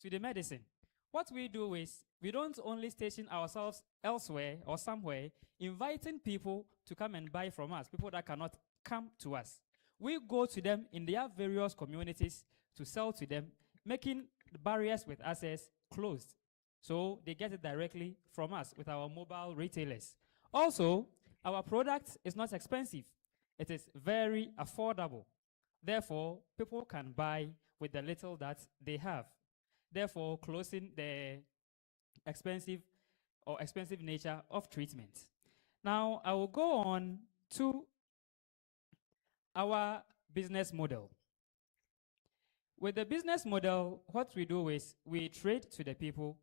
to the medicine. What we do is we don't only station ourselves elsewhere or somewhere, inviting people to come and buy from us, people that cannot come to us. We go to them in their various communities to sell to them, making the barriers with access closed. So they get it directly from us with our mobile retailers. Also, our product is not expensive. It is very affordable. Therefore, people can buy with the little that they have. Therefore, closing the expensive nature of treatment. Now, I will go on to our business model. With the business model, what we do is we trade to the people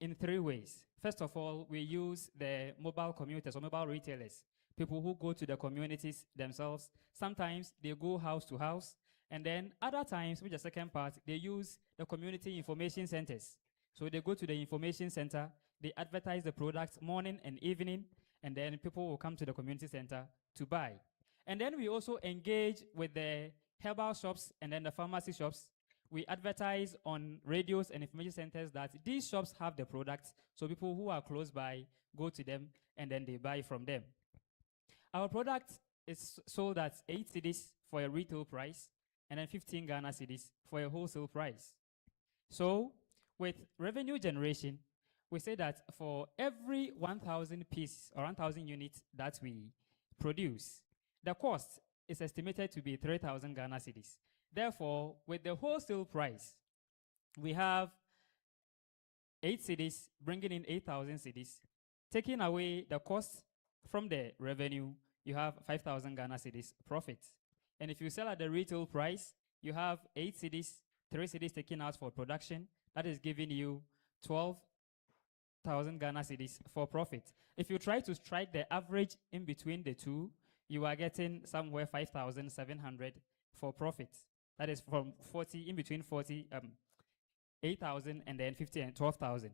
in 3 ways. First of all, we use the mobile commuters or mobile retailers, people who go to the communities themselves. Sometimes they go house to house, and then other times, which is the second part, they use the community information centers. So they go to the information center, they advertise the products morning and evening, and then people will come to the community center to buy. And then we also engage with the herbal shops and then the pharmacy shops. We advertise on radios and information centers that these shops have the products, so people who are close by go to them and then they buy from them. Our product is sold at 8 cedis for a retail price and then 15 Ghana cedis for a wholesale price. So with revenue generation, we say that for every 1,000 pieces or 1,000 units that we produce, the cost is estimated to be 3,000 Ghana cedis. Therefore, with the wholesale price, we have 8 cedis, bringing in 8,000 cedis. Taking away the cost from the revenue, you have 5,000 Ghana cedis profit. And if you sell at the retail price, you have 8 cedis, 3 cedis taken out for production. That is giving you 12,000 Ghana cedis for profit. If you try to strike the average in between the two, you are getting somewhere 5,700 for profit. That is from 40, in between 40, 8,000 and then 50 and 12,000.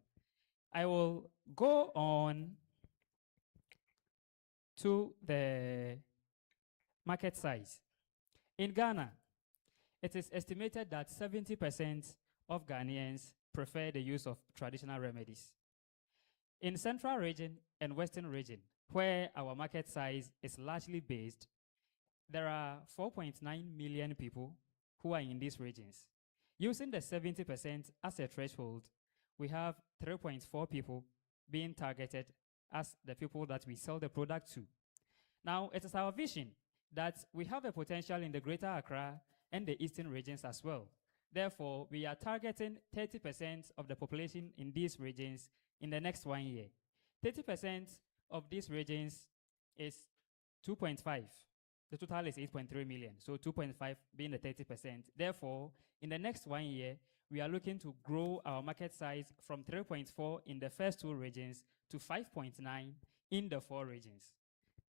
I will go on to the market size. In Ghana, it is estimated that 70% of Ghanaians prefer the use of traditional remedies. In Central region and Western region, where our market size is largely based, there are 4.9 million people who are in these regions. Using the 70% as a threshold, we have 3.4 people being targeted as the people that we sell the product to. Now, it is our vision that we have a potential in the Greater Accra and the Eastern regions as well. Therefore, we are targeting 30% of the population in these regions in the next 1 year. 30% of these regions is 2.5. The total is 8.3 million, so 2.5 being the 30%. Therefore, in the next 1 year, we are looking to grow our market size from 3.4 in the first 2 regions to 5.9 in the 4 regions.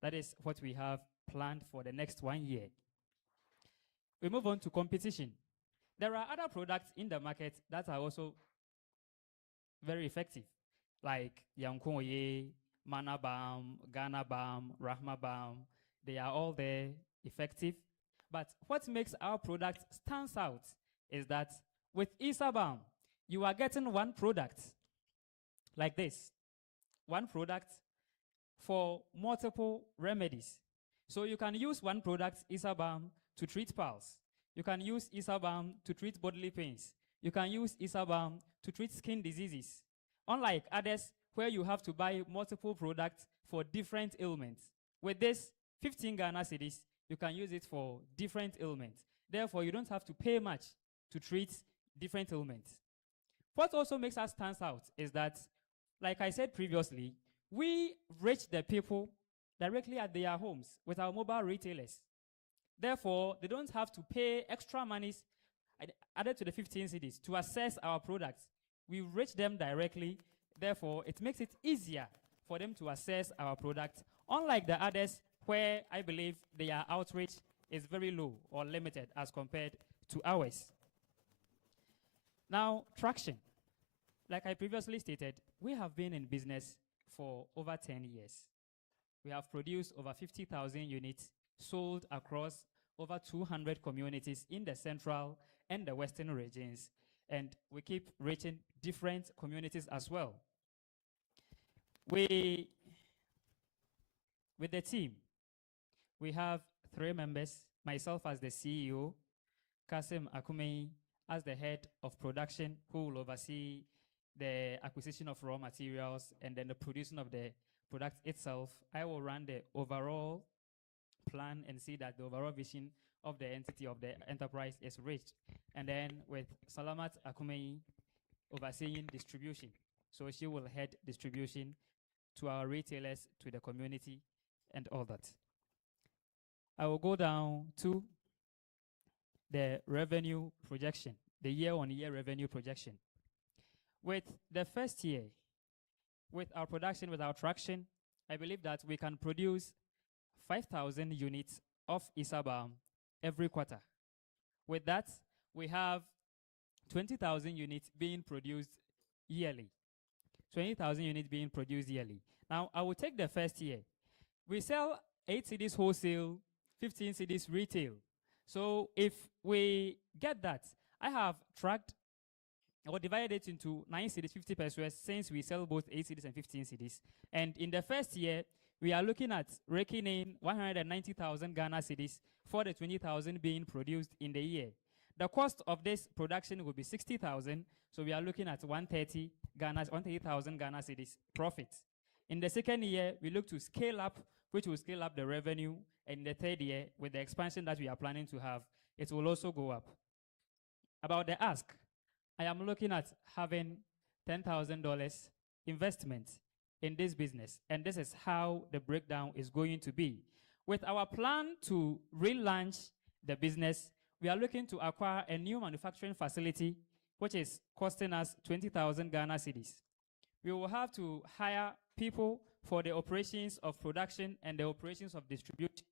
That is what we have planned for the next 1 year. We move on to competition. There are other products in the market that are also very effective, like Yankoye, Mana Balm, Ghana Balm, Rahma Balm. They are all there, effective. But what makes our product stands out is that with Isa Balm, you are getting one product like this. One product for multiple remedies. So you can use one product, Isa Balm, to treat pulse. You can use Isa Balm to treat bodily pains. You can use Isa Balm to treat skin diseases. Unlike others where you have to buy multiple products for different ailments. With this, 15 Ghana cedis, you can use it for different ailments. Therefore, you don't have to pay much to treat different ailments. What also makes us stand out is that, like I said previously, we reach the people directly at their homes with our mobile retailers. Therefore, they don't have to pay extra monies added to the 15 cedis to access our products. We reach them directly. Therefore, it makes it easier for them to access our products, unlike the others where I believe their outreach is very low or limited as compared to ours. Now, traction. Like I previously stated, we have been in business for over 10 years. We have produced over 50,000 units sold across over 200 communities in the central and the western regions. and we keep reaching different communities as well. With the team, we have 3 members, myself as the CEO, Kasim Akumei as the head of production, who will oversee the acquisition of raw materials and then the producing of the product itself. I will run the overall plan and see that the overall vision of the entity of the enterprise is reached. And then with Salamat Akumei overseeing distribution. So she will head distribution to our retailers, to the community, and all that. I will go down to the revenue projection, the year-on-year revenue projection. With the first year, with our production, with our traction, I believe that we can produce 5,000 units of Isabam every quarter. With that, we have 20,000 units being produced yearly. 20,000 units being produced yearly. Now, I will take the first year. We sell 8 cedis wholesale, 15 cedis retail. So if we get that, I have tracked or divided it into 9 cedis, 50 pesos, since we sell both 8 cedis and 15 cedis. And in the first year, we are looking at raking in 190,000 Ghana cedis for the 20,000 being produced in the year. The cost of this production will be 60,000, so we are looking at 130,000 Ghana cedis profit. In the second year, we look to scale up, which will scale up the revenue. And in the third year, with the expansion that we are planning to have, it will also go up. About the ask, I am looking at having $10,000 investment in this business. And this is how the breakdown is going to be. With our plan to relaunch the business, we are looking to acquire a new manufacturing facility, which is costing us 20,000 Ghana cedis. We will have to hire people for the operations of production and the operations of distribution,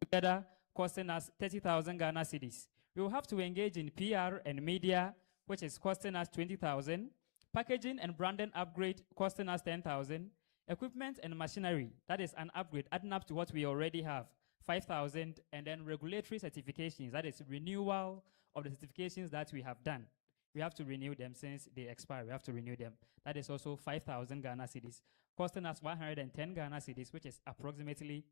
together costing us 30,000 Ghana cedis. We will have to engage in PR and media, which is costing us 20,000. Packaging and branding upgrade costing us 10,000. Equipment and machinery, that is an upgrade, adding up to what we already have, 5,000. And then regulatory certifications, that is renewal of the certifications that we have done. We have to renew them since they expire. We have to renew them. That is also 5,000 Ghana cedis, costing us 110 Ghana cedis, which is approximately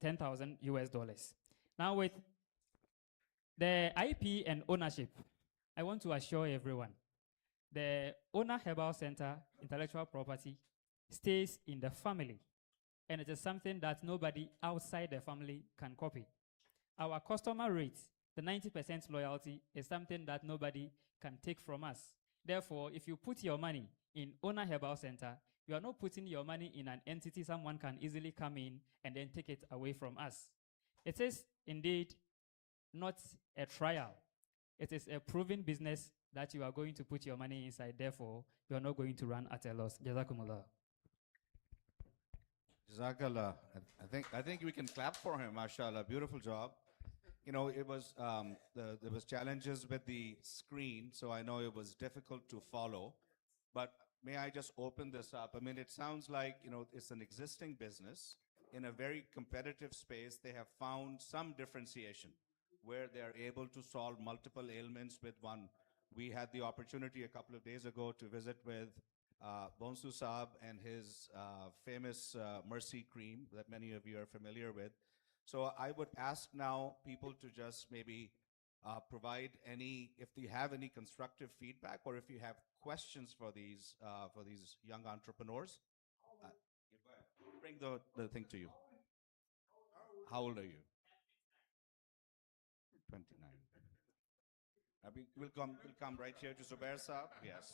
10,000 US dollars. Now with the IP and ownership, I want to assure everyone, the owner Herbal Center intellectual property stays in the family, and it is something that nobody outside the family can copy. Our customer rate, the 90% loyalty, is something that nobody can take from us. Therefore, if you put your money in owner Herbal Center, you are not putting your money in an entity someone can easily come in and then take it away from us. It is indeed not a trial. It is a proven business that you are going to put your money inside. Therefore, you are not going to run at a loss. Jazakumullah. Jazakallah. I think we can clap for him. MashaAllah, beautiful job. You know, it was there was challenges with the screen, so I know it was difficult to follow. But may I just open this up? I mean, it sounds like, you know, it's an existing business in a very competitive space. They have found some differentiation where they are able to solve multiple ailments with one. We had the opportunity a couple of days ago to visit with Bonsu Saab and his famous Mercy cream that many of you are familiar with. So I would ask now people to just maybe provide any, if you have any constructive feedback, or if you have questions for these young entrepreneurs. Bring the thing to you. How old are you? 29. We'll come right here to Zubair Saab. Yes.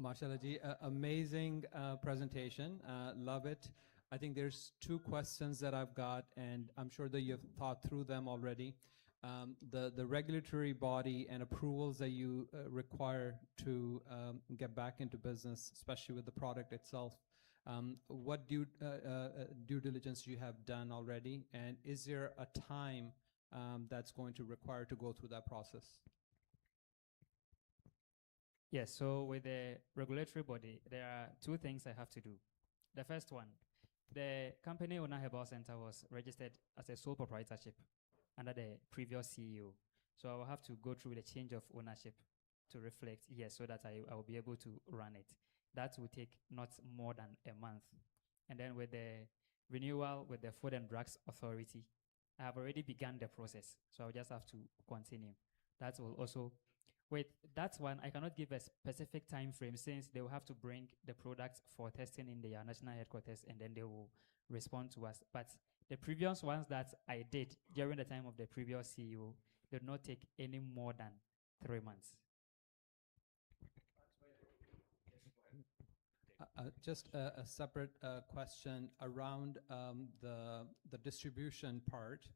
MashaAllah ji, amazing presentation. Love it. I think there's 2 questions that I've got, and I'm sure that you've thought through them already. The regulatory body and approvals that you require to get back into business, especially with the product itself. What due diligence you have done already, and is there a time that's going to require to go through that process? Yes, so with the regulatory body, there are 2 things I have to do. The first one, the company Owner Herbal Center was registered as a sole proprietorship under the previous CEO. So I will have to go through the change of ownership to reflect, yes, so that I will be able to run it. That will take not more than a month. And then with the renewal with the Food and Drugs Authority, I have already begun the process. So I'll just have to continue. That will also, with that one, I cannot give a specific time frame since they will have to bring the product for testing in their national headquarters and then they will respond to us. But the previous ones that I did during the time of the previous CEO did not take any more than 3 months. Just a separate question around the distribution part.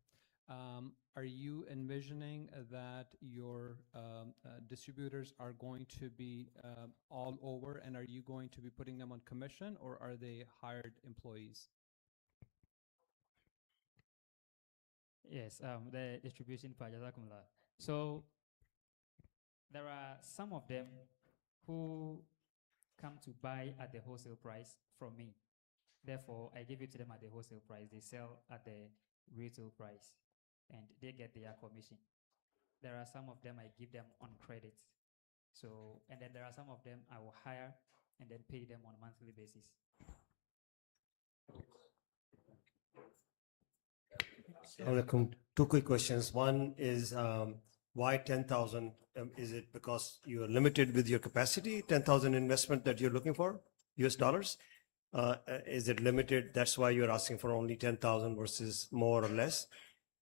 Are you envisioning that your distributors are going to be all over, and are you going to be putting them on commission, or are they hired employees? Yes, the distribution part, Jazakumullah. So there are some of them who come to buy at the wholesale price from me. Therefore, I give it to them at the wholesale price. They sell at the retail price and they get their commission. There are some of them I give them on credit. So, and then there are some of them I will hire and then pay them on a monthly basis. Alaikum. Two quick questions. One is why 10,000? Is it because you are limited with your capacity, 10,000 investment that you're looking for, US dollars? Is it limited? That's why you're asking for only 10,000 versus more or less?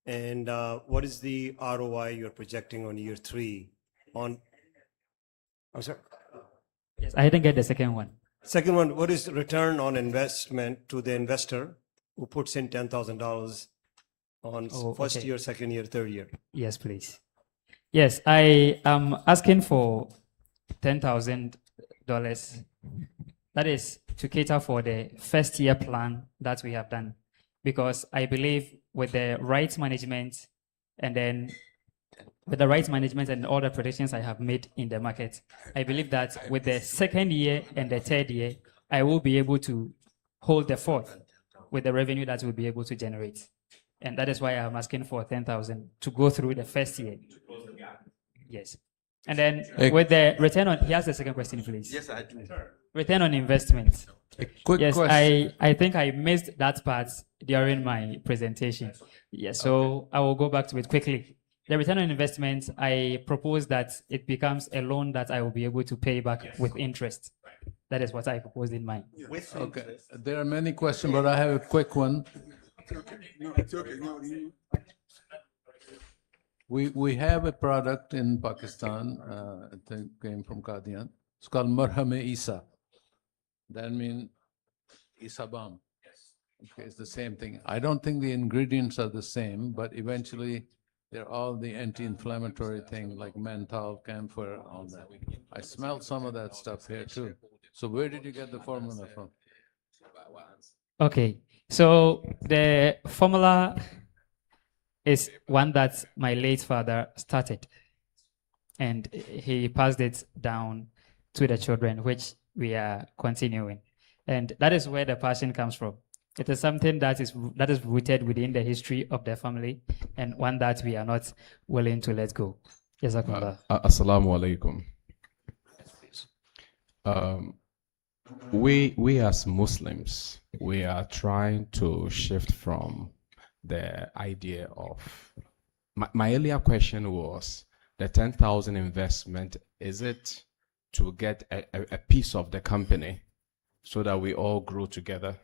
And what is the ROI you're projecting on year 3 on? I'm sorry? Yes, I didn't get the second one. Second one, what is return on investment to the investor who puts in $10,000 on first year, second year, third year? Yes, please. Yes, I am asking for $10,000. That is to cater for the first year plan that we have done. Because I believe with the right management and then with the right management and all the predictions I have made in the market, I believe that with the second year and the third year, I will be able to hold the fourth with the revenue that we'll be able to generate. And that is why I'm asking for 10,000 to go through the first year. Yes. And then with the return on, here's the second question, please. Yes, I do. Return on investment. A quick Yes, question. I think I missed that part during my presentation. Yes, so I will go back to it quickly. The return on investment, I propose that it becomes a loan that I will be able to pay back with interest. That is what I proposed in mind. Okay, there are many questions, but I have a quick one. No, it's okay. No, We have a product in Pakistan, I think came from Qadian. It's called Marham-e Isa. That means Isa balm. Okay, it's the same thing. I don't think the ingredients are the same, but eventually they're all the anti-inflammatory thing like menthol, camphor, all that. I smelled some of that stuff here too. So where did you get the formula from? Okay, so the formula is one that my late father started, and he passed it down to the children, which we are continuing. And that is where the passion comes from. It is something that is rooted within the history of the family and one that we are not willing to let go. Jazakumullah. Assalamu Alaikum. We as Muslims, we are trying to shift from the idea of, my earlier question was the 10,000 investment, is it to get a piece of the company so that we all grow together?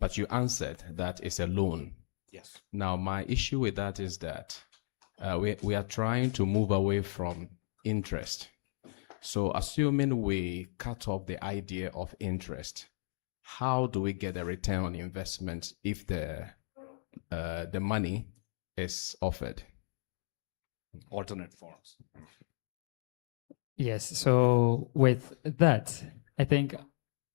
But you answered that it's a loan. Yes. Now, my issue with that is that we are trying to move away from interest. So assuming we cut off the idea of interest, how do we get a return on investment if the money is offered? Alternate forms. Yes, so with that, I think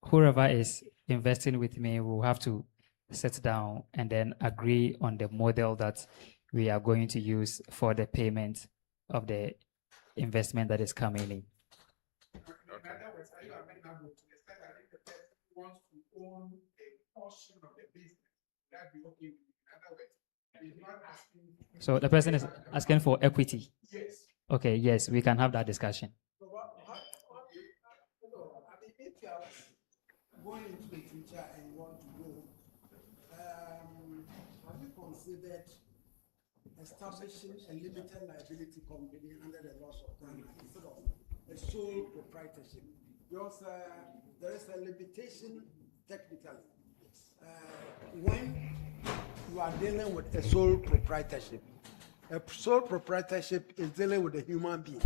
whoever is investing with me will have to sit down and then agree on the model that we are going to use for the payment of the investment that is coming in. in other words, are you amenable to the fact that if the person wants to own a portion of the business, would that be okay with you? In other words, So the person is asking for equity. Yes. Okay, yes, we can have that discussion. So I mean, if you are going into the future and you want to go, have you considered establishing a limited liability company under the laws of Ghana instead of a sole proprietorship? Because there is a limitation technically. When you are dealing with a sole proprietorship is dealing with a human being.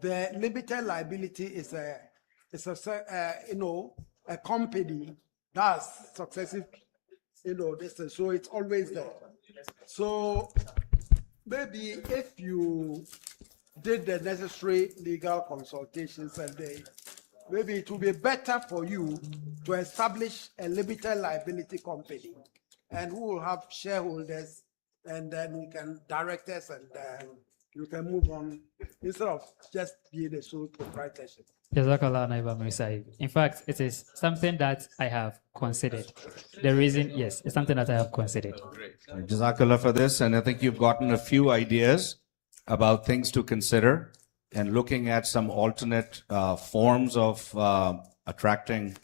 The limited liability is a company that's successive, so it's always there. So maybe if you did the necessary legal consultations and maybe it will be better for you to establish a limited liability company, and who will have shareholders, and then we can directors, and you can move on instead of just being a sole proprietorship. Jazakallah Naiba Musaib. In fact, it is something that I have considered. The reason, yes, it's something that I have considered. Jazakallah for this, and I think you've gotten a few ideas about things to consider and looking at some alternate forms of attracting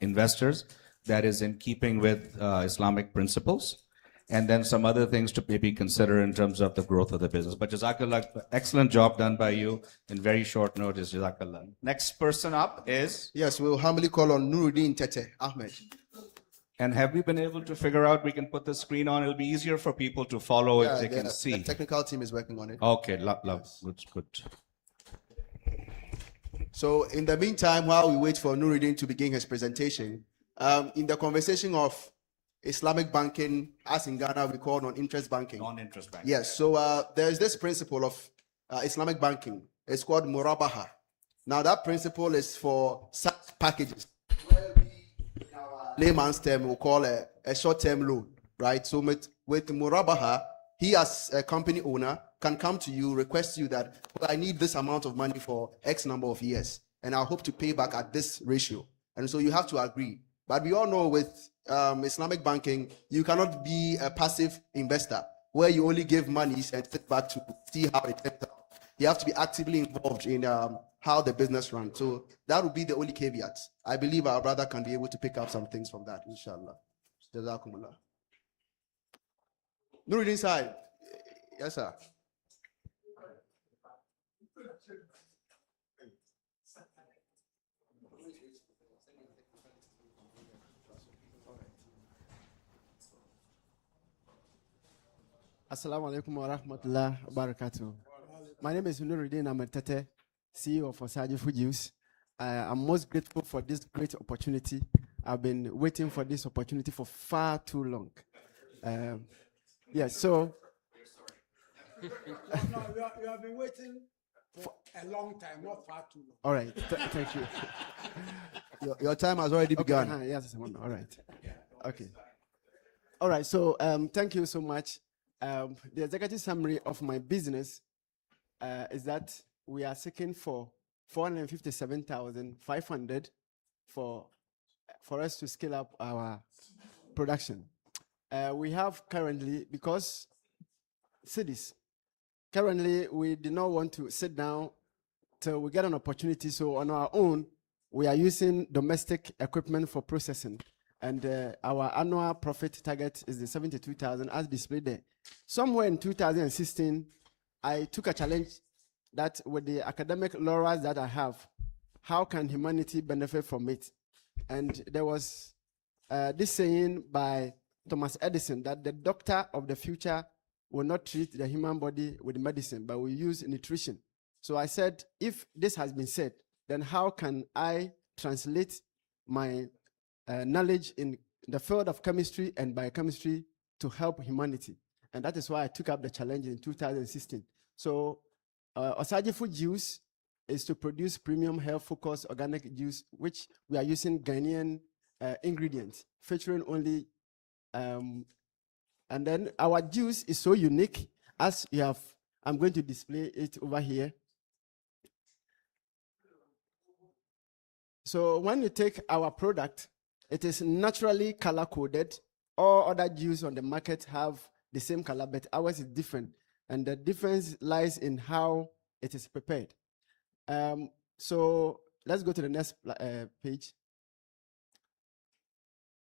investors that is in keeping with Islamic principles, and then some other things to maybe consider in terms of the growth of the business. But Jazakallah, excellent job done by you in very short notice. Jazakallah. Next person up is? Yes, we'll humbly call on Nuruddin Tete Ahmed. And have we been able to figure out, we can put the screen on, it'll be easier for people to follow if they can see. The technical team is working on it. Okay, love, good. So in the meantime, while we wait for Nuruddin to begin his presentation, in the conversation of Islamic banking, as in Ghana, we call non-interest banking. Non-interest banking. Yes, so there's this principle of Islamic banking. It's called Murabaha. Now that principle is for such packages, where we, in our layman's term, we call a short-term loan, right? So with Murabaha, he as a company owner can come to you, request you that, well, I need this amount of money for X number of years, and I hope to pay back at this ratio. And so you have to agree. But we all know with Islamic banking, you cannot be a passive investor where you only give money and sit back to see how it turns out. You have to be actively involved in how the business runs. So that would be the only caveat. I believe our brother can be able to pick up some things from that, inshallah. Jazakumullah. Nuruddin side. Yes, sir. Assalamu alaikum wa rahmatullahi wa barakatuh. My name is Nuruddin Ahmed Tete, CEO of Osaji Fujius. I'm most grateful for this great opportunity. I've been waiting for this opportunity for far too long. Yes, so. No, you have been waiting for a long time, not far too long. All right, thank you. Your time has already begun. Yes, all right. Okay. All right, so thank you so much. The executive summary of my business is that we are seeking for 457,500 for us to scale up our production. We have currently, because cities, currently we do not want to sit down till we get an opportunity. So on our own, we are using domestic equipment for processing. And our annual profit target is the 72,000 as displayed there. Somewhere in 2016, I took a challenge that with the academic laurels that I have, how can humanity benefit from it? And there was this saying by Thomas Edison that the doctor of the future will not treat the human body with medicine, but will use nutrition. So I said, if this has been said, then how can I translate my knowledge in the field of chemistry and biochemistry to help humanity? And that is why I took up the challenge in 2016. So Osaji Food Juice is to produce premium health-focused organic juice, which we are using Ghanaian ingredients, featuring only, and then our juice is so unique, as you have, I'm going to display it over here. So when you take our product, it is naturally color-coded. All other juice on the market have the same color, but ours is different. And the difference lies in how it is prepared. So let's go to the next page.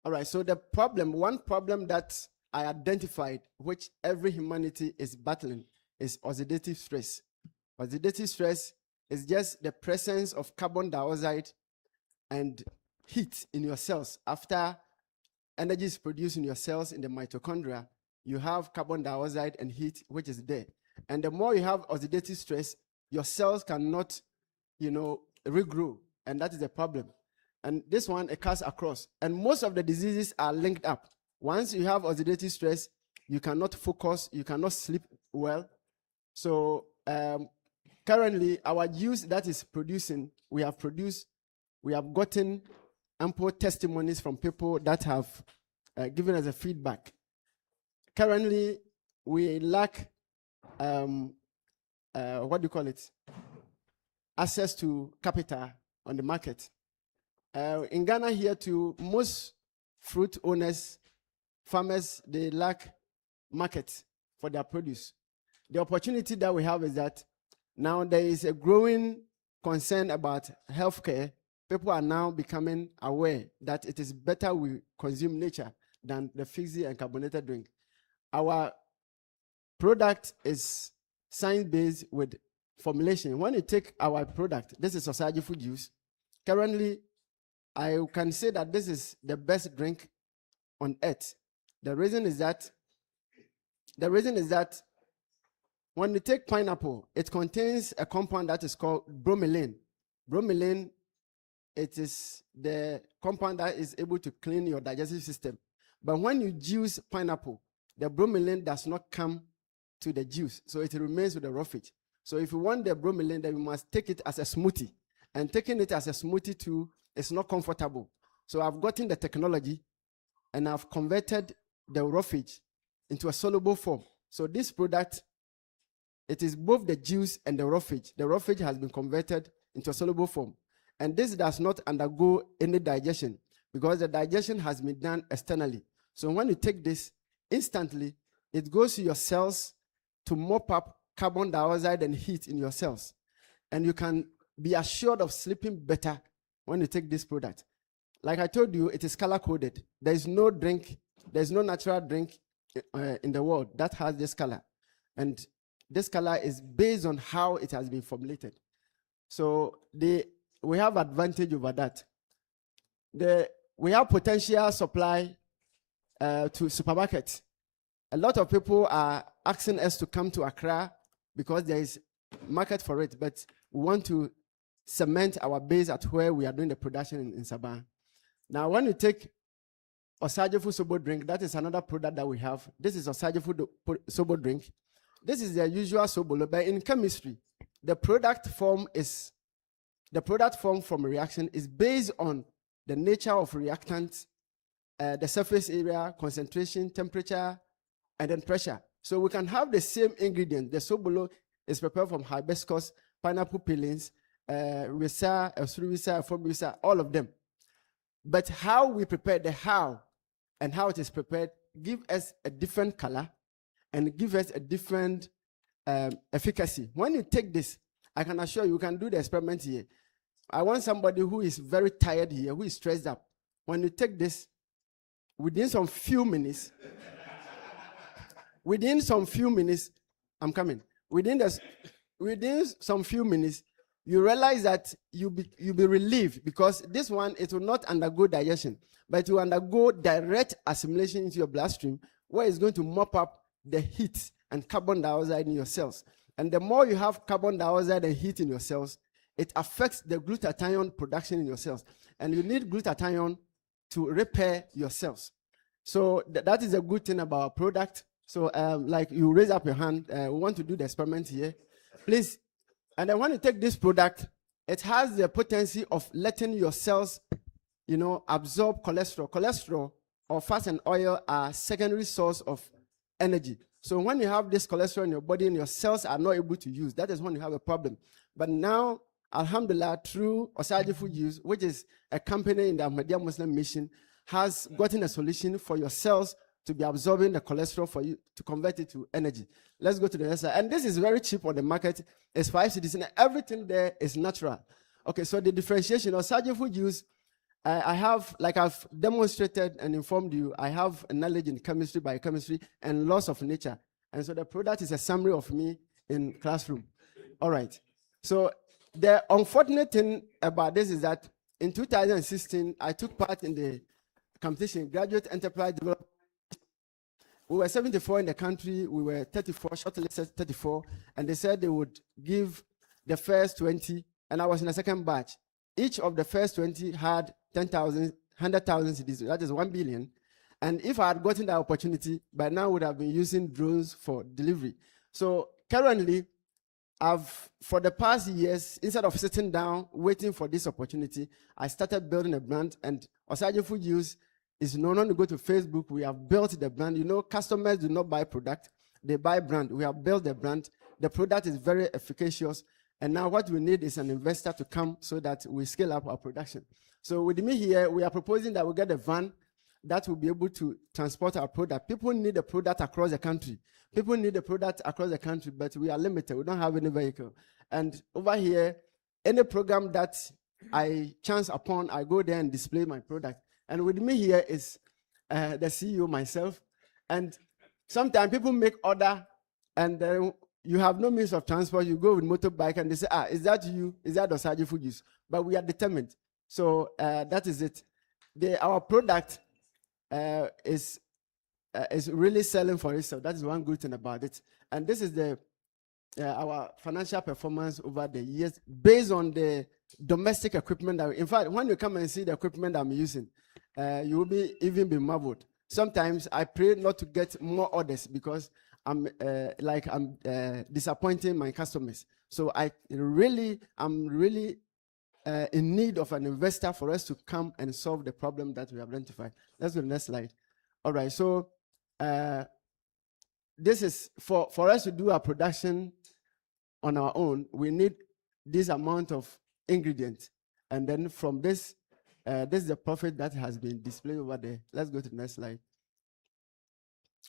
All right, so one problem that I identified, which every humanity is battling, is oxidative stress. Oxidative stress is just the presence of carbon dioxide and heat in your cells. After energy is produced in your cells in the mitochondria, you have carbon dioxide and heat, which is there. And the more you have oxidative stress, your cells cannot, regrow, and that is the problem. And this one, it cuts across. And most of the diseases are linked up. Once you have oxidative stress, you cannot focus, you cannot sleep well. So currently, our juice that is producing, we have gotten ample testimonies from people that have given us a feedback. Currently, we lack, access to capital on the market. In Ghana here too, most fruit owners, farmers, they lack market for their produce. The opportunity that we have is that now there is a growing concern about healthcare. People are now becoming aware that it is better we consume nature than the fizzy and carbonated drink. Our product is science-based with formulation. When you take our product, this is Osagyefo juice. Currently, I can say that this is the best drink on earth. The reason is that when you take pineapple, it contains a compound that is called bromelain. Bromelain, it is the compound that is able to clean your digestive system. But when you juice pineapple, the bromelain does not come to the juice, so it remains with the roughage. So if you want the bromelain, then you must take it as a smoothie. And taking it as a smoothie too, it's not comfortable. So I've gotten the technology and I've converted the roughage into a soluble form. So this product, it is both the juice and the roughage. The roughage has been converted into a soluble form. And this does not undergo any digestion because the digestion has been done externally. So when you take this, instantly, it goes to your cells to mop up carbon dioxide and heat in your cells. And you can be assured of sleeping better when you take this product. Like I told you, it is color-coded. There is no drink, there is no natural drink in the world that has this color. And this color is based on how it has been formulated. So we have advantage over that. We have potential supply to supermarkets. A lot of people are asking us to come to Accra because there is market for it, but we want to cement our base at where we are doing the production in Sabah. Now, when you take Osagyefo Sobo drink, that is another product that we have. This is Osagyefo Sobo drink. This is the usual Sobolo, but in chemistry, the product form from a reaction is based on the nature of reactants, the surface area, concentration, temperature, and then pressure. So we can have the same ingredient. The Sobolo is prepared from hibiscus, pineapple peelings, risa, surisa, forbisa, all of them. But how we prepare, the how and how it is prepared, give us a different color and give us a different efficacy. When you take this, I can assure you can do the experiment here. I want somebody who is very tired here, who is stressed up. When you take this, within some few minutes, I'm coming. Within some few minutes, you realize that you'll be relieved because this one, it will not undergo digestion, but it will undergo direct assimilation into your bloodstream where it's going to mop up the heat and carbon dioxide in your cells. And the more you have carbon dioxide and heat in your cells, it affects the glutathione production in your cells. And you need glutathione to repair your cells. So that is a good thing about our product. So like you raise up your hand, we want to do the experiment here. Please. And then when you take this product, it has the potency of letting your cells, absorb cholesterol. Cholesterol or fat and oil are secondary source of energy. So when you have this cholesterol in your body and your cells are not able to use, that is when you have a problem. But now, alhamdulillah, through Osagyefo Juice, which is a company in the Ahmadiyya Muslim Mission, has gotten a solution for your cells to be absorbing the cholesterol for you to convert it to energy. Let's go to the next slide. And this is very cheap on the market. It's 5 cedis, and everything there is natural. Okay, so the differentiation of Sergeant food use, I have, like I've demonstrated and informed you, I have a knowledge in chemistry, biochemistry, and laws of nature. And so the product is a summary of me in classroom. All right. So the unfortunate thing about this is that in 2016, I took part in the competition, Graduate Enterprise Development. We were 74 in the country. We were 34, shortlisted 34, and they said they would give the first 20, and I was in the second batch. Each of the first 20 had 10,000, 100,000 cedis, that is 1 billion. And if I had gotten that opportunity, by now I would have been using drones for delivery. So currently, for the past years, instead of sitting down waiting for this opportunity, I started building a brand, and Osaje Food Use is no longer go to Facebook. We have built the brand. You know, customers do not buy product, they buy brand. We have built the brand. The product is very efficacious, and now what we need is an investor to come so that we scale up our production. So with me here, we are proposing that we get a van that will be able to transport our product. People need the product across the country. People need the product across the country, but we are limited. We don't have any vehicle. And over here, any program that I chance upon, I go there and display my product. And with me here is the CEO, myself. And sometimes people make order, and then you have no means of transport. You go with motorbike, and they say, is that you? Is that Osaje Food Use? But we are determined. So that is it. Our product is really selling for itself. That is one good thing about it. And this is our financial performance over the years based on the domestic equipment. In fact, when you come and see the equipment I'm using, you will even be marveled. Sometimes I pray not to get more orders because I'm disappointing my customers. So I'm really in need of an investor for us to come and solve the problem that we have identified. Let's go to the next slide. All right, so this is for us to do our production on our own. We need this amount of ingredients, and then from this, this is the profit that has been displayed over there. Let's go to the next slide.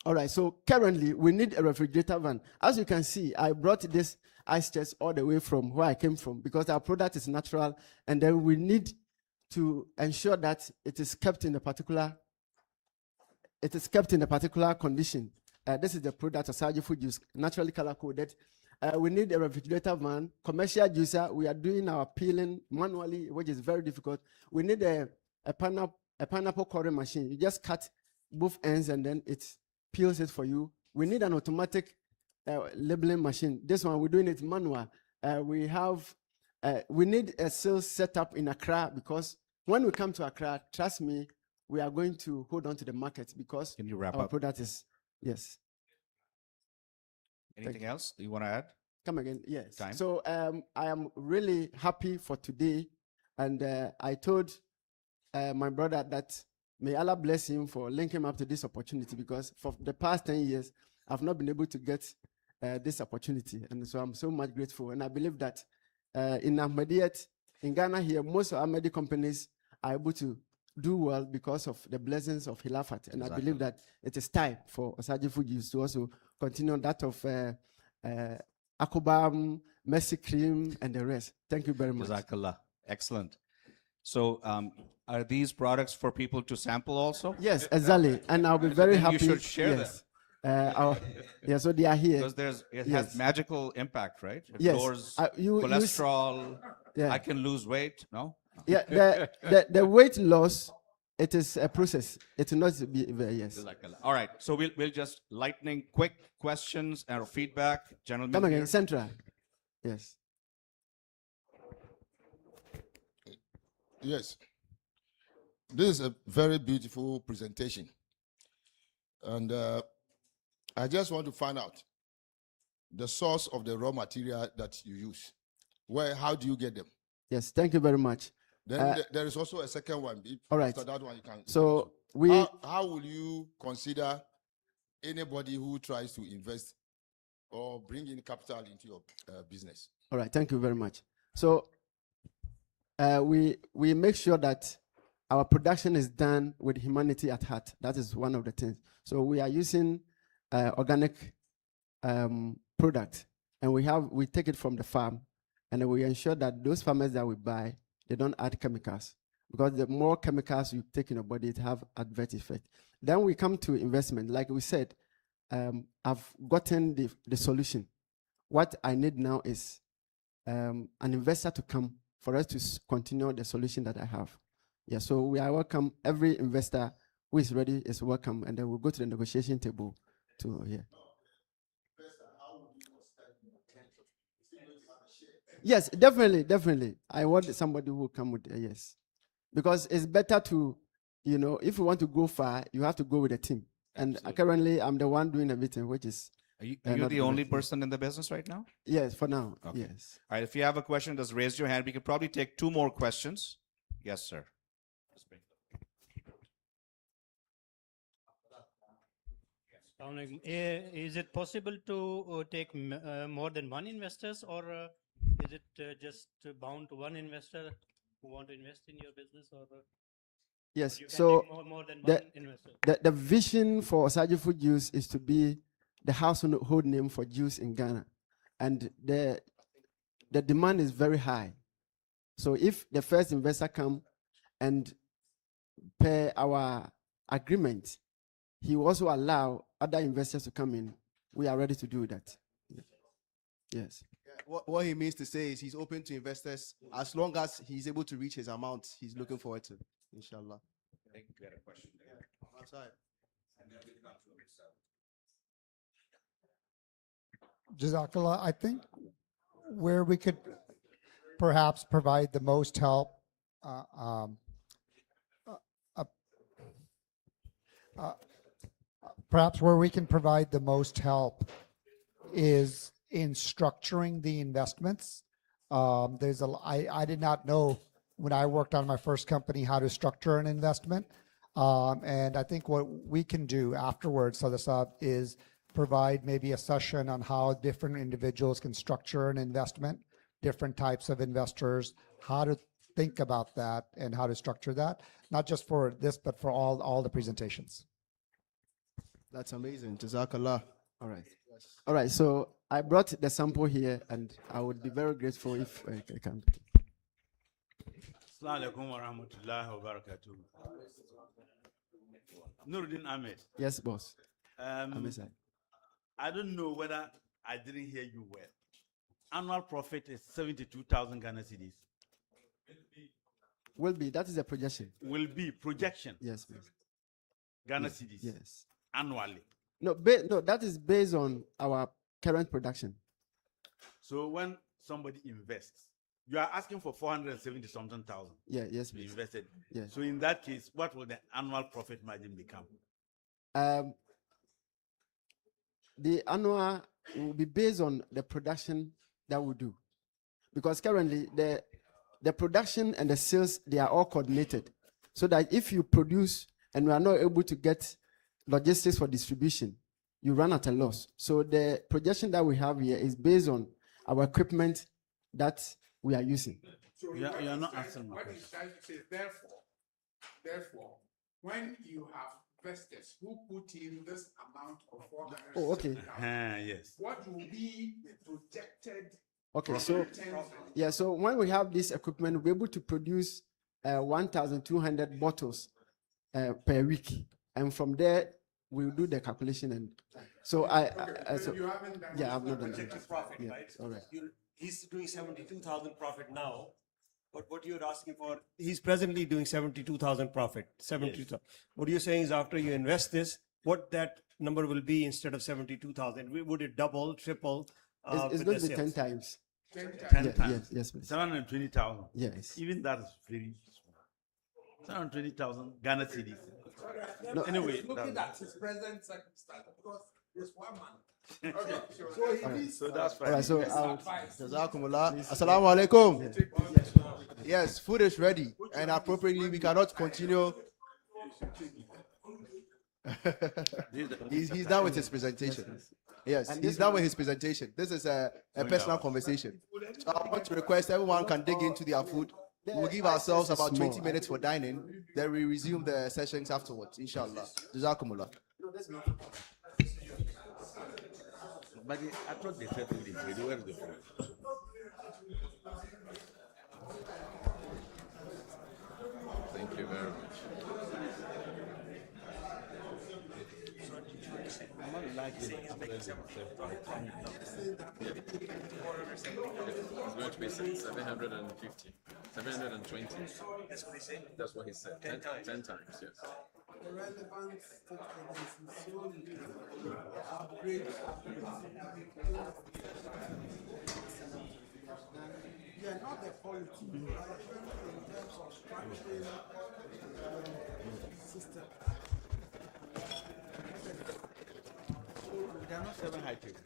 All right, so currently we need a refrigerator van. As you can see, I brought this ice chest all the way from where I came from because our product is natural, and then we need to ensure that it is kept in a particular condition. This is the product of Osaje Food Use, naturally color coded. We need a refrigerator van, commercial juicer. We are doing our peeling manually, which is very difficult. We need a pineapple coring machine. You just cut both ends and then it peels it for you. We need an automatic labeling machine. This one, we're doing it manual. We need a sales setup in Accra because when we come to Accra, trust me, we are going to hold on to the market because Can you wrap our up? product is, yes. Anything else you want to add? Come again, yes. Time. So I am really happy for today, and I told my brother that may Allah bless him for linking him up to this opportunity because for the past 10 years, I've not been able to get this opportunity, and so I'm so much grateful. And I believe that in Ahmadiyyat, in Ghana here, most of Ahmadi companies are able to do well because of the blessings of Hilafat. And I believe that it is time for Osaje Food Use to also continue on that of Akobam, Mercy Cream, and the rest. Thank you very much. Jazakallah. Excellent. So are these products for people to sample also? Yes, exactly. And I'll be very Then happy. you should share them. Yeah, so they are here. Because it Yes. has magical impact, right? It Yes. lowers You cholesterol. yeah. I can lose weight, no? Yeah, the weight loss, it is a process. It will not be very, yes. Jazakallah. All right, so we'll just lightning quick questions or feedback, gentlemen. Come again, here. Central. Yes. Yes. This is a very beautiful presentation. And I just want to find out the source of the raw material that you use. How do you get them? Yes, thank you very much. Then there is also a second one. All right. After that one, you can. So we How will you consider anybody who tries to invest or bring in capital into your business? all right, thank you very much. So we make sure that our production is done with humanity at heart. That is one of the things. So we are using organic product, and we take it from the farm, and then we ensure that those farmers that we buy, they don't add chemicals, because the more chemicals you take in your body, it have adverse effect. Then we come to investment. Like we said, I've gotten the solution. What I need now is an investor to come for us to continue the solution that I have. Yeah, so we are welcome. Every investor who is ready is welcome, and then we'll go to the negotiation table to yeah. Yes, definitely. I want somebody who will come with yes, because it's better to, if you want to go far, you have to go with a team. And currently, I'm the one doing everything, which is. Are you not the good. only person in the business right now? Yes, for now. Okay. Yes. All right, if you have a question, just raise your hand. We could probably take 2 more questions. Yes, sir. Is it possible to take more than one investors, or is it just bound to one investor who want to invest in your business, or Yes. you can So take more than the- one investor? the vision for Osaji Food Juice is to be the household name for juice in Ghana, and the demand is very high. So if the first investor come and per our agreement, he will also allow other investors to come in. We are ready to do that. Yes. What he means to say is he's open to investors as long as he's able to reach his amount he's looking forward to. Inshallah. I think we had a question there. Outside. Jazakallah, I think where we could perhaps provide the most help, perhaps where we can provide the most help is in structuring the investments. I did not know when I worked on my first company how to structure an investment. And I think what we can do afterwards, Sadasab, is provide maybe a session on how different individuals can structure an investment, different types of investors, how to think about that and how to structure that, not just for this, but for all the presentations. That's amazing. Jazakallah. All right. All right. So I brought the sample here, and I would be very grateful if I can. Assalamu Alaikum wa rahmatullahi wa barakatuh. Nuruddin Ahmed. Yes, boss. Um, I don't know whether I didn't hear you well. Annual profit is 72,000 Ghana cedis. Will be. That is a projection. Will be projection. Yes, please. Ghana Yes, cedis. yes. Annually. No, no, that is based on our current production. So when somebody invests, you are asking for 470 something thousand. Yeah, yes, to be please. invested. Yes. So in that case, what will the annual profit margin become? The annual will be based on the production that we do, because currently the production and the sales, they are all coordinated, so that if you produce and we are not able to get logistics for distribution, you run at a loss. So the projection that we have here is based on our equipment that we are using. So You are not answering my what question. he's trying to say is therefore, when you have investors who put in this amount of 400, Oh, okay. Yes. what will be the projected Okay, so returns? yeah, so when we have this equipment, we're able to produce 1,200 bottles per week, and from there we'll do the calculation. And so so you haven't done yeah, I've not done Projected that. profit, Yeah, right? all right. He's doing 72,000 profit now, but what you're asking for, he's presently doing 72,000 profit, 72,000. What you're saying is after you invest this, what that number will be instead of 72,000? Would it double, triple? It's with going the to be 10 sales? times. 10 times. 10 Yeah, times. yes, please. 720,000. Yes. Even that is very small. 720,000 Ghana cedis. No, Anyway, Looking that's- at his present circumstance, because it's 1 month. Okay, so he needs so that's all fine. right, so I'll, advice. Jazakumullah. Assalamu alaikum. Yes, food is ready, and appropriately we cannot continue. He's done with his presentation. Yes, he's done with his presentation. This is a personal conversation. So I want to request everyone can dig into their food We'll give ourselves about 20 minutes for dining, then we resume the sessions afterwards, inshallah. Jazakumullah. But I thought they said it is ready. Where is the food? Thank you very much. It's going to be 750, 720. That's what he said. 10 times, yes. Yeah, not the quality, but in terms of structuring system. They are not 7 high tech.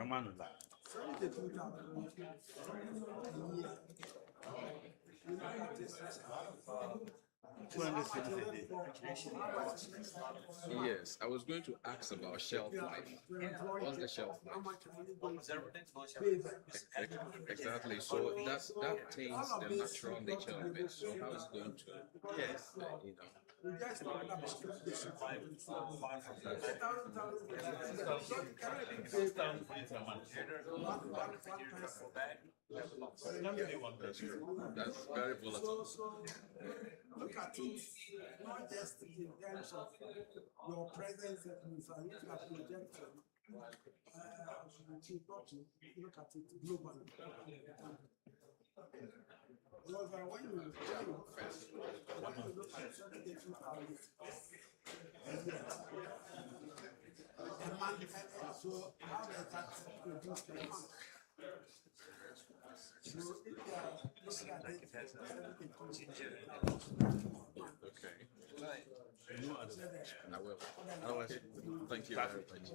I'm on that. 260 Yes, I was going to ask about shelf life. What's the shelf life? Exactly. So that taints the natural nature of it. So how is it going to? Yes. You know. That's very volatile. Look at it, not just in terms of your presence in look at projection. Look at it globally. Because when you look at 72,000 a month, so how does that produce per month? So if you are looking at it, Okay. I will. Thank you very much.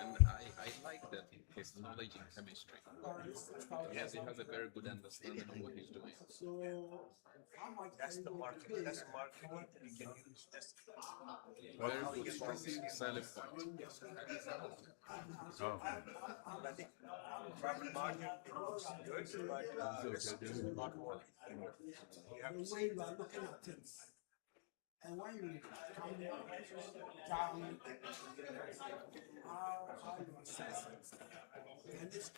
And I like that his knowledge in chemistry. Yes, he has a very good understanding of what he's doing. So how much that's the market. That's the market you can use. Very good, strong selling point. Oh. I think private market is good, but it's not more. You have to the way you are looking at things. And when you come down, how you assess it, and it's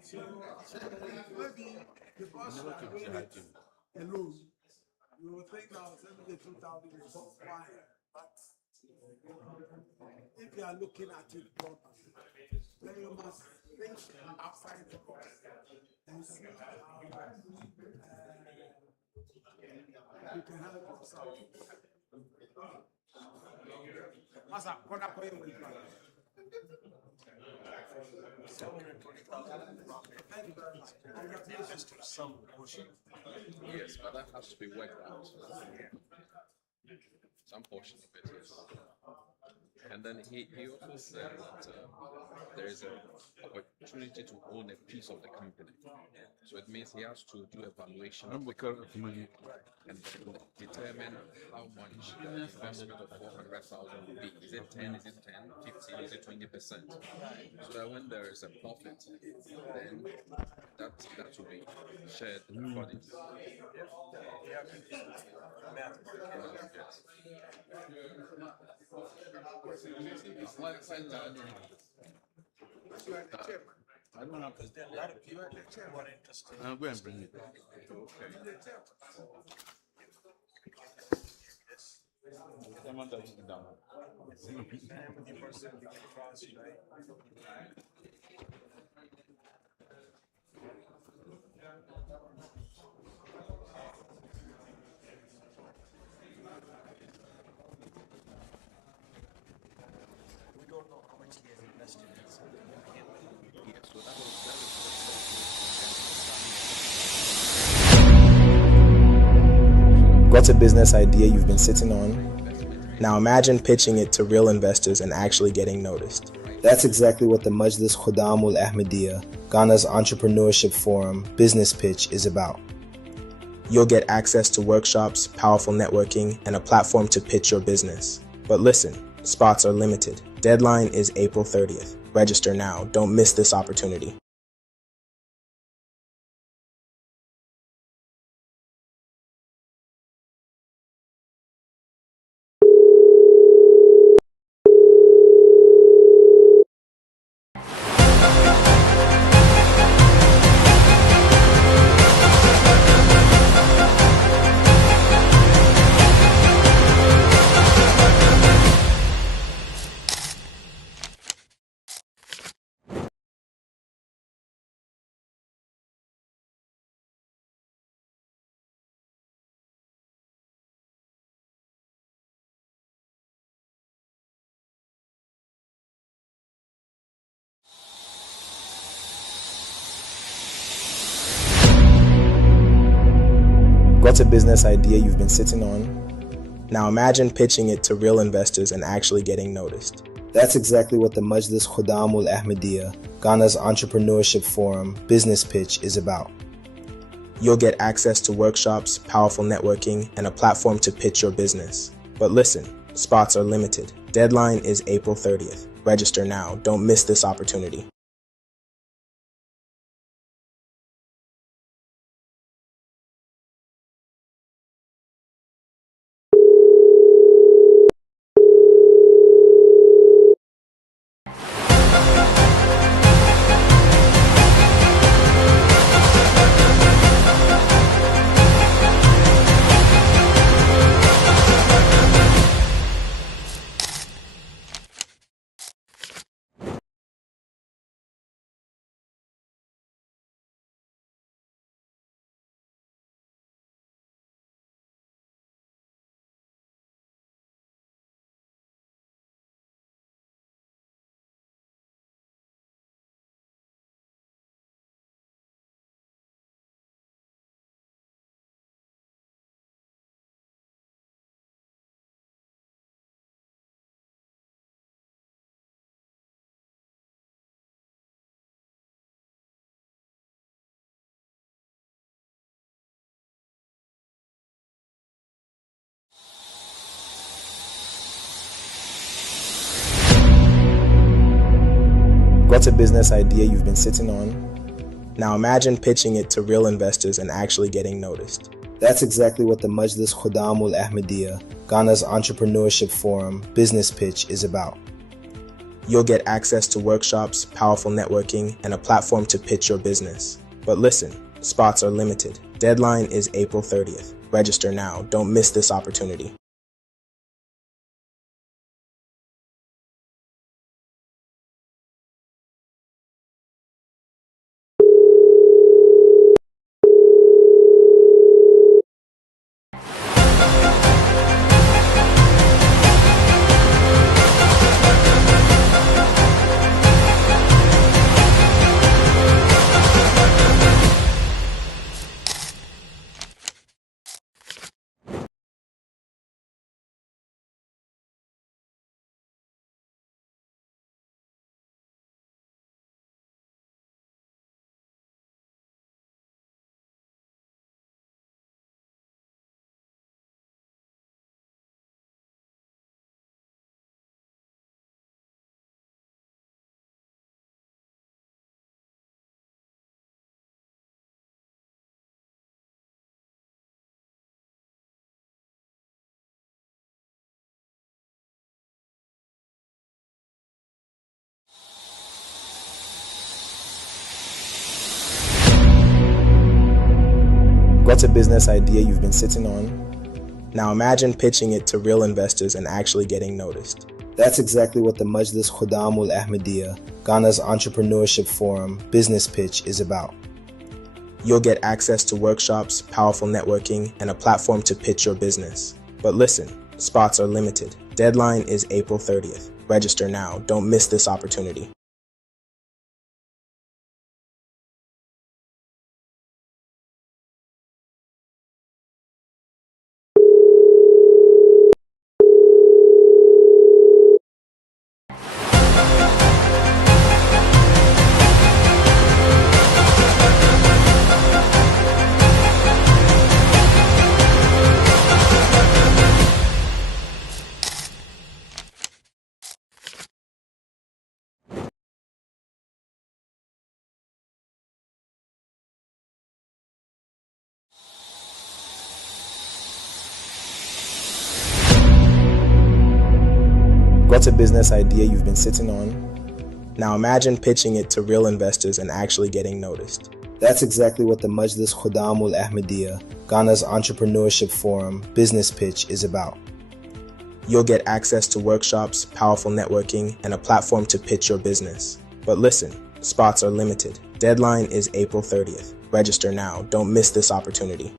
so maybe because you are doing it alone, you will think that 72,000 is so fine, but if you are looking at it properly, then you must think outside the box and see how you can help yourself. Masa, what are you with? 720,000 profit. Thank you very much. Just some portion. Yes, but that has to be worked out. Some portion of it, yes. And then he also said that there is an opportunity to own a piece of the company. So it means he has to do evaluation of the company and determine how much the investment of 400,000 will be. Is it 10? Is it 10? 15? Is it 20%? So that when there is a profit, then that will be shared accordingly. I don't know. There are a lot of people who are interested. I'll go and bring it. Someone does it down. The person we can trust, right? We don't know how much he has invested in this. Yes, so that was Got a business idea you've been sitting on? Now imagine pitching it to real investors and actually getting noticed. That's exactly what the Majlis Khudamul Ahmadiyya, Ghana's entrepreneurship forum business pitch is about. You'll get access to workshops, powerful networking, and a platform to pitch your business. But listen, spots are limited. Deadline is April 30th. Register now. Don't miss this opportunity. Got a business idea you've been sitting on? Now imagine pitching it to real investors and actually getting noticed. That's exactly what the Majlis Khuddam Ul Ahmadiyya, Ghana's entrepreneurship forum, business pitch is about. You'll get access to workshops, powerful networking, and a platform to pitch your business. But listen, spots are limited. Deadline is April 30th. Register now. Don't miss this opportunity. Got a business idea you've been sitting on? Now imagine pitching it to real investors and actually getting noticed. That's exactly what the Majlis Khuddam Ul Ahmadiyya, Ghana's entrepreneurship forum, business pitch is about. You'll get access to workshops, powerful networking, and a platform to pitch your business. But listen, spots are limited. Deadline is April 30th. Register now. Don't miss this opportunity. Got a business idea you've been sitting on? Now imagine pitching it to real investors and actually getting noticed. That's exactly what the Majlis Khuddam Ul Ahmadiyya, Ghana's entrepreneurship forum, business pitch is about. You'll get access to workshops, powerful networking, and a platform to pitch your business. But listen, spots are limited. Deadline is April 30th. Register now. Don't miss this opportunity. What's a business idea you've been sitting on? Now imagine pitching it to real investors and actually getting noticed. That's exactly what the Majlis Khudamul Ahmadiyya, Ghana's entrepreneurship forum, business pitch is about. You'll get access to workshops, powerful networking, and a platform to pitch your business. But listen, spots are limited. Deadline is April 30th. Register now. Don't miss this opportunity.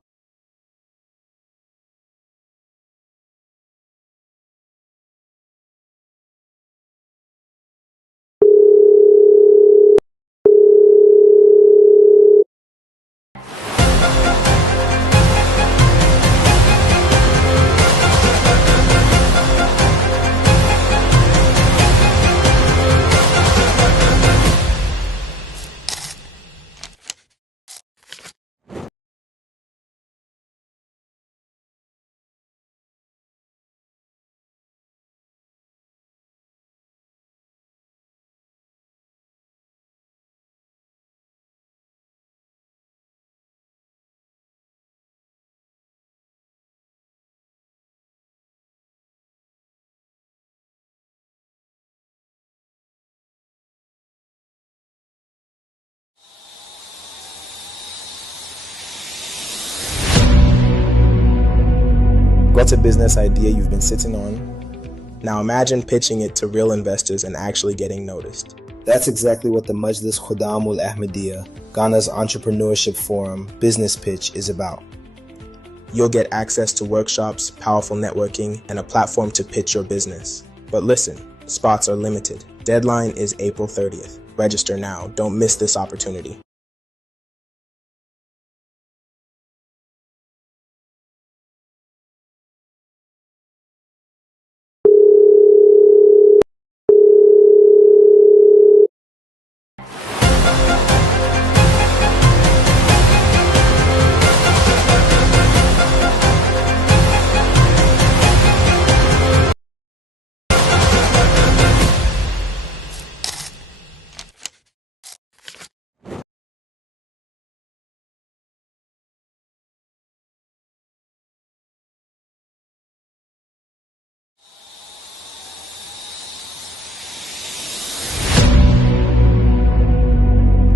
What's a business idea you've been sitting on? Now imagine pitching it to real investors and actually getting noticed. That's exactly what the Majlis Khudamul Ahmadiyya, Ghana's entrepreneurship forum, business pitch is about. You'll get access to workshops, powerful networking, and a platform to pitch your business. But listen, spots are limited. Deadline is April 30th. Register now. Don't miss this opportunity.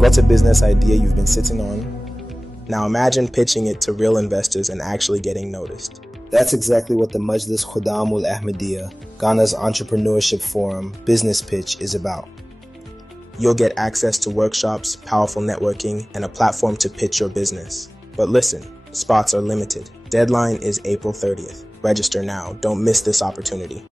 What's a business idea you've been sitting on? Now imagine pitching it to real investors and actually getting noticed. That's exactly what the Majlis Khudamul Ahmadiyya, Ghana's entrepreneurship forum, business pitch is about. You'll get access to workshops, powerful networking, and a platform to pitch your business. But listen, spots are limited. Deadline is April 30th. Register now. Don't miss this opportunity.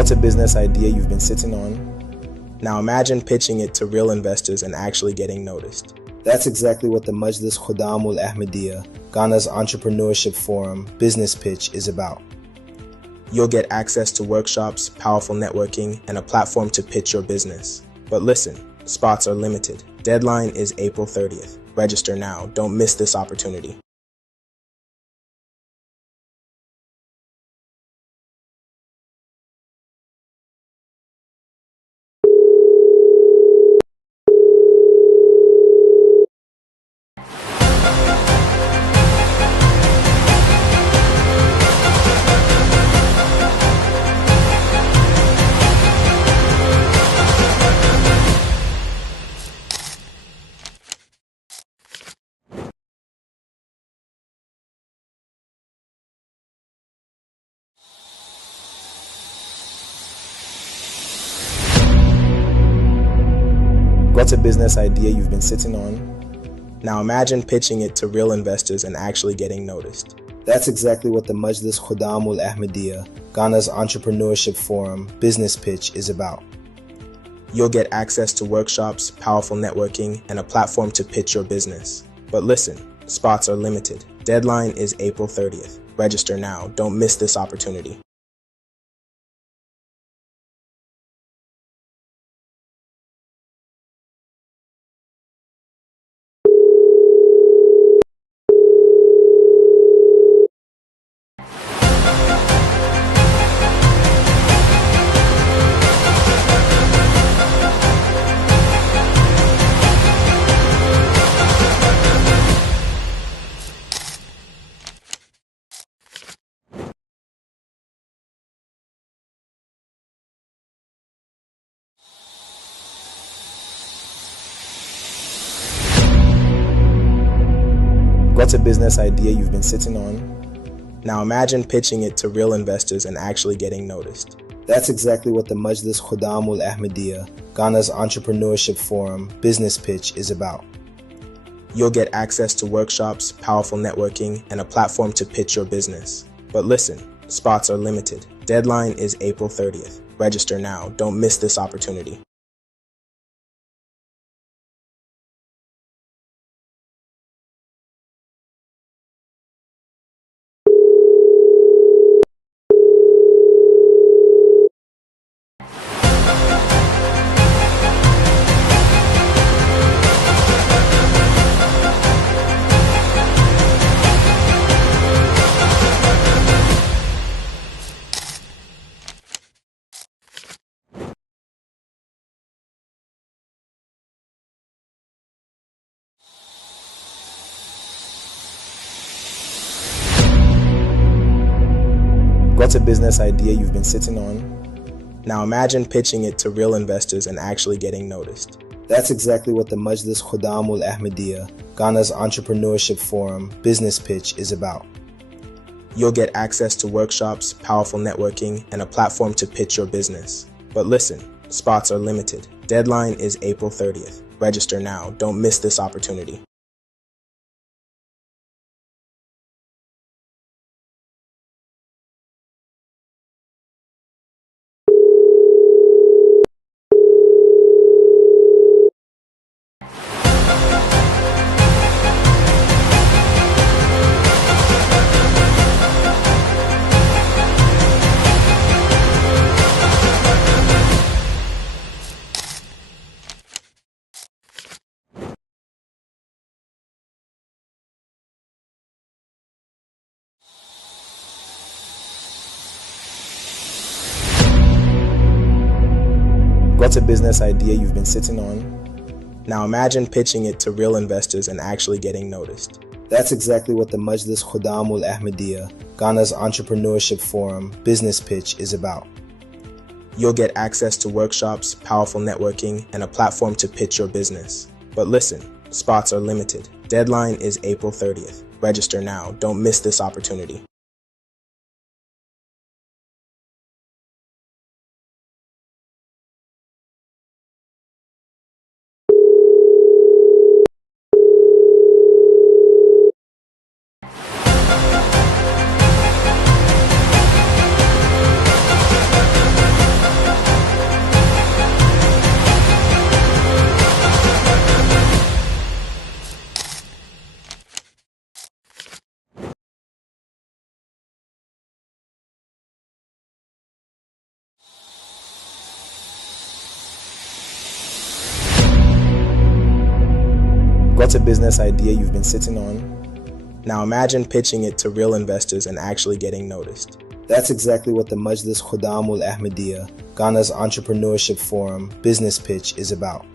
What's a business idea you've been sitting on? Now imagine pitching it to real investors and actually getting noticed. That's exactly what the Majlis Khudamul Ahmadiyya, Ghana's entrepreneurship forum, business pitch is about. You'll get access to workshops, powerful networking, and a platform to pitch your business. But listen, spots are limited. Deadline is April 30th. Register now. Don't miss this opportunity. What's a business idea you've been sitting on? Now imagine pitching it to real investors and actually getting noticed. That's exactly what the Majlis Khudamul Ahmadiyya, Ghana's entrepreneurship forum, business pitch is about. You'll get access to workshops, powerful networking, and a platform to pitch your business. But listen, spots are limited. Deadline is April 30th. Register now. Don't miss this opportunity. What's a business idea you've been sitting on? Now imagine pitching it to real investors and actually getting noticed. That's exactly what the Majlis Khudamul Ahmadiyya, Ghana's entrepreneurship forum, business pitch is about. You'll get access to workshops, powerful networking, and a platform to pitch your business. But listen, spots are limited. Deadline is April 30th. Register now. Don't miss this opportunity. What's a business idea you've been sitting on? Now imagine pitching it to real investors and actually getting noticed. That's exactly what the Majlis Khudamul Ahmadiyya, Ghana's entrepreneurship forum, business pitch is about. You'll get access to workshops, powerful networking, and a platform to pitch your business. But listen, spots are limited. Deadline is April 30th. Register now. Don't miss this opportunity. What's a business idea you've been sitting on? Now imagine pitching it to real investors and actually getting noticed. That's exactly what the Majlis Khudamul Ahmadiyya, Ghana's entrepreneurship forum, business pitch is about. You'll get access to workshops, powerful networking, and a platform to pitch your business. But listen, spots are limited. Deadline is April 30th. Register now. Don't miss this opportunity. What's a business idea you've been sitting on? Now imagine pitching it to real investors and actually getting noticed. That's exactly what the Majlis Khudamul Ahmadiyya, Ghana's entrepreneurship forum, business pitch is about.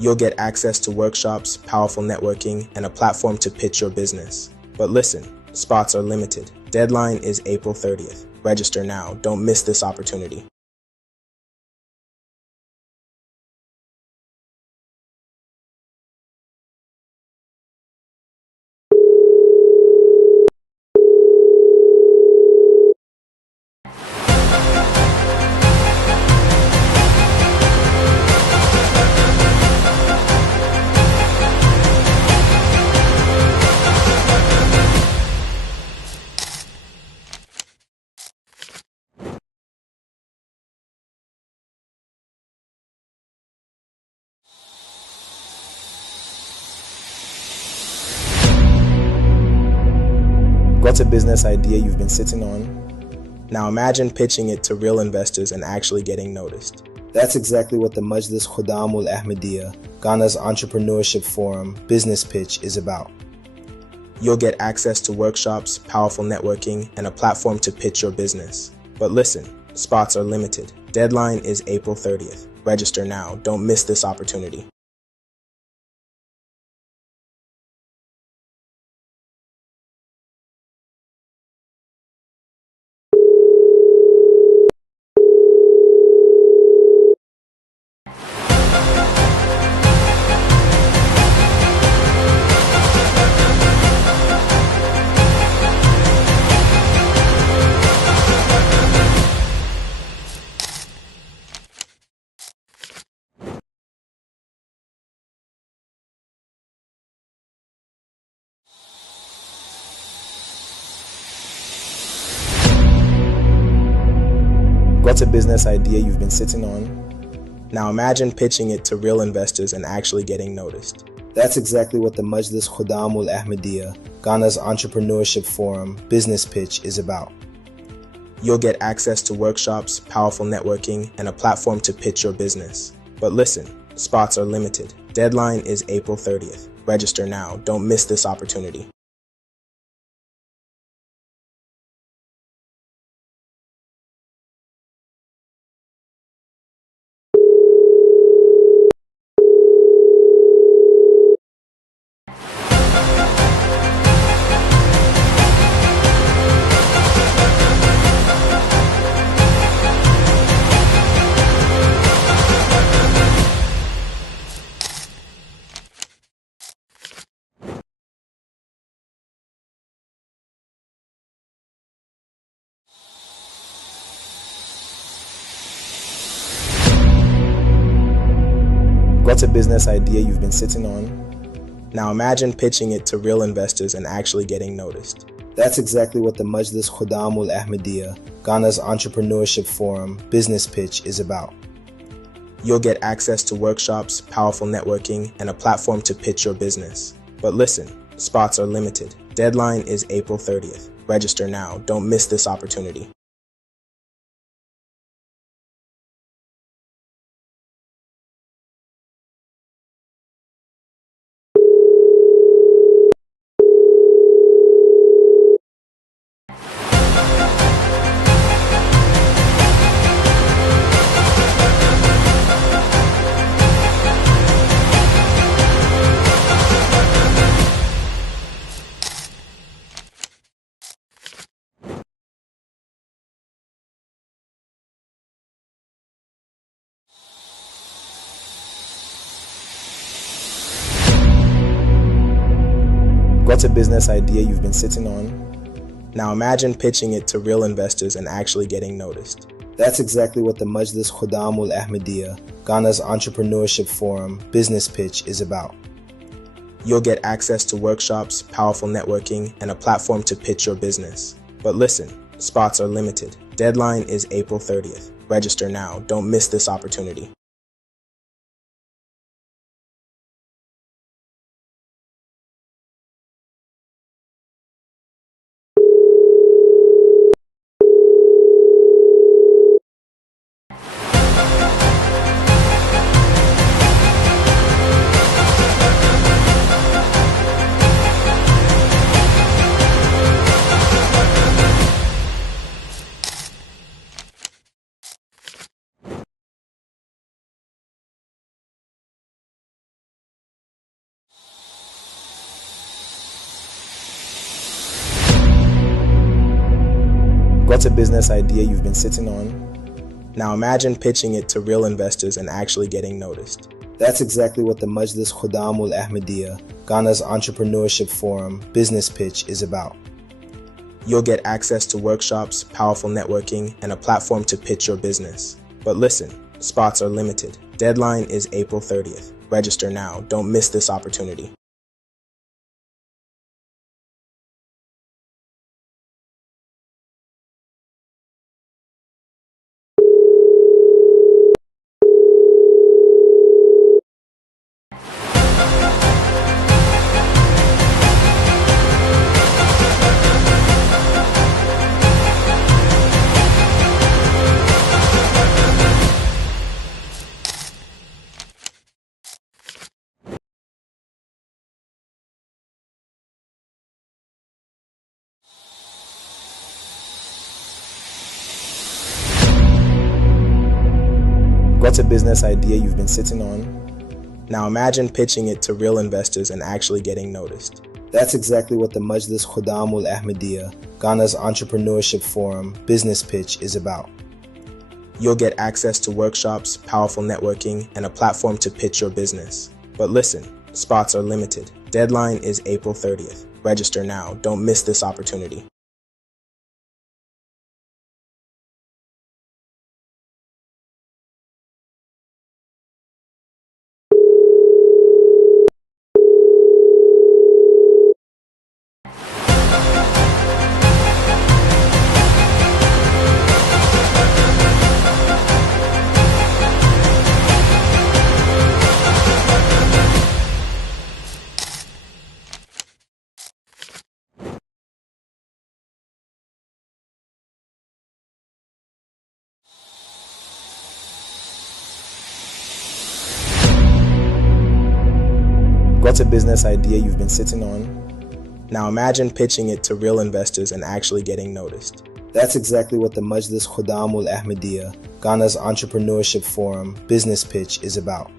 You'll get access to workshops, powerful networking, and a platform to pitch your business. But listen, spots are limited. Deadline is April 30th. Register now. Don't miss this opportunity. What's a business idea you've been sitting on? Now imagine pitching it to real investors and actually getting noticed. That's exactly what the Majlis Khudamul Ahmadiyya, Ghana's entrepreneurship forum, business pitch is about. You'll get access to workshops, powerful networking, and a platform to pitch your business. But listen, spots are limited. Deadline is April 30th. Register now. Don't miss this opportunity. What's a business idea you've been sitting on? Now imagine pitching it to real investors and actually getting noticed. That's exactly what the Majlis Khudamul Ahmadiyya, Ghana's entrepreneurship forum, business pitch is about. You'll get access to workshops, powerful networking, and a platform to pitch your business. But listen, spots are limited. Deadline is April 30th. Register now. Don't miss this opportunity. What's a business idea you've been sitting on? Now imagine pitching it to real investors and actually getting noticed. That's exactly what the Majlis Khudamul Ahmadiyya, Ghana's entrepreneurship forum, business pitch is about. You'll get access to workshops, powerful networking, and a platform to pitch your business. But listen, spots are limited. Deadline is April 30th. Register now. Don't miss this opportunity. What's a business idea you've been sitting on? Now imagine pitching it to real investors and actually getting noticed. That's exactly what the Majlis Khudamul Ahmadiyya, Ghana's entrepreneurship forum, business pitch is about. You'll get access to workshops, powerful networking, and a platform to pitch your business. But listen, spots are limited. Deadline is April 30th. Register now. Don't miss this opportunity. What's a business idea you've been sitting on? Now imagine pitching it to real investors and actually getting noticed. That's exactly what the Majlis Khudamul Ahmadiyya, Ghana's entrepreneurship forum, business pitch is about. You'll get access to workshops, powerful networking, and a platform to pitch your business. But listen, spots are limited. Deadline is April 30th. Register now. Don't miss this opportunity. What's a business idea you've been sitting on? Now imagine pitching it to real investors and actually getting noticed. That's exactly what the Majlis Khudamul Ahmadiyya, Ghana's entrepreneurship forum, business pitch is about. You'll get access to workshops, powerful networking, and a platform to pitch your business. But listen, spots are limited. Deadline is April 30th. Register now. Don't miss this opportunity. What's a business idea you've been sitting on? Now imagine pitching it to real investors and actually getting noticed. That's exactly what the Majlis Khudamul Ahmadiyya, Ghana's entrepreneurship forum, business pitch is about.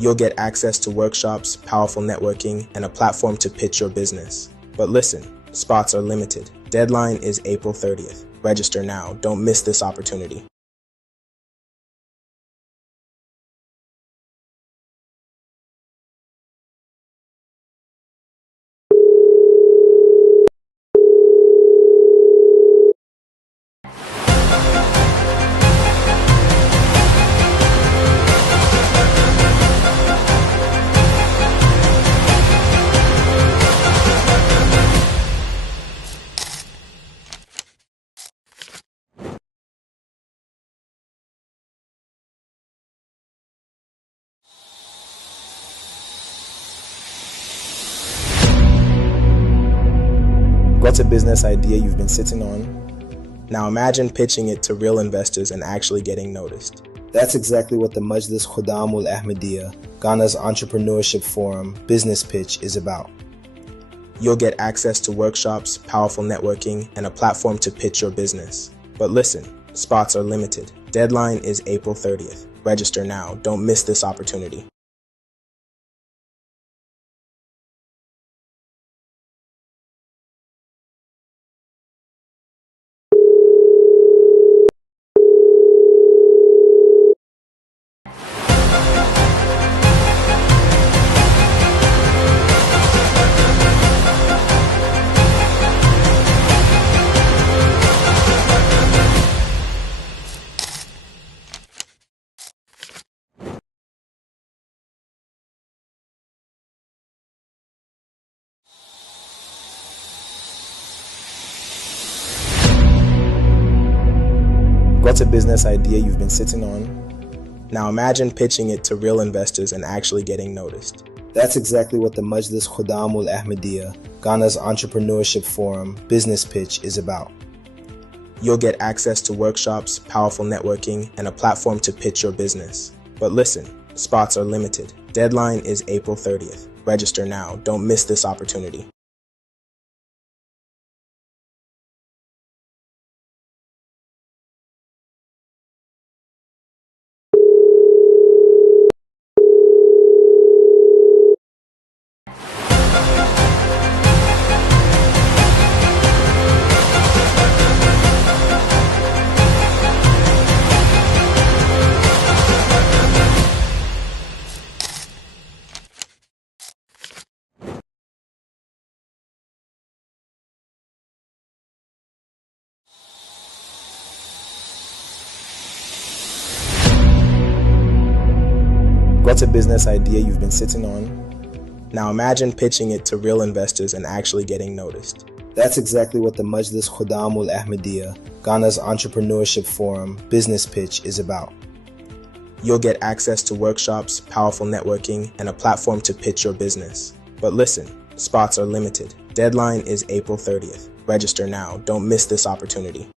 You'll get access to workshops, powerful networking, and a platform to pitch your business. But listen, spots are limited. Deadline is April 30th. Register now. Don't miss this opportunity. What's a business idea you've been sitting on? Now imagine pitching it to real investors and actually getting noticed. That's exactly what the Majlis Khudamul Ahmadiyya, Ghana's entrepreneurship forum, business pitch is about. You'll get access to workshops, powerful networking, and a platform to pitch your business. But listen, spots are limited. Deadline is April 30th. Register now. Don't miss this opportunity. What's a business idea you've been sitting on? Now imagine pitching it to real investors and actually getting noticed. That's exactly what the Majlis Khudamul Ahmadiyya, Ghana's entrepreneurship forum, business pitch is about. You'll get access to workshops, powerful networking, and a platform to pitch your business. But listen, spots are limited. Deadline is April 30th. Register now. Don't miss this opportunity. What's a business idea you've been sitting on? Now imagine pitching it to real investors and actually getting noticed. That's exactly what the Majlis Khudamul Ahmadiyya, Ghana's entrepreneurship forum, business pitch is about. You'll get access to workshops, powerful networking, and a platform to pitch your business. But listen, spots are limited. Deadline is April 30th. Register now. Don't miss this opportunity.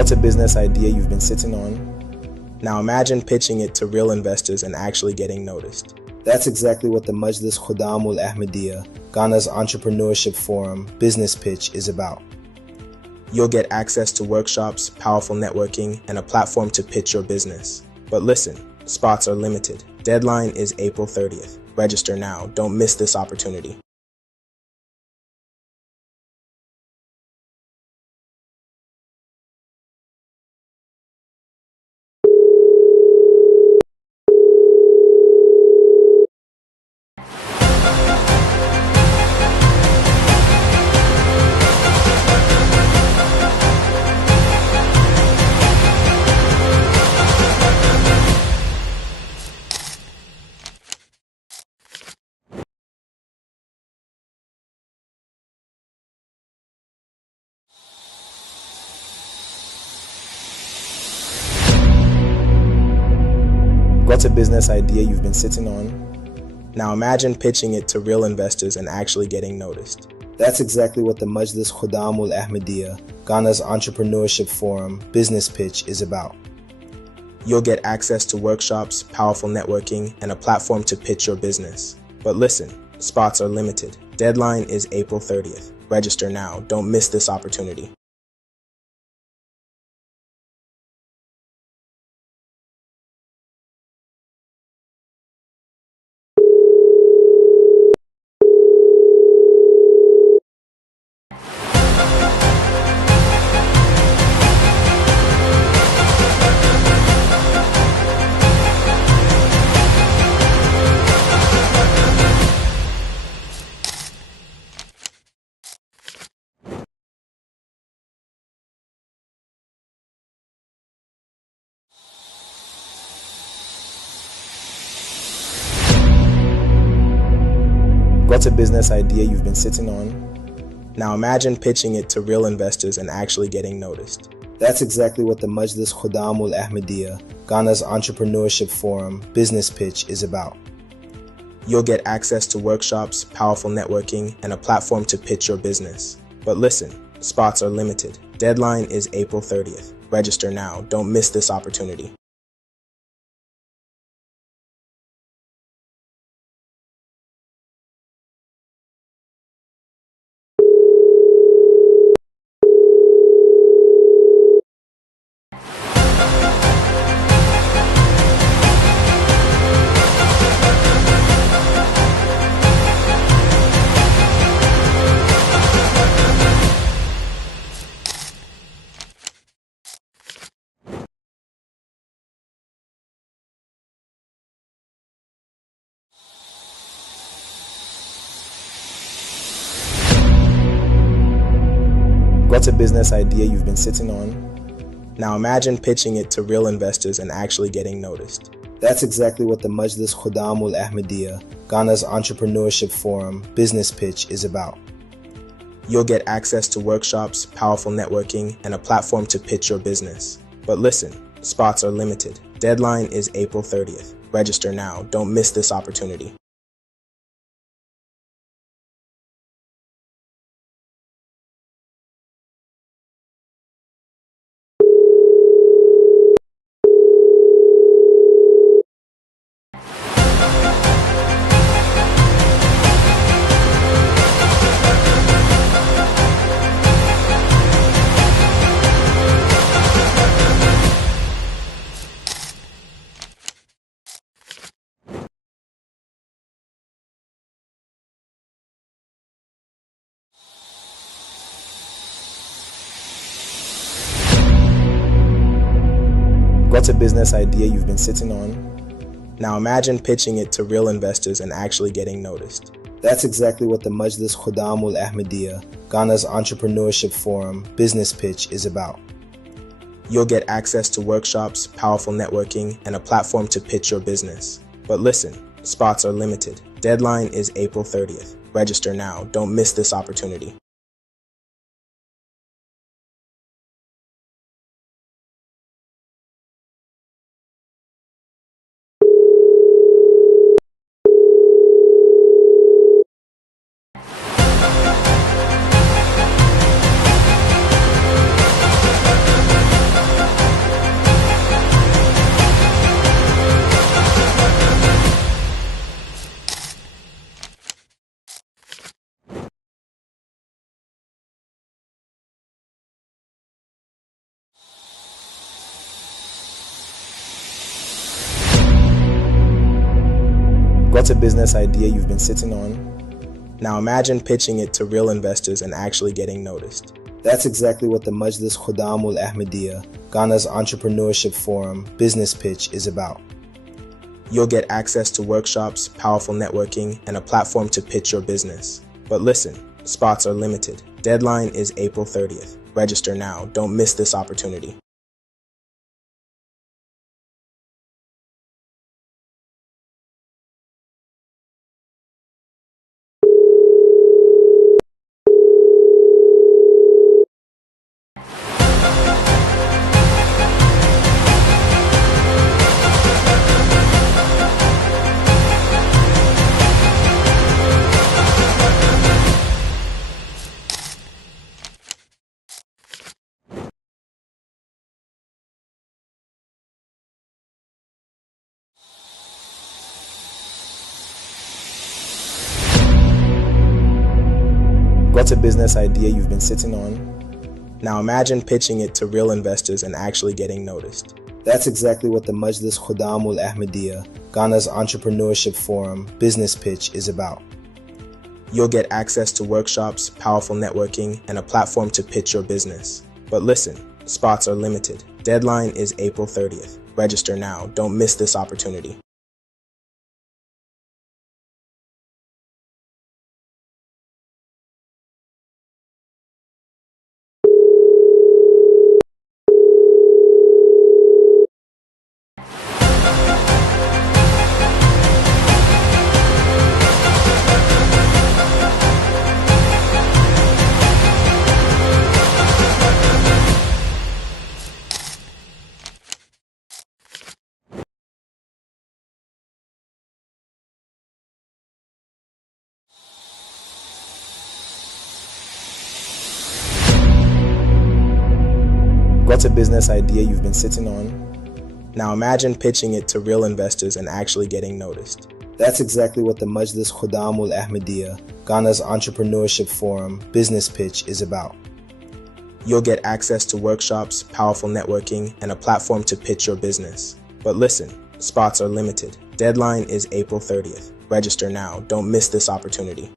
What's a business idea you've been sitting on? Now imagine pitching it to real investors and actually getting noticed. That's exactly what the Majlis Khudamul Ahmadiyya, Ghana's entrepreneurship forum, business pitch is about. You'll get access to workshops, powerful networking, and a platform to pitch your business. But listen, spots are limited. Deadline is April 30th. Register now. Don't miss this opportunity. What's a business idea you've been sitting on? Now imagine pitching it to real investors and actually getting noticed. That's exactly what the Majlis Khudamul Ahmadiyya, Ghana's entrepreneurship forum, business pitch is about. You'll get access to workshops, powerful networking, and a platform to pitch your business. But listen, spots are limited. Deadline is April 30th. Register now. Don't miss this opportunity. What's a business idea you've been sitting on? Now imagine pitching it to real investors and actually getting noticed. That's exactly what the Majlis Khudamul Ahmadiyya, Ghana's entrepreneurship forum, business pitch is about. You'll get access to workshops, powerful networking, and a platform to pitch your business. But listen, spots are limited. Deadline is April 30th. Register now. Don't miss this opportunity. What's a business idea you've been sitting on? Now imagine pitching it to real investors and actually getting noticed. That's exactly what the Majlis Khudamul Ahmadiyya, Ghana's entrepreneurship forum, business pitch is about. You'll get access to workshops, powerful networking, and a platform to pitch your business. But listen, spots are limited. Deadline is April 30th. Register now. Don't miss this opportunity. What's a business idea you've been sitting on? Now imagine pitching it to real investors and actually getting noticed. That's exactly what the Majlis Khudamul Ahmadiyya, Ghana's entrepreneurship forum, business pitch is about. You'll get access to workshops, powerful networking, and a platform to pitch your business. But listen, spots are limited. Deadline is April 30th. Register now. Don't miss this opportunity. What's a business idea you've been sitting on? Now imagine pitching it to real investors and actually getting noticed. That's exactly what the Majlis Khudamul Ahmadiyya, Ghana's entrepreneurship forum, business pitch is about. You'll get access to workshops, powerful networking, and a platform to pitch your business. But listen, spots are limited. Deadline is April 30th. Register now. Don't miss this opportunity. What's a business idea you've been sitting on? Now imagine pitching it to real investors and actually getting noticed. That's exactly what the Majlis Khudamul Ahmadiyya, Ghana's entrepreneurship forum, business pitch is about. You'll get access to workshops, powerful networking, and a platform to pitch your business. But listen, spots are limited. Deadline is April 30th. Register now. Don't miss this opportunity. What's a business idea you've been sitting on? Now imagine pitching it to real investors and actually getting noticed. That's exactly what the Majlis Khudamul Ahmadiyya, Ghana's entrepreneurship forum, business pitch is about. You'll get access to workshops, powerful networking, and a platform to pitch your business. But listen, spots are limited. Deadline is April 30th. Register now. Don't miss this opportunity.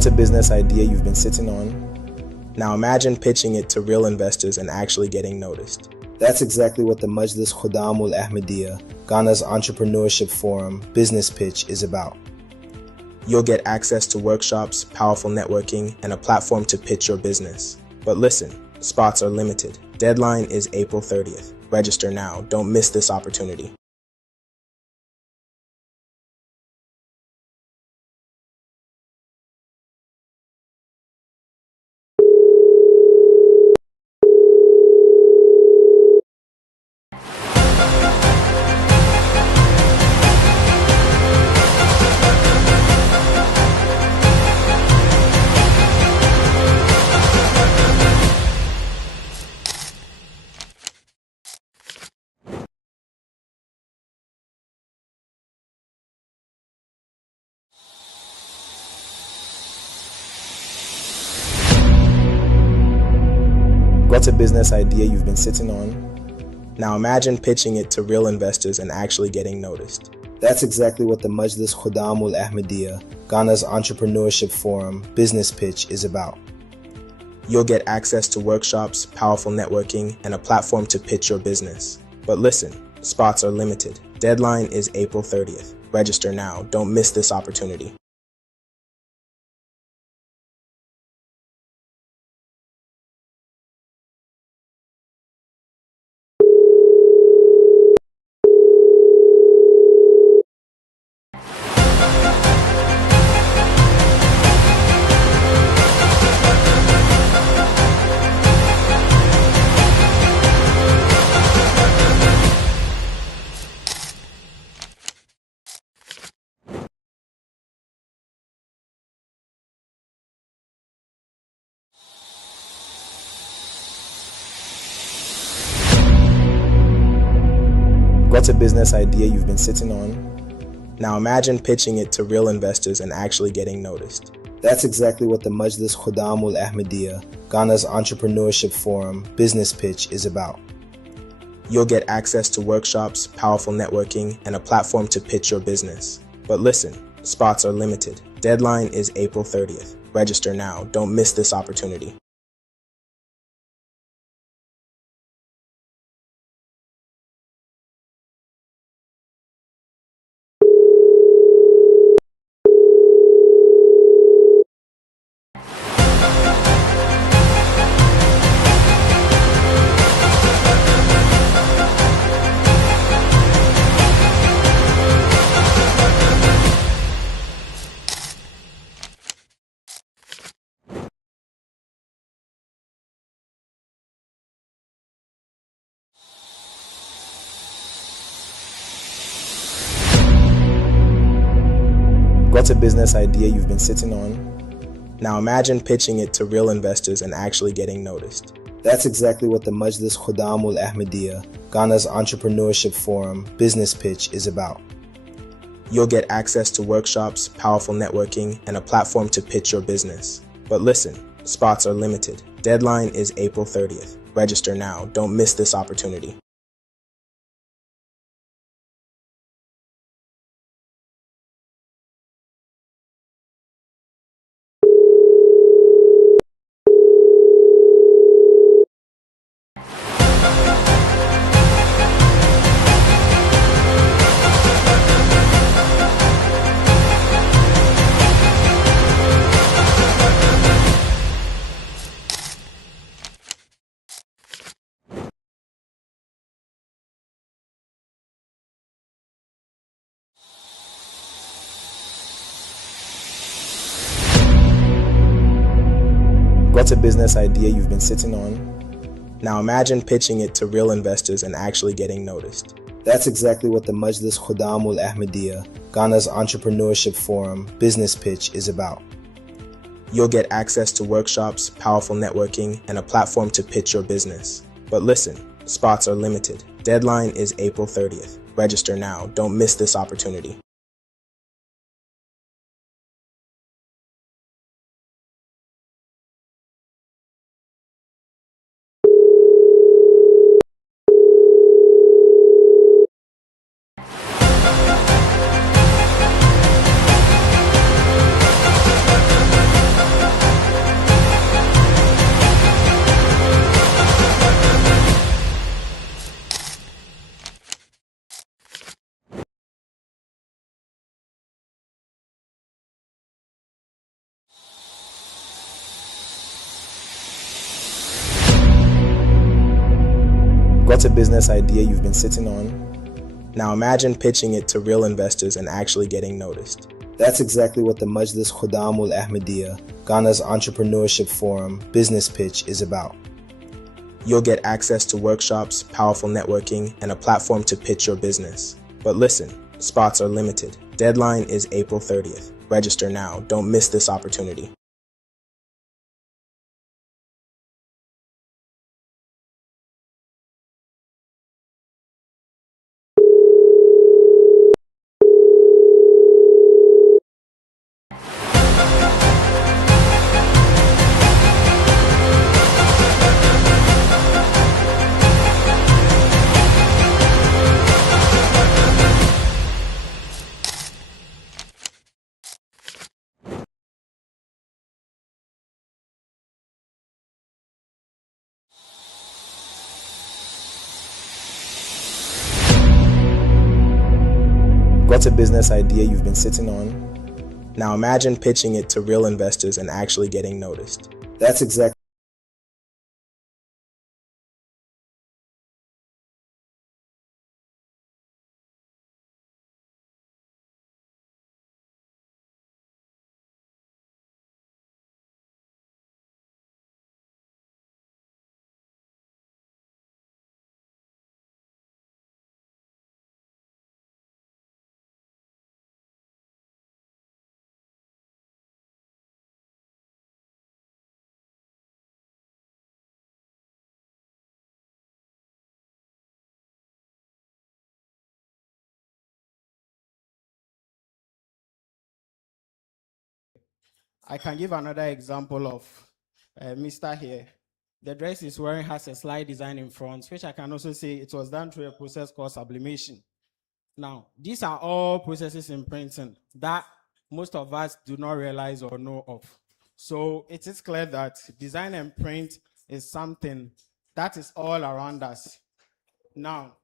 What's a business idea you've been sitting on? Now imagine pitching it to real investors and actually getting noticed. That's exactly what the Majlis Khudamul Ahmadiyya, Ghana's entrepreneurship forum, business pitch is about. You'll get access to workshops, powerful networking, and a platform to pitch your business. But listen, spots are limited. Deadline is April 30th. Register now. Don't miss this opportunity. What's a business idea you've been sitting on? Now imagine pitching it to real investors and actually getting noticed. That's exactly what the Majlis Khudamul Ahmadiyya, Ghana's entrepreneurship forum, business pitch is about. You'll get access to workshops, powerful networking, and a platform to pitch your business. But listen, spots are limited. Deadline is April 30th. Register now. Don't miss this opportunity. What's a business idea you've been sitting on? Now imagine pitching it to real investors and actually getting noticed. That's exactly what the Majlis Khuddam Ul Ahmadiyya, Ghana's entrepreneurship forum, business pitch is about. You'll get access to workshops, powerful networking, and a platform to pitch your business. But listen, spots are limited. Deadline is April 30th. Register now. Don't miss this opportunity. What's a business idea you've been sitting on? Now imagine pitching it to real investors and actually getting noticed. That's exactly what the Majlis Khuddam Ul Ahmadiyya, Ghana's entrepreneurship forum, business pitch is about. You'll get access to workshops, powerful networking, and a platform to pitch your business. But listen, spots are limited. Deadline is April 30th. Register now. Don't miss this opportunity. What's a business idea you've been sitting on? Now imagine pitching it to real investors and actually getting noticed. That's exactly what the Majlis Khuddam Ul Ahmadiyya, Ghana's entrepreneurship forum, business pitch is about. You'll get access to workshops, powerful networking, and a platform to pitch your business. But listen, spots are limited. Deadline is April 30th. Register now. Don't miss this opportunity. What's a business idea you've been sitting on? Now imagine pitching it to real investors and actually getting noticed. That's exactly what the Majlis Khuddam Ul Ahmadiyya, Ghana's entrepreneurship forum, business pitch is about. You'll get access to workshops, powerful networking, and a platform to pitch your business. But listen, spots are limited. Deadline is April 30th. Register now. Don't miss this opportunity. What's a business idea you've been sitting on? Now imagine pitching it to real investors and actually getting noticed. That's exactly I can give another example of Mr. here. The dress he's wearing has a slide design in front, which I can also say it was done through a process called sublimation. Now, these are all processes in printing that most of us do not realize or know of. So it is clear that design and print is something that is all around us. Now,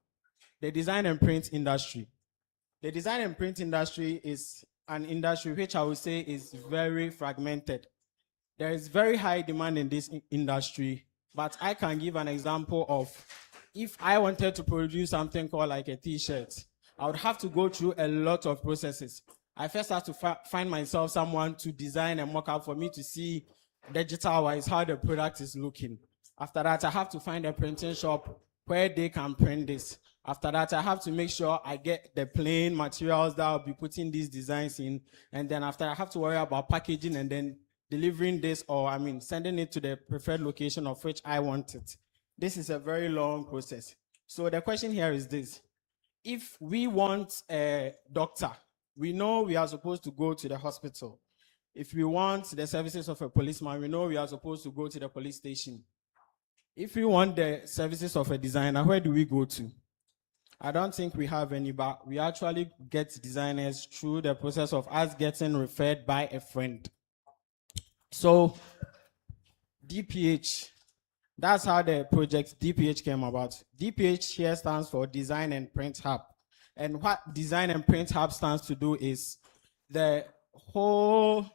the design and print industry. The design and print industry is an industry which I would say is very fragmented. There is very high demand in this industry, but I can give an example of if I wanted to produce something called like a t-shirt, I would have to go through a lot of processes. I first have to find myself someone to design a mock-up for me to see digital-wise how the product is looking. After that, I have to find a printing shop where they can print this. After that, I have to make sure I get the plain materials that I'll be putting these designs in. And then after, I have to worry about packaging and then delivering this, or sending it to the preferred location of which I want it. This is a very long process. So the question here is this. If we want a doctor, we know we are supposed to go to the hospital. If we want the services of a policeman, we know we are supposed to go to the police station. If we want the services of a designer, where do we go to? I don't think we have any, but we actually get designers through the process of us getting referred by a friend. So DPH, that's how the project DPH came about. DPH here stands for Design and Print Hub. And what Design and Print Hub stands to do is the whole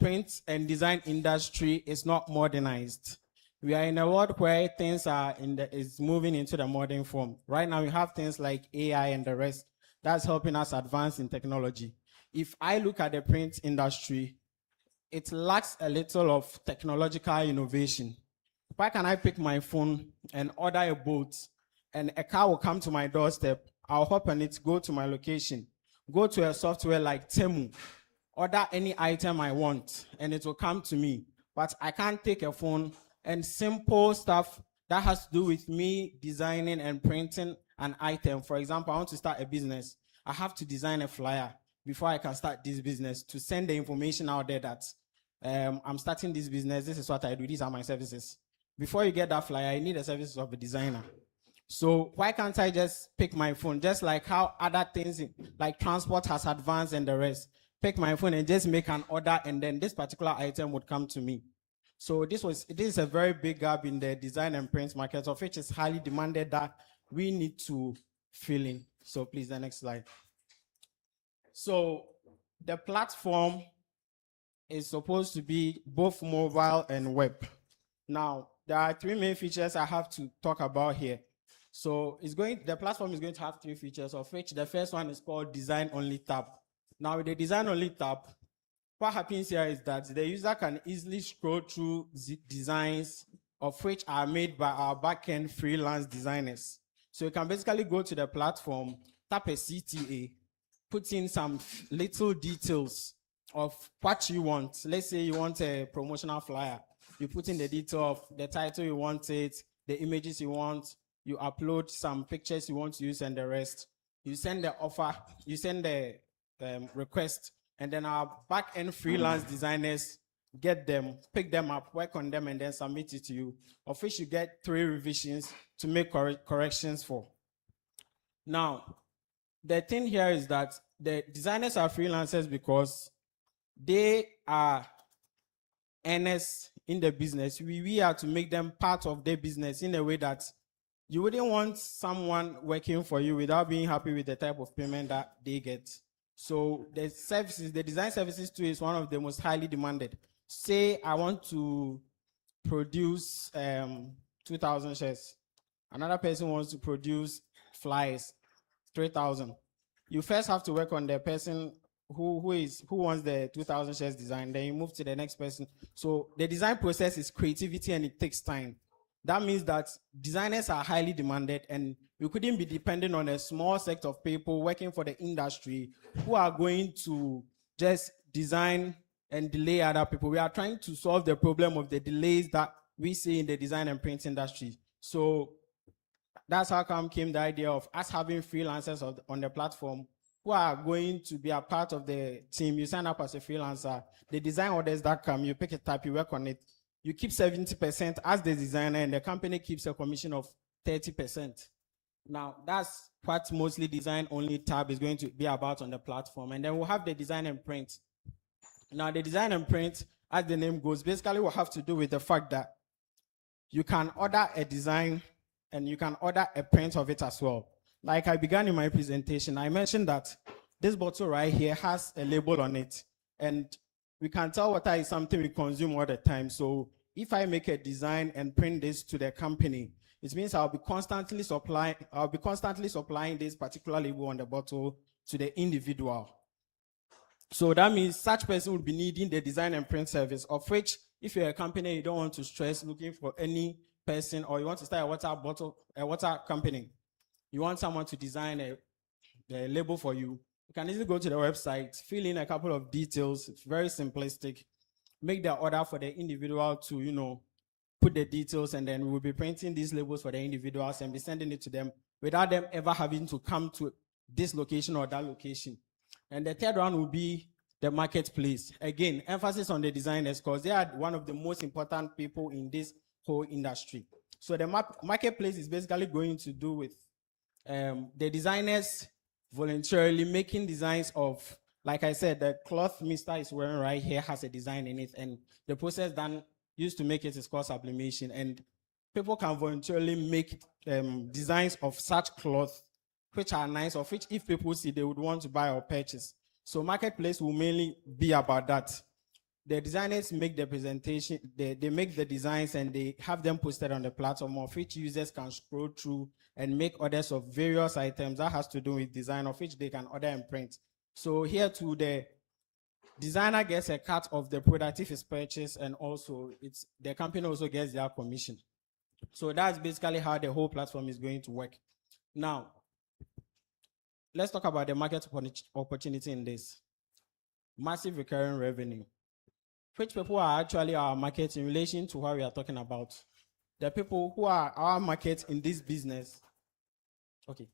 print and design industry is not modernized. We are in a world where things are is moving into the modern form. Right now we have things like AI and the rest that's helping us advance in technology. If I look at the print industry, it lacks a little of technological innovation. Why can I pick my phone and order a boat and a car will come to my doorstep? I'll hop on it, go to my location, go to a software like Temu, order any item I want, and it will come to me. But I can't take a phone and simple stuff that has to do with me designing and printing an item. For example, I want to start a business. I have to design a flyer before I can start this business to send the information out there that I'm starting this business, this is what I do, these are my services. Before you get that flyer, I need the services of a designer. So why can't I just pick my phone, just like how other things like transport has advanced and the rest, pick my phone and just make an order and then this particular item would come to me. So this is a very big gap in the design and print market, of which is highly demanded that we need to fill in. So please, the next slide. So the platform is supposed to be both mobile and web. Now, there are three main features I have to talk about here. So the platform is going to have three features, of which the first one is called Design Only tab. Now, with the Design Only tab, what happens here is that the user can easily scroll through designs of which are made by our backend freelance designers. So you can basically go to the platform, tap a CTA, put in some little details of what you want. Let's say you want a promotional flyer. You put in the detail of the title you want it, the images you want, you upload some pictures you want to use and the rest. You send the offer, you send the request, and then our back-end freelance designers get them, pick them up, work on them, and then submit it to you, of which you get 3 revisions to make corrections for. Now, the thing here is that the designers are freelancers because they are earners in the business. We are to make them part of their business in a way that you wouldn't want someone working for you without being happy with the type of payment that they get. So the services, the design services too, is one of the most highly demanded. Say I want to produce 2,000 shares. Another person wants to produce flyers, 3,000. You first have to work on the person who wants the 2,000 shares design. Then you move to the next person. So the design process is creativity and it takes time. That means that designers are highly demanded, and we couldn't be dependent on a small set of people working for the industry who are going to just design and delay other people. We are trying to solve the problem of the delays that we see in the design and print industry. So that's how came the idea of us having freelancers on the platform who are going to be a part of the team. You sign up as a freelancer. The design orders that come, you pick it up, you work on it. You keep 70% as the designer, and the company keeps a commission of 30%. Now, that's what mostly design-only tab is going to be about on the platform. And then we'll have the design and print. Now, the design and print, as the name goes, basically will have to do with the fact that you can order a design and you can order a print of it as well. Like I began in my presentation, I mentioned that this bottle right here has a label on it, and we can tell water is something we consume all the time. So if I make a design and print this to the company, it means I'll be constantly supplying this particular label on the bottle to the individual. So that means such person will be needing the design and print service, of which if you're a company, you don't want to stress looking for any person, or you want to start a water company, you want someone to design a label for you, you can easily go to the website, fill in a couple of details. It's very simplistic. Make the order for the individual to, put the details, and then we will be printing these labels for the individuals and be sending it to them without them ever having to come to this location or that location. And the third one will be the marketplace. Again, emphasis on the designers, because they are one of the most important people in this whole industry. So the marketplace is basically going to do with the designers voluntarily making designs of, like I said, the cloth Mr. is wearing right here has a design in it, and the process done used to make it is called sublimation. And people can voluntarily make designs of such cloth, which are nice, of which if people see, they would want to buy or purchase. So marketplace will mainly be about that. The designers make the presentation, they make the designs, and they have them posted on the platform, of which users can scroll through and make orders of various items that has to do with design, of which they can order and print. So here too, the designer gets a cut of the product if it's purchased, and also the company also gets their commission. So that's basically how the whole platform is going to work. Now, let's talk about the market opportunity in this. Massive recurring revenue. Which people are actually our market in relation to what we are talking about? The people who are our market in this business. Okay.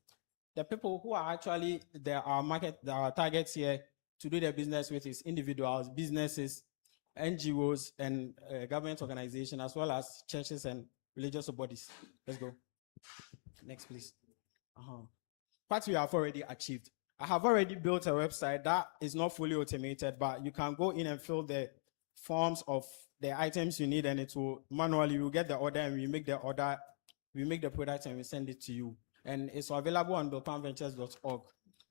The people who are actually our targets here to do their business with is individuals, businesses, NGOs, and government organizations, as well as churches and religious bodies. Let's go. Next, please. What we have already achieved. I have already built a website that is not fully automated, but you can go in and fill the forms of the items you need, and it will manually, you get the order, and we make the order, we make the product, and we send it to you. And it's available on bilpanventures.org.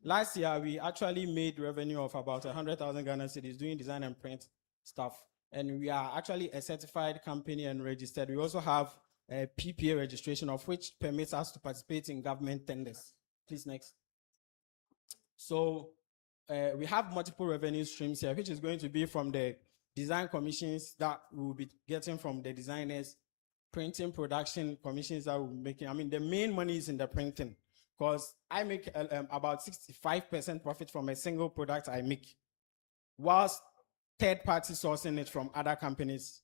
Last year, we actually made revenue of about 100,000 Ghana cedis doing design and print stuff. And we are actually a certified company and registered. We also have a PPA registration, of which permits us to participate in government tenders. Please, next. So we have multiple revenue streams here, which is going to be from the design commissions that we will be getting from the designers, printing production commissions that we'll be making. I mean, the main money is in the printing, because I make about 65% profit from a single product I make, whilst third party sourcing it from other companies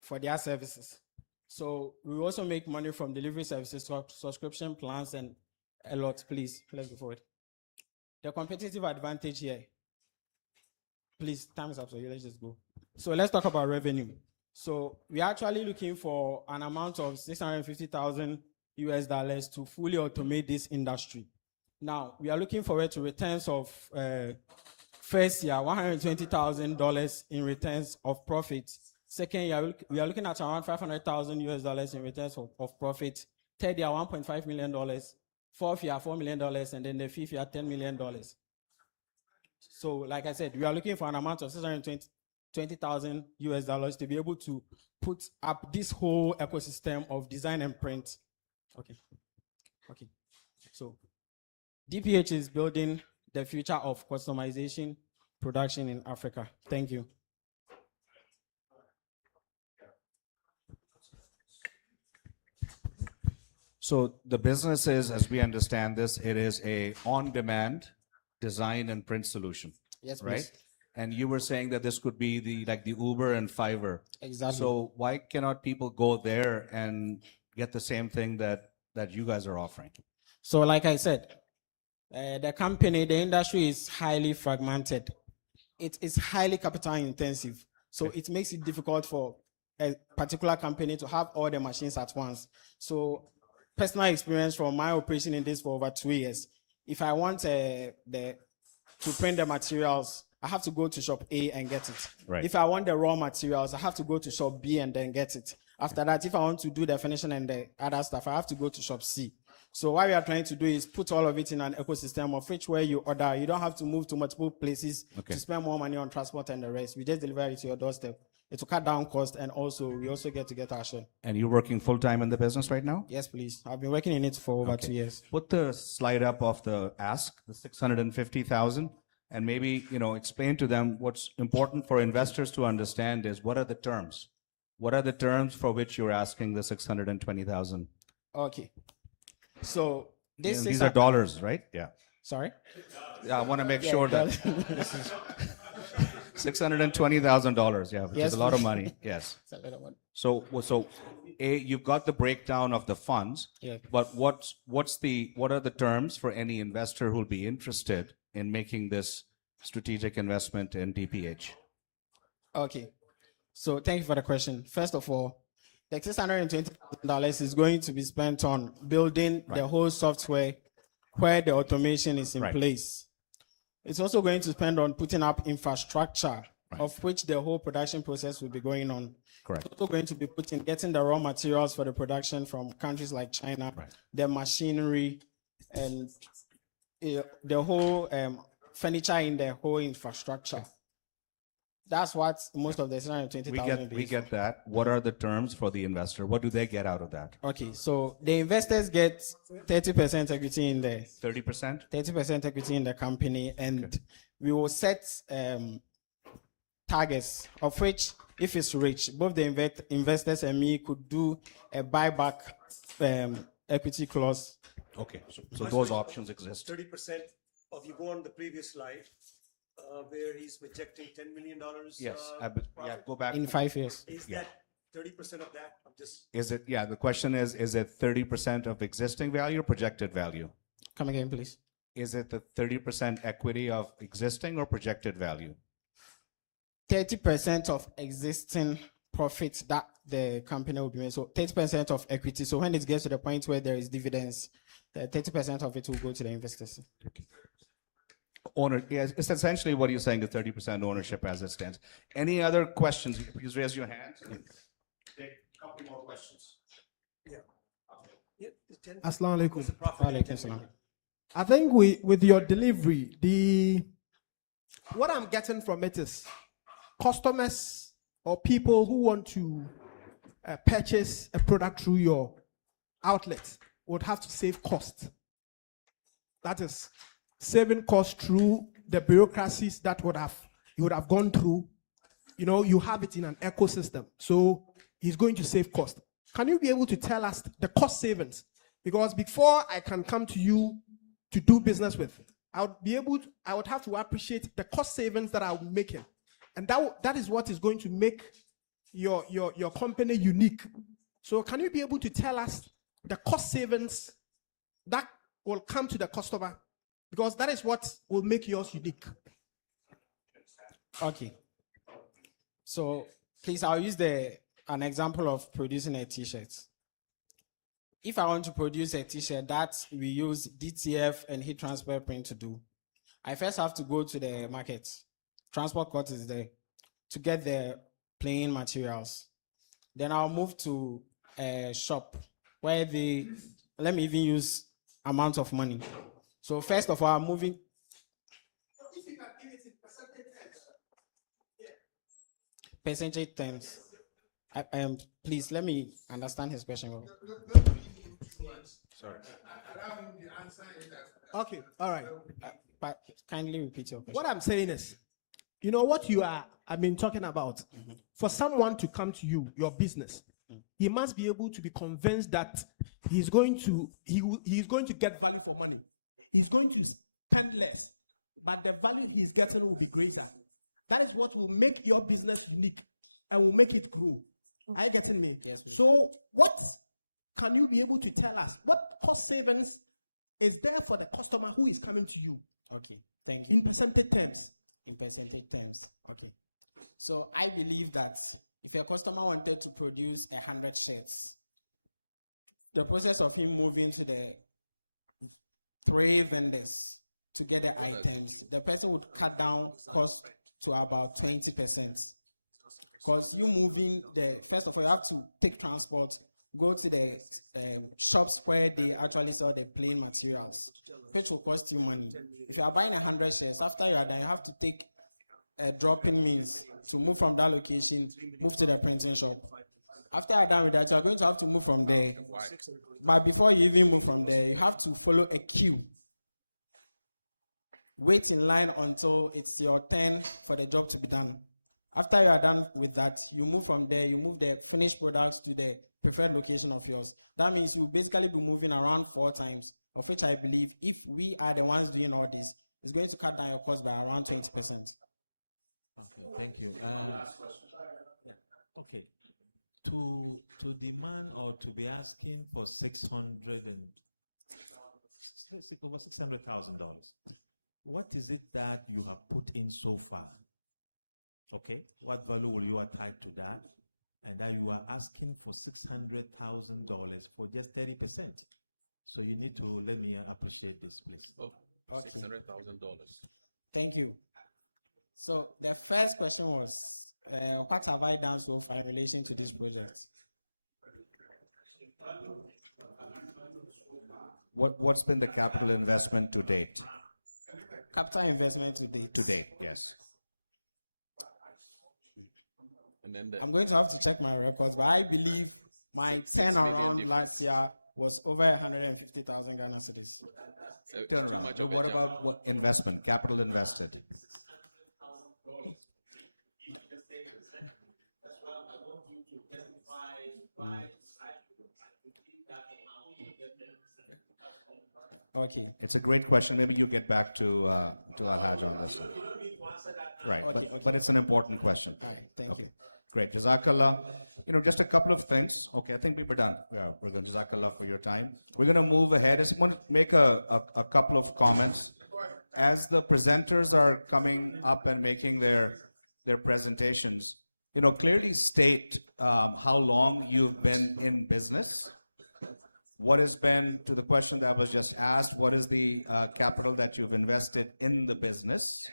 for their services. So we also make money from delivery services, subscription plans, and a lot. Please, let's go forward. The competitive advantage here. Please, time is up, so let's just go. So let's talk about revenue. So we're actually looking for an amount of $650,000 to fully automate this industry. Now, we are looking forward to returns of first year, $120,000 in returns of profit. Second year, we are looking at around $500,000 in returns of profit. Third year, $1.5 million. Fourth year, $4 million. And then the fifth year, $10 million. So, like I said, we are looking for an amount of $620,000 to be able to put up this whole ecosystem of design and print. Okay. So, DPH is building the future of customization production in Africa. Thank you. So the business is, as we understand this, it is a on-demand design and print solution. Yes, right? please. And you were saying that this could be the Uber and Fiverr. Exactly. So why cannot people go there and get the same thing that you guys are offering? So like I said, The company, the industry is highly fragmented. It is highly capital intensive. So it makes it difficult for a particular company to have all the machines at once. So personal experience from my operation in this for over 2 years. If I want to print the materials, I have to go to shop A and get it. Right. If I want the raw materials, I have to go to shop B and then get it. After that, if I want to do the finishing and the other stuff, I have to go to shop C. So what we are trying to do is put all of it in an ecosystem of which where you order, you don't have to move to multiple places to spend more money on transport and the rest. We just deliver it to your doorstep. It will cut down cost, and also we also get to get our share. And you're working full-time in the business right now? Yes, please. I've been working in it for over 2 years. Put the slide up of the ask, the 650,000, and maybe, explain to them what's important for investors to understand is what are the terms? What are the terms for which you're asking the 620,000? Okay. So These are dollars, right? Yeah. Sorry? Yeah, I want to make Yeah, sure that this is $620,000, yeah, which Yes, is a lot of please. money. Yes. It's a little one. So you've got the breakdown of the funds, Yeah. but what are the terms for any investor who'll be interested in making this strategic investment in DPH? Okay. So thank you for the question. First of all, the $620,000 is going to be spent on building the whole software where the automation is in place. It's also going to spend on putting up infrastructure of which the whole production process will be going on. Correct. It's also going to be getting the raw materials for the production from countries like China, the machinery, and the whole furniture in the whole infrastructure. That's what most of the 620,000 We get that. What are the terms for the investor? What do they get out of that? Okay, so the investors get 30% equity in the 30%? 30% equity in the company, and we will set targets of which, if it's reached, both the investors and me could do a buyback equity clause. Okay, so those options exist. 30% of, you go on the previous slide, where he's projecting $10 million. Yes, go back. In 5 years. Is that 30% of that? I'm just. Is it, the question is it 30% of existing value or projected value? Come again, please. Is it the 30% equity of existing or projected value? 30% of existing profits that the company will be made. So 30% of equity. So when it gets to the point where there is dividends, 30% of it will go to the investors. Yes, it's essentially what you're saying, the 30% ownership as it stands. Any other questions? Please raise your hand. Take a couple more questions. Assalamu Alaikum. Walaikum salam. I think with your delivery, what I'm getting from it is customers or people who want to purchase a product through your outlet would have to save cost. That is saving cost through the bureaucracies that you would have gone through. You have it in an ecosystem, so he's going to save cost. Can you be able to tell us the cost savings? Because before I can come to you to do business with, I would have to appreciate the cost savings that I'm making, and that is what is going to make your company unique. So can you be able to tell us the cost savings that will come to the customer? Because that is what will make yours unique. Okay. So please, I'll use an example of producing a t-shirt. If I want to produce a t-shirt that we use DTF and heat transfer print to do, I first have to go to the market. Transport cost is there to get the plain materials. Then I'll move to a shop where let me even use amount of money. So first of all, I'm moving. Percentage terms. Please let me understand his question well. Sorry. Okay, all right. But kindly repeat your question. What I'm saying is, what I've been talking about. For someone to come to you, your business, he must be able to be convinced that he's going to get value for money. He's going to spend less, but the value he's getting will be greater. That is what will make your business unique and will make it grow. Are you getting me? Yes, please. So what can you be able to tell us? What cost savings is there for the customer who is coming to you Okay, thank you. in percentage terms? In percentage terms, okay. So I believe that if a customer wanted to produce 100 shirts, the process of him moving to the 3 vendors to get the items, the person would cut down cost to about 20%. Because you moving first of all, you have to take transport, go to the shops where they actually sell the plain materials, which will cost you money. If you are buying 100 shares, after you are done, you have to take a drop-in means to move from that location, move to the printing shop. After you are done with that, you are going to have to move from there. But before you even move from there, you have to follow a queue. Wait in line until it's your turn for the job to be done. After you are done with that, you move from there, you move the finished products to the preferred location of yours. That means you basically be moving around 4 times, of which I believe if we are the ones doing all this, it's going to cut down your cost by around 20%. Okay, thank you. Okay, to demand or to be asking for over $600,000, what is it that you have put in so far? Okay, what value will you attach to that? And that you are asking for $600,000 for just 30%. So you need to let me appreciate this, please. Okay. $600,000. Thank you. So the first question was, what have I done so far in relation to this project? What's been the capital investment to date? Capital investment to date. To date, yes. And then I'm going to have to check my records, but I believe my turnaround last year was over 150,000 Ghana cedis. Turnaround. So what about what investment, capital invested? Okay. It's a great question. Maybe you get back to Al-Haj on this one. Right, Okay, but it's an important question. All right, thank you. Great, Jazakallah. Just a couple of things. Okay, I think we were done. Yeah, we're going to Jazakallah for your time. We're going to move ahead. I just want to make a couple of comments. As the presenters are coming up and making their presentations, clearly state how long you've been in business. What has been, to the question that was just asked, what is the capital that you've invested in the business?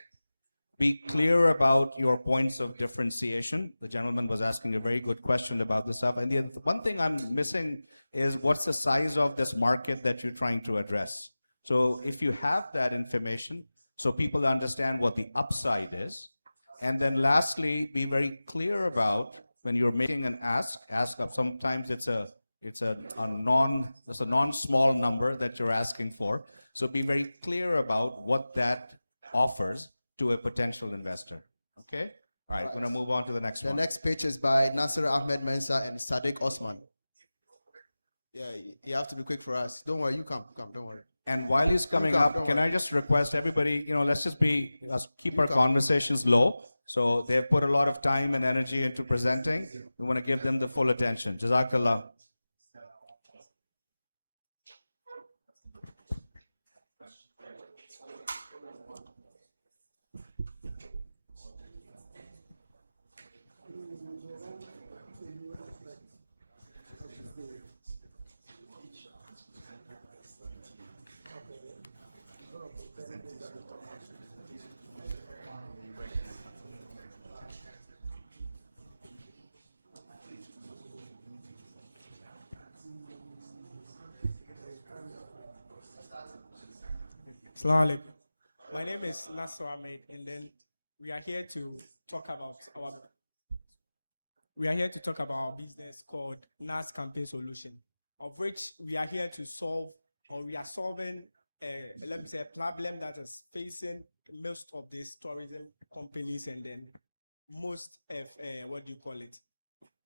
Be clear about your points of differentiation. The gentleman was asking a very good question about this stuff. And the one thing I'm missing is what's the size of this market that you're trying to address? So if you have that information, so people understand what the upside is. And then lastly, be very clear about when you're making an ask up. Sometimes it's a non-small number that you're asking for. So be very clear about what that offers to a potential investor. Okay? All right, we're going to move on to the next one. The next pitch is by Nasser Ahmed Mensa and Sadiq Osman. Yeah, you have to be quick for us. Don't worry, you come, don't worry. And while he's coming up, can I just request everybody, let's just keep our conversations low. So they've put a lot of time and energy into presenting. We want to give them the full attention. Jazakallah. Assalamu Alaikum. My name is Nasser Ahmed, and then we are here to talk about our business called NAS Campaign Solution, of which we are here to solve, or we are solving let me say a problem that is facing most of these tourism companies, and then most of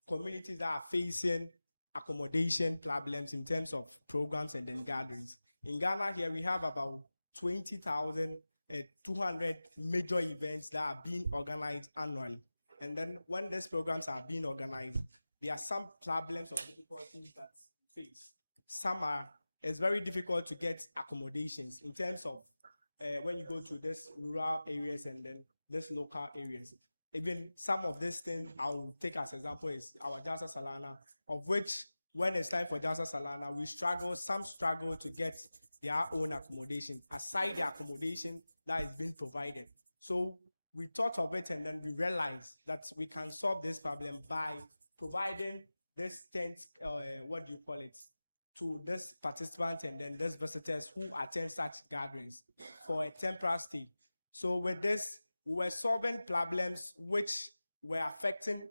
communities that are facing accommodation problems in terms of programs and then gatherings. In Ghana here, we have about 20,200 major events that are being organized annually. And then when these programs are being organized, there are some problems or difficulties that face. Some are it's very difficult to get accommodations in terms of when you go to this rural areas and then this local areas. Even some of these things I'll take as example is our Jalsa Salana, of which when it's time for Jalsa Salana, some struggle to get their own accommodation, aside the accommodation that is being provided. So we thought of it and then we realized that we can solve this problem by providing this tent, to this participant and then these visitors who attend such gatherings for a temporary stay. So with this, we were solving problems which were affecting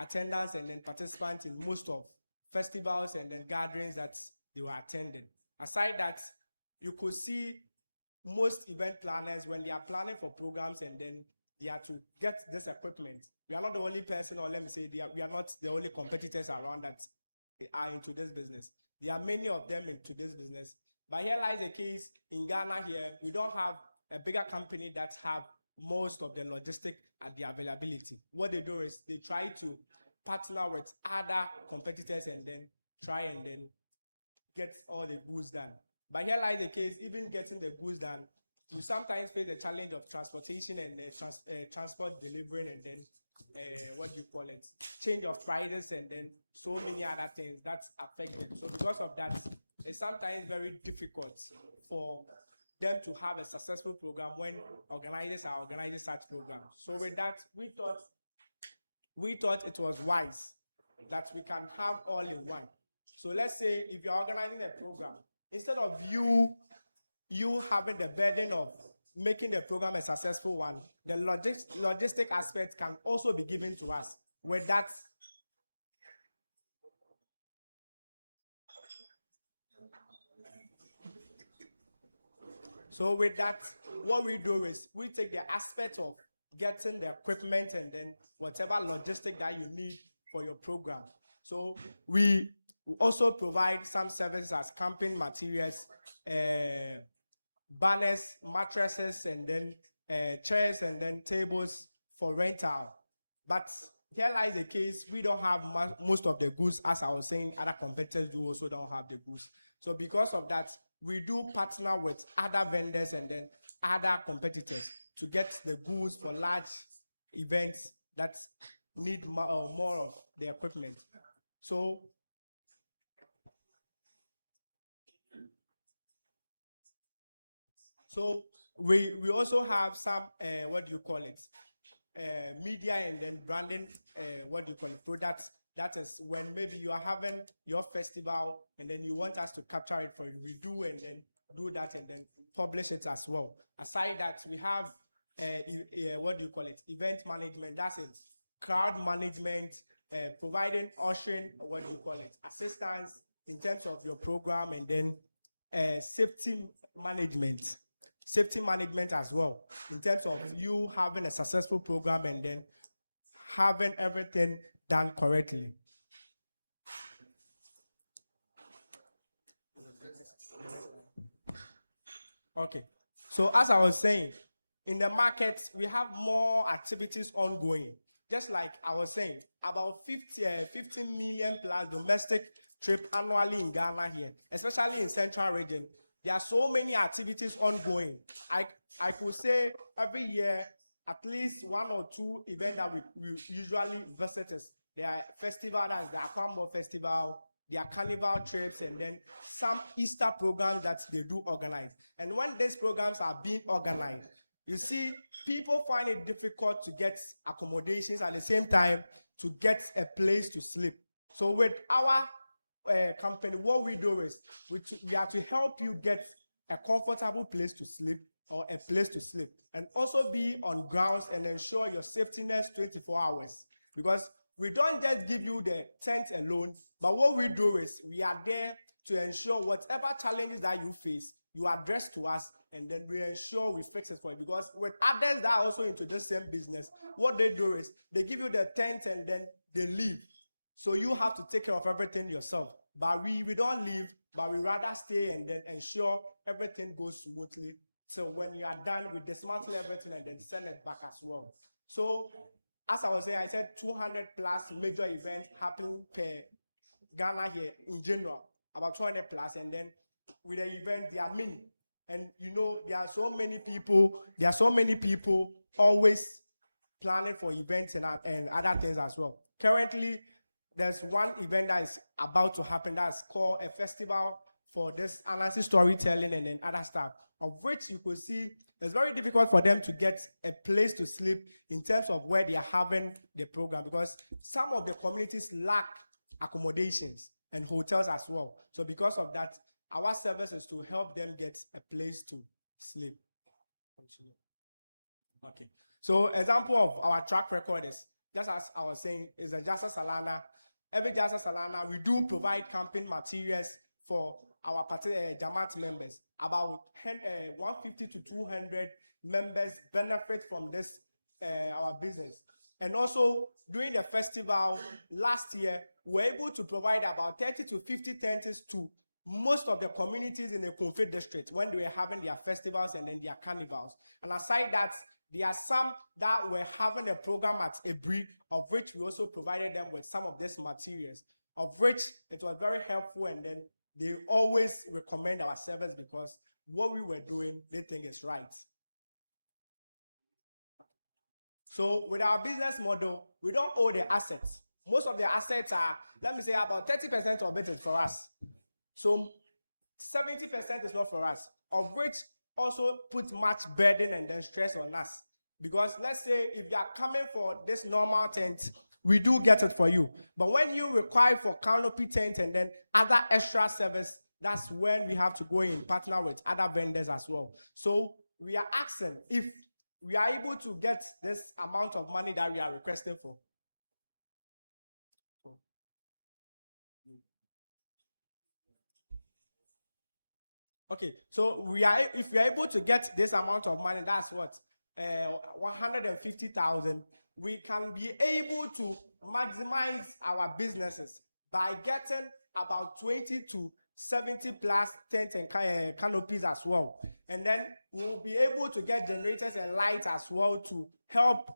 attendance and then participants in most of festivals and then gatherings that they were attending. Aside that, you could see most event planners when they are planning for programs and then they are to get this equipment. We are not the only person, or let me say, we are not the only competitors around that are into this business. There are many of them into this business. But here lies a case in Ghana here, we don't have a bigger company that have most of the logistic at the availability. What they do is they try to partner with other competitors and then try and then get all the goods done. But here lies the case, even getting the goods done, you sometimes face the challenge of transportation and transport delivering and then change of prices and then so many other things that affect them. So because of that, it's sometimes very difficult for them to have a successful program when organizers are organizing such programs. So with that, we thought it was wise that we can have all in one. So let's say if you're organizing a program, instead of you having the burden of making the program a successful one, the logistic aspect can also be given to us. With that, what we do is we take the aspect of getting the equipment and then whatever logistic that you need for your program. So we also provide some services as camping materials, banners, mattresses, and then chairs and then tables for rental. But here lies the case, we don't have most of the goods. As I was saying, other competitors do also don't have the goods. So because of that, we do partner with other vendors and then other competitors to get the goods for large events that need more of the equipment. So we also have some media and then branding products. That is when maybe you are having your festival and then you want us to capture it for you. We do and then do that and then publish it as well. Aside that, we have event management. That's it. Crowd management, providing ushering, assistance in terms of your program, and then safety management as well, in terms of you having a successful program and then having everything done correctly. Okay, so as I was saying, in the market, we have more activities ongoing. Just like I was saying, about 15 million plus domestic trip annually in Ghana here, especially in Central region. There are so many activities ongoing. I could say every year, at least one or two events that we usually visit is there are festival, that's the Akwambo Festival, there are carnival trips, and then some Easter programs that they do organize. And when these programs are being organized, you see, people find it difficult to get accommodations at the same time to get a place to sleep. So with our company, what we do is we are to help you get a comfortable place to sleep or a place to sleep, and also be on grounds and ensure your safetyness 24 hours. Because we don't just give you the tent alone, but what we do is we are there to ensure whatever challenges that you face, you address to us, and then we ensure we fix it for you. Because with others that are also into the same business, what they do is they give you the tent and then they leave. So you have to take care of everything yourself. But we don't leave, but we rather stay and then ensure everything goes smoothly. So when you are done, we dismantle everything and then send it back as well. So as I was saying, I said 200 plus major events happening per Ghana here in general, about 200 plus, and then with the event, they are many. And you know, there are so many people always planning for events and other things as well. Currently, there's one event that is about to happen that's called a festival for this analysis storytelling and then other stuff, of which you could see it's very difficult for them to get a place to sleep in terms of where they are having the program, because some of the communities lack accommodations and hotels as well. So because of that, our service is to help them get a place to sleep. Okay. So example of our track record is, just as I was saying, is a Jasa Salana. Every Jasa Salana, we do provide camping materials for our Jamaat members. About 150 to 200 members benefit from this, our business. And also, during the festival last year, we were able to provide about 30 to 50 tents to most of the communities in the Confed district when they were having their festivals and then their carnivals. And aside that, there are some that were having a program at Ebri, of which we also provided them with some of these materials, of which it was very helpful, and then they always recommend our service because what we were doing, they think is right. So with our business model, we don't own the assets. Most of the assets are, let me say, about 30% of it is for us. So 70% is not for us, of which also put much burden and then stress on us. Because let's say if you are coming for this normal tent, we do get it for you. But when you require for canopy tent and then other extra service, that's when we have to go in partner with other vendors as well. So we are asking if we are able to get this amount of money that we are requesting for. Okay, so if we are able to get this amount of money, that's what 150,000. We can be able to maximize our businesses by getting about 20 to 70 plus tents and canopies as well, and then we'll be able to get generators and lights as well to help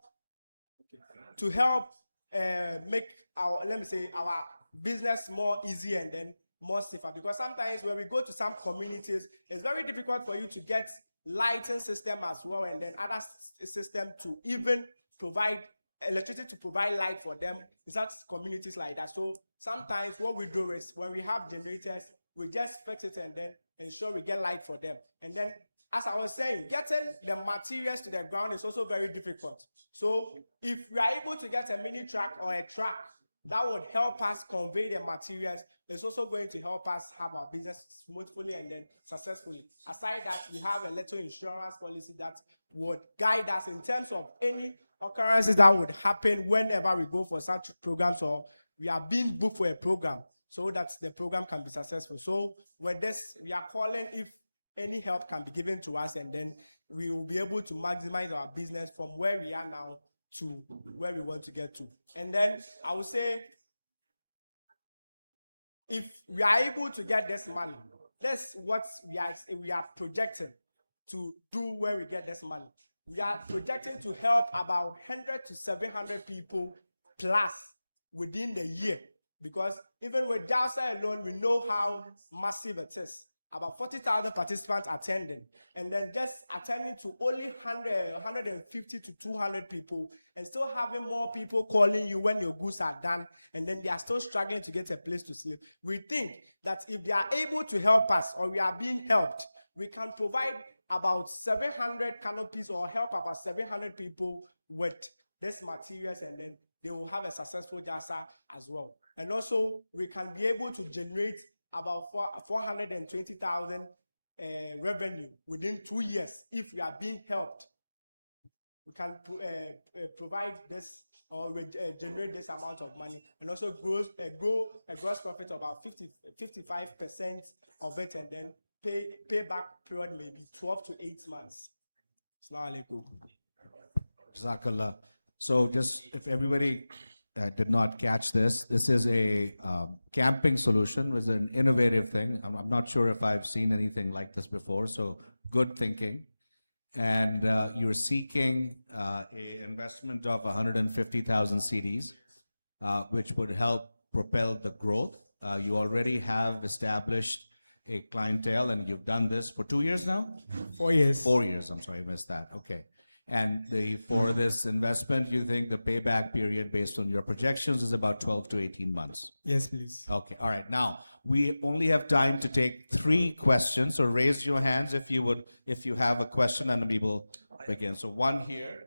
make our, let me say, our business more easy and then more safer, because sometimes when we go to some communities, it's very difficult for you to get lighting system as well and then other system to even provide electricity to provide light for them in such communities like that. So sometimes what we do is when we have generators, we just fix it and then ensure we get light for them. And then, as I was saying, getting the materials to the ground is also very difficult. So if we are able to get a mini truck or a truck that would help us convey the materials, it's also going to help us have our business smoothly and then successfully. Aside that, we have a little insurance policy that would guide us in terms of any occurrences that would happen whenever we go for such programs or we are being booked for a program, so that the program can be successful. So with this, we are calling if any help can be given to us, and then we will be able to maximize our business from where we are now to where we want to get to. And then I would say, if we are able to get this money, that's what we are projecting to do when we get this money. We are projecting to help about 100 to 700 people plus within the year, because even with JALSA alone, we know how massive it is. About 40,000 participants attending, and then just attending to only 150 to 200 people, and still having more people calling you when your goods are done, and then they are still struggling to get a place to sleep. We think that if they are able to help us, or we are being helped, we can provide about 700 canopies or help about 700 people with these materials, and then they will have a successful JASA as well. And also, we can be able to generate about 420,000 revenue within 2 years if we are being helped. We can provide this or generate this amount of money, and also grow a gross profit of about 55% of it, and then payback period maybe 12 to 8 months. Assalamu Alaikum. Jazakallah. So just if everybody did not catch this, this is a camping solution. It was an innovative thing. I'm not sure if I've seen anything like this before, so good thinking. And you're seeking an investment of 150,000 CDs, which would help propel the growth. You already have established a clientele, and you've done this for 2 years now? 4 years. 4 years, I'm sorry, I missed that. Okay. And for this investment, you think the payback period based on your projections is about 12 to 18 months? Yes, please. Okay, all right. Now, we only have time to take 3 questions, so raise your hands if you have a question, and we will begin. So 1 here,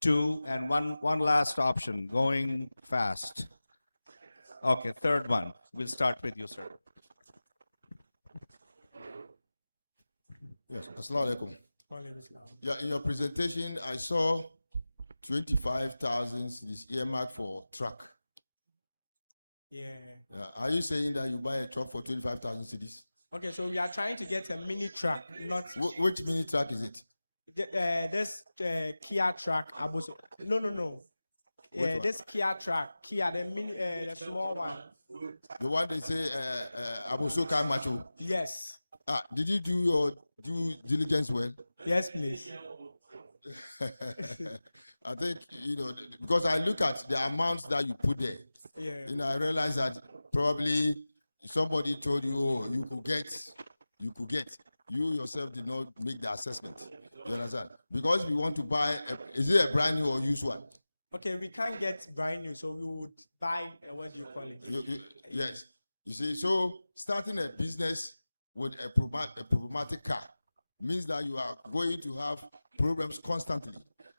2, and one last option, going fast. Okay, third one. We'll start with you, sir. Yes, Assalamu Alaikum. Yeah, in your presentation, I saw 25,000 this earmark for truck. Yeah. Are you saying that you buy a truck for 25,000 cedis? Okay, so we are trying to get a mini truck, not Which mini truck is it? this Kia truck. No. Which one? This Kia truck, the mini, the small one. The one they say Abosoka Macho. Yes. Did you do your due diligence well? Yes, please. I think, because I look at the amounts that you put there, Yeah. I realize that probably somebody told you, oh, you could get. You yourself did not make the assessment. You understand? Because we want to buy, is it a brand new or used one? Okay, we can't get brand new, so we would buy, what do you call it? Yes. You see, so starting a business with a problematic car means that you are going to have problems constantly.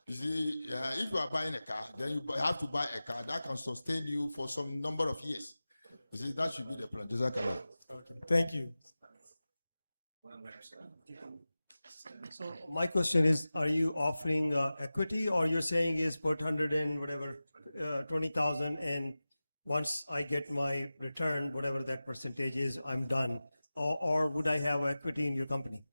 You see, if you are buying a car, then you have to buy a car that can sustain you for some number of years. You see, that should be the plan. Jazakallah. Okay, thank you. So my question is, are you offering equity, or you're saying is put 100 and whatever, 20,000, and once I get my return, whatever that percentage is, I'm done? Or would I have equity in your company?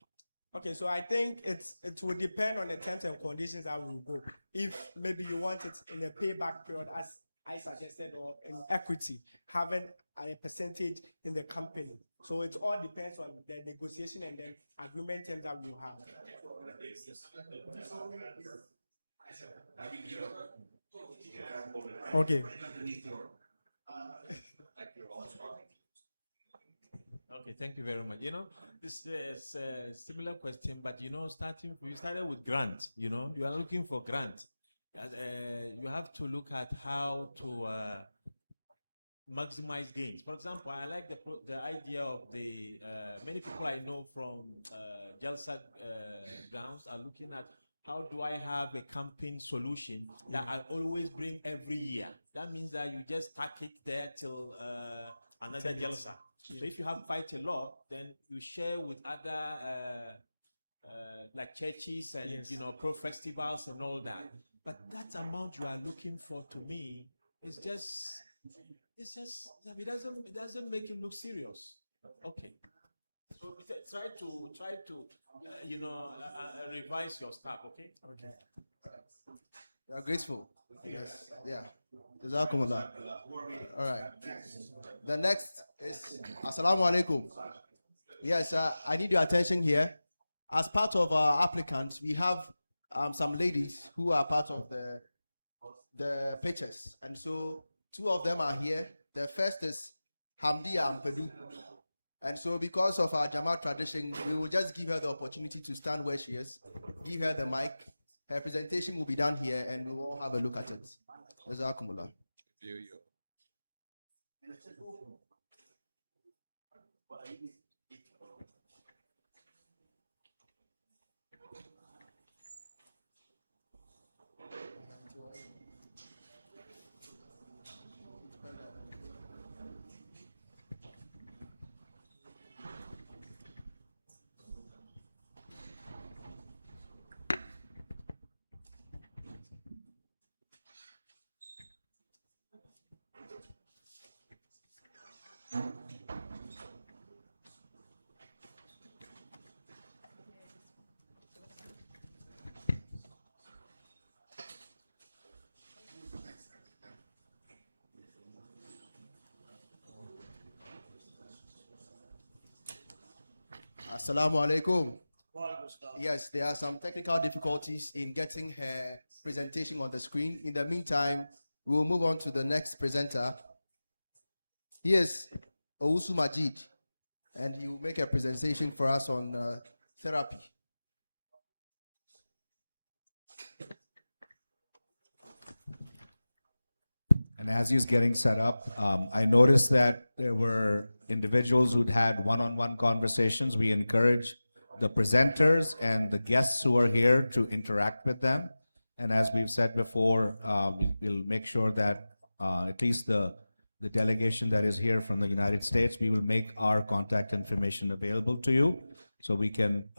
Okay, so I think it will depend on the terms and conditions that will go. If maybe you want it in a payback period, as I suggested, or in equity, having a percentage in the company. So it all depends on the negotiation and then agreement terms that we will have. Okay. Okay, thank you very much. This is a similar question, but we started with grant. You are looking for grant. You have to look at how to maximize gains. For example, I like the idea of the many people I know from Jalsa grounds are looking at how do I have a campaign solution that I always bring every year. That means that you just tack it there till another Jalsa. Yeah. So if you have quite a lot, then you share with other like churches and Yes. pro festivals and all that. But that amount you are looking for, to me, is just it doesn't make it look serious. Okay. So try to revise your stuff. Okay. Okay. You are grateful. Yes. Yeah. Jazakumullah. All right. The next is Assalamu Alaikum. Yes, I need your attention here. As part of our applicants, we have some ladies who are part of the pictures, and so 2 of them are here. The first is Hamdia Ampedu. And so because of our Jamaat tradition, we will just give her the opportunity to stand where she is, give her the mic. Her presentation will be done here, and we will all have a look at it. Jazakumullah. Assalamu Alaikum. Yes, there are some technical difficulties in getting her presentation on the screen. In the meantime, we will move on to the next presenter. Yes, Owusu Majid. and he will make a presentation for us on therapy. And as he's getting set up, I noticed that there were individuals who'd had one-on-one conversations. We encourage the presenters and the guests who are here to interact with them. And as we've said before, we'll make sure that at least the delegation that is here from the United States, we will make our contact information available to you so we can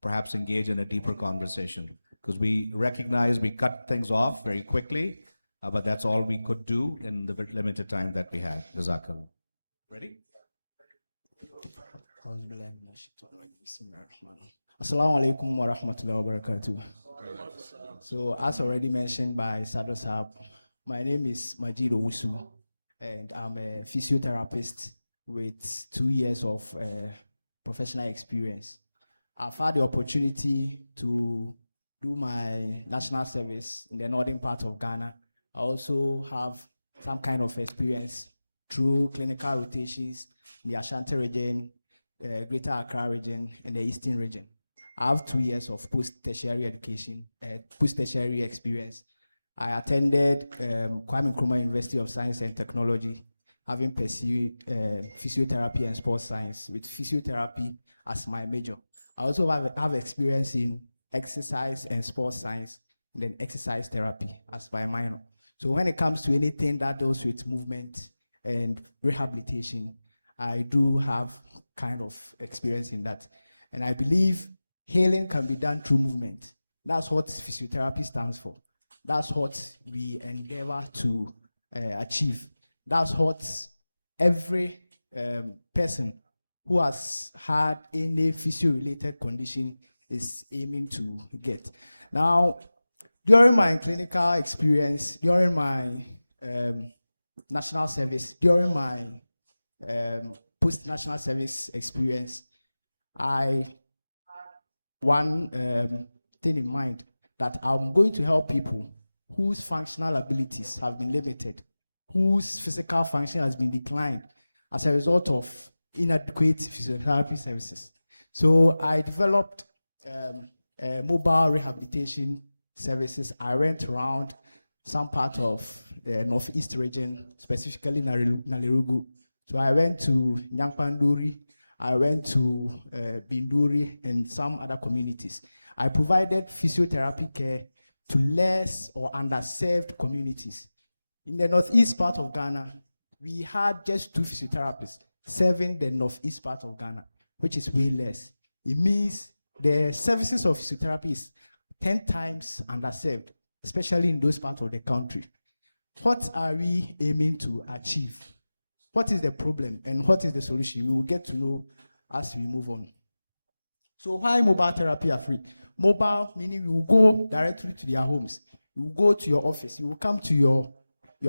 perhaps engage in a deeper conversation. Because we recognize we cut things off very quickly, but that's all we could do in the limited time that we had. Jazakallah. Ready? Assalamu Alaikum wa rahmatullahi wa barakatuh. So, as already mentioned by Sadr Saab, my name is Majid Owusu, and I'm a physiotherapist with 2 years of professional experience. I've had the opportunity to do my national service in the northern part of Ghana. I also have some kind of experience through clinical rotations in the Ashanti region, Greater Accra region, and the Eastern region. I have 2 years of post-tertiary education, post-tertiary experience. I attended Kwame Nkrumah University of Science and Technology, having pursued physiotherapy and sports science with physiotherapy as my major. I also have experience in exercise and sports science, and then exercise therapy as my minor. So when it comes to anything that deals with movement and rehabilitation, I do have kind of experience in that. And I believe healing can be done through movement. That's what physiotherapy stands for. That's what we endeavor to achieve. That's what every person who has had any physio-related condition is aiming to get. Now, during my clinical experience, during my national service, during my post-national service experience, I one thing in mind that I'm going to help people whose functional abilities have been limited, whose physical function has been declined as a result of inadequate physiotherapy services. So I developed mobile rehabilitation services. I went around some part of the Northeast region, specifically Nalerugu. So I went to Nyankpanduri, I went to Binduri and some other communities. I provided physiotherapy care to less or underserved communities. In the Northeast part of Ghana, we had just 2 physiotherapists serving the Northeast part of Ghana, which is way less. It means the services of physiotherapy is 10 times underserved, especially in those parts of the country. What are we aiming to achieve? What is the problem and what is the solution? We will get to know as we move on. So why mobile therapy are free? Mobile meaning we will go directly to their homes. You will go to your office. You will come to your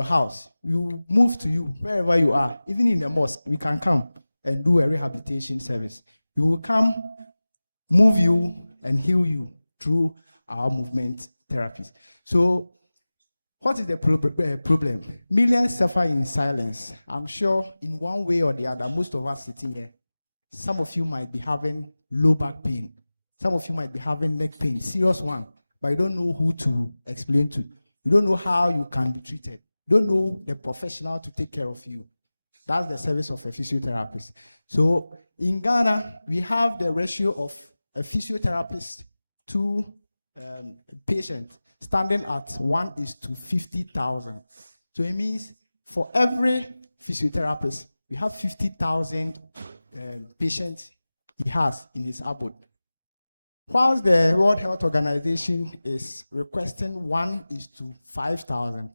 house. We will move to you wherever you are. Even in the mosque, we can come and do a rehabilitation service. We will come, move you, and heal you through our movement therapies. So what is the problem? Millions suffer in silence. I'm sure in one way or the other, most of us sitting here, some of you might be having low back pain. Some of you might be having neck pain, serious one, but you don't know who to explain to. You don't know how you can be treated. You don't know the professional to take care of you. That's the service of a physiotherapist. So in Ghana, we have the ratio of a physiotherapist to patient standing at 1:50,000. So it means for every physiotherapist, we have 50,000 patients he has in his abode. Whilst the World Health Organization is requesting 1:5,000,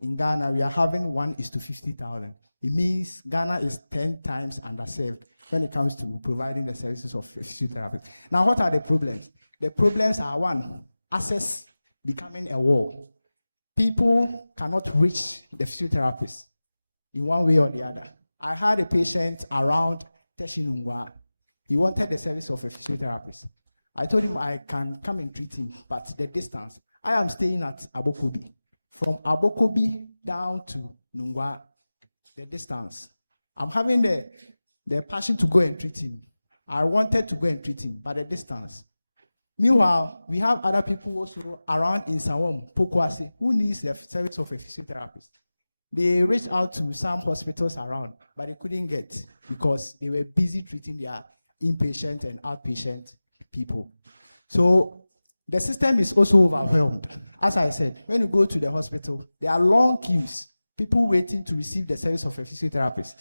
in Ghana, we are having 1:50,000. It means Ghana is 10 times underserved when it comes to providing the services of physiotherapy. Now, what are the problems? The problems are one, access becoming a wall. People cannot reach the physiotherapist in one way or the other. I had a patient around Teshinungwa. He wanted the service of a physiotherapist. I told him I can come and treat him, but the distance. I am staying at Abokobi. From Abokobi down to Nungwa, the distance. I'm having the the passion to go and treat him. I wanted to go and treat him, but at distance. Meanwhile, we have other people also around in Sawam, Pokwase, who needs the service of a physiotherapist. They reached out to some hospitals around, but they couldn't get because they were busy treating their inpatient and outpatient people. So the system is also overwhelmed. As I said, when you go to the hospital, there are long queues, people waiting to receive the service of a physiotherapist.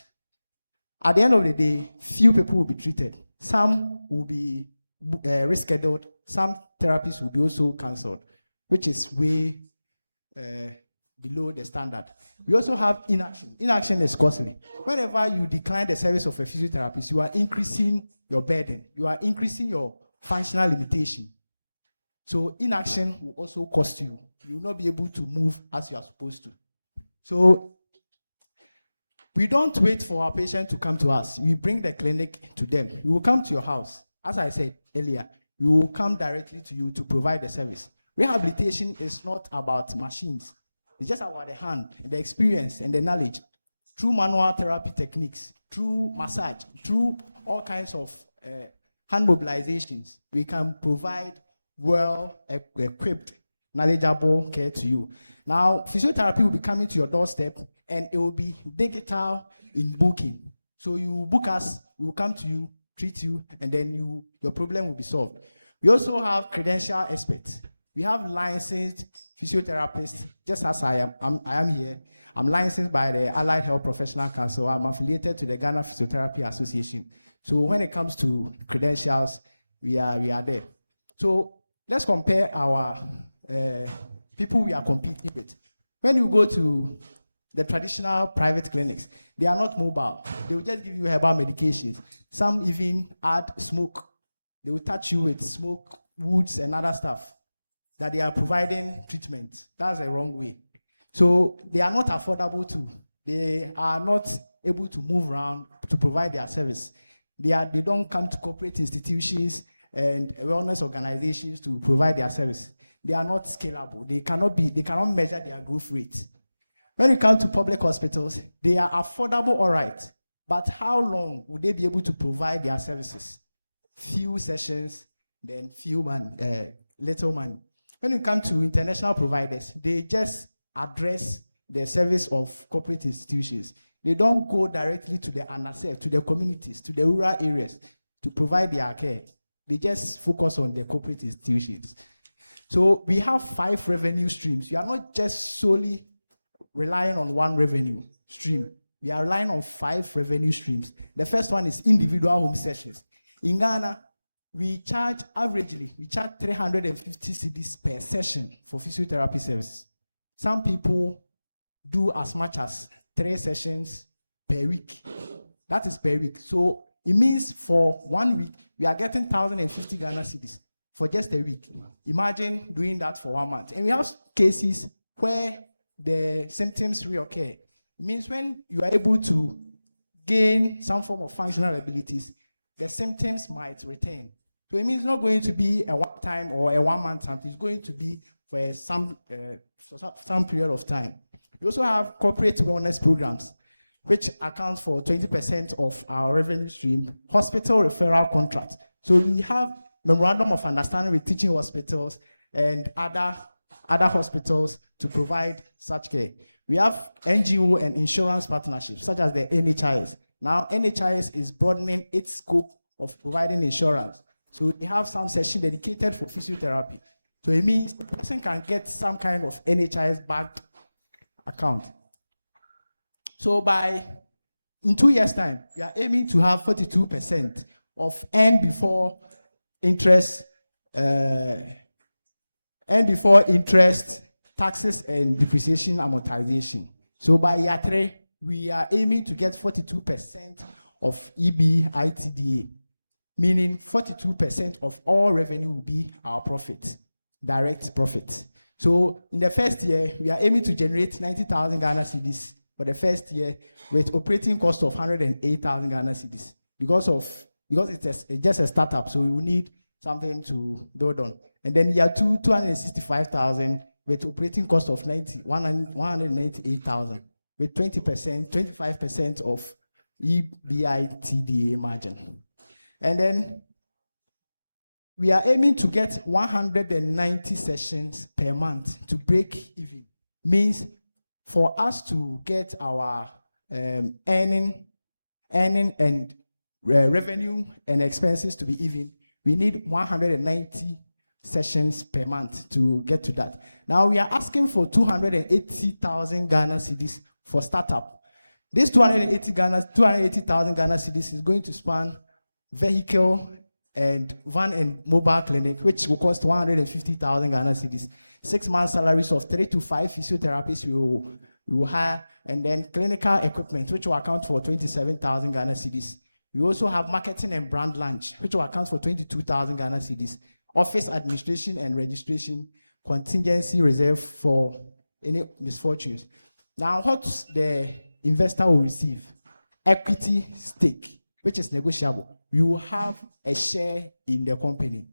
At the end of the day, few people will be treated. Some will be rescheduled. Some therapies will be also cancelled, which is way below the standard. We also have inaction. Inaction is costly. Whenever you decline the service of a physiotherapist, you are increasing your burden. You are increasing your functional limitation. So inaction will also cost you. You will not be able to move as you are supposed to. So we don't wait for our patient to come to us. We bring the clinic to them. We will come to your house. As I said earlier, we will come directly to you to provide the service. Rehabilitation is not about machines. It's just about the hand, and the experience, and the knowledge. Through manual therapy techniques, through massage, through all kinds of hand mobilizations, we can provide well-equipped, knowledgeable care to you. Now, physiotherapy will be coming to your doorstep, and it will be digital in booking. So you book us, we will come to you, treat you, and then your problem will be solved. We also have credential experts. We have licensed physiotherapists, just as I am here. I'm licensed by the Allied Health Professional Council. I'm affiliated to the Ghana Physiotherapy Association. So when it comes to credentials, we are there. So let's compare our people we are competing with. When you go to the traditional private clinics, they are not mobile. They will just give you herbal medications. Some even add smoke. They will touch you with smoke, woods, and other stuff that they are providing treatment. That's the wrong way. So they are not affordable too. They are not able to move around to provide their service. They don't come to corporate institutions and wellness organizations to provide their service. They are not scalable. They cannot measure their growth rate. When it comes to public hospitals, they are affordable, all right. But how long would they be able to provide their services? Few sessions, then little money. When it comes to international providers, they just address the service of corporate institutions. They don't go directly to the underserved, to the communities, to the rural areas to provide their care. They just focus on the corporate institutions. So we have 5 revenue streams. We are not just solely relying on one revenue stream. We are relying on 5 revenue streams. The first one is individual home sessions. In Ghana, we charge 350 cedis per session for physiotherapy services. Some people do as much as 3 sessions per week. That is per week. So it means for 1 week, we are getting 1,050 Ghana cedis for just a week. Imagine doing that for 1 month. And we have cases where the symptoms reoccur. It means when you are able to gain some form of functional abilities, the symptoms might return. So it means it's not going to be a one-time or a 1 month something. It's going to be for some period of time. We also have corporate wellness programs, which account for 20% of our revenue stream. Hospital referral contracts. So we have memorandum of understanding with teaching hospitals and other hospitals to provide such care. We have NGO and insurance partnerships, such as the NHIS. Now, NHIS is broadening its scope of providing insurance. So they have some session dedicated for physiotherapy. So it means the person can get some kind of NHIS-backed account. So in 2 years' time, we are aiming to have 42% of earn before interest, taxes, and depreciation amortization. So by year 3, we are aiming to get 42% of EBITDA, meaning 42% of all revenue will be our profit, direct profit. So in the first year, we are aiming to generate 90,000 Ghana cedis for the first year with operating cost of 108,000 Ghana cedis because it's just a startup, so we will need something to build on. And then year 2, 265,000 with operating cost of 198,000 with 25% of EBITDA margin. And then we are aiming to get 190 sessions per month to break even. Means for us to get our earning and revenue and expenses to be even, we need 190 sessions per month to get to that. Now we are asking for 280,000 Ghana cedis for startup. This 280,000 Ghana cedis is going to span vehicle and van and mobile clinic, which will cost 150,000 Ghana cedis. 6 months salaries of 3 to 5 physiotherapists we will hire, and then clinical equipment, which will account for 27,000 Ghana cedis. We also have marketing and brand launch, which will account for 22,000 Ghana cedis. Office administration and registration, contingency reserve for any misfortunes. Now, what the investor will receive? Equity stake, which is negotiable. We will have a share in the company,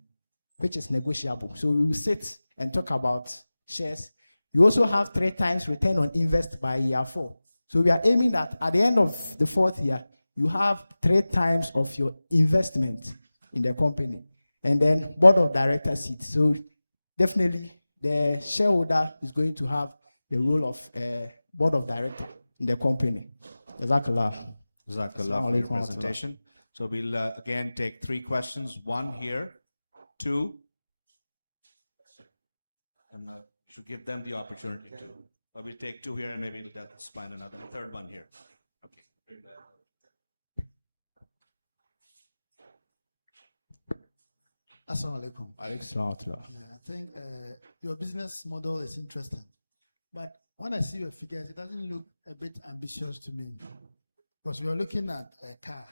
which is negotiable. So we will sit and talk about shares. You also have 3 times return on invest by year 4. So we are aiming that at the end of the 4th year, you have 3 times of your investment in the company. And then board of director seats. So definitely the shareholder is going to have the role of board of director in the company. Jazakallah. Jazakallah for your presentation. So we'll again take 3 questions. 1 here, 2, and you should give them the opportunity to. But we'll take 2 here and maybe that's fine another 3rd one here. Okay. Bring that. Assalamu Alaikum. Yeah, I think your business model is interesting. But when I see your figures, it doesn't look a bit ambitious to me. Because we are looking at a car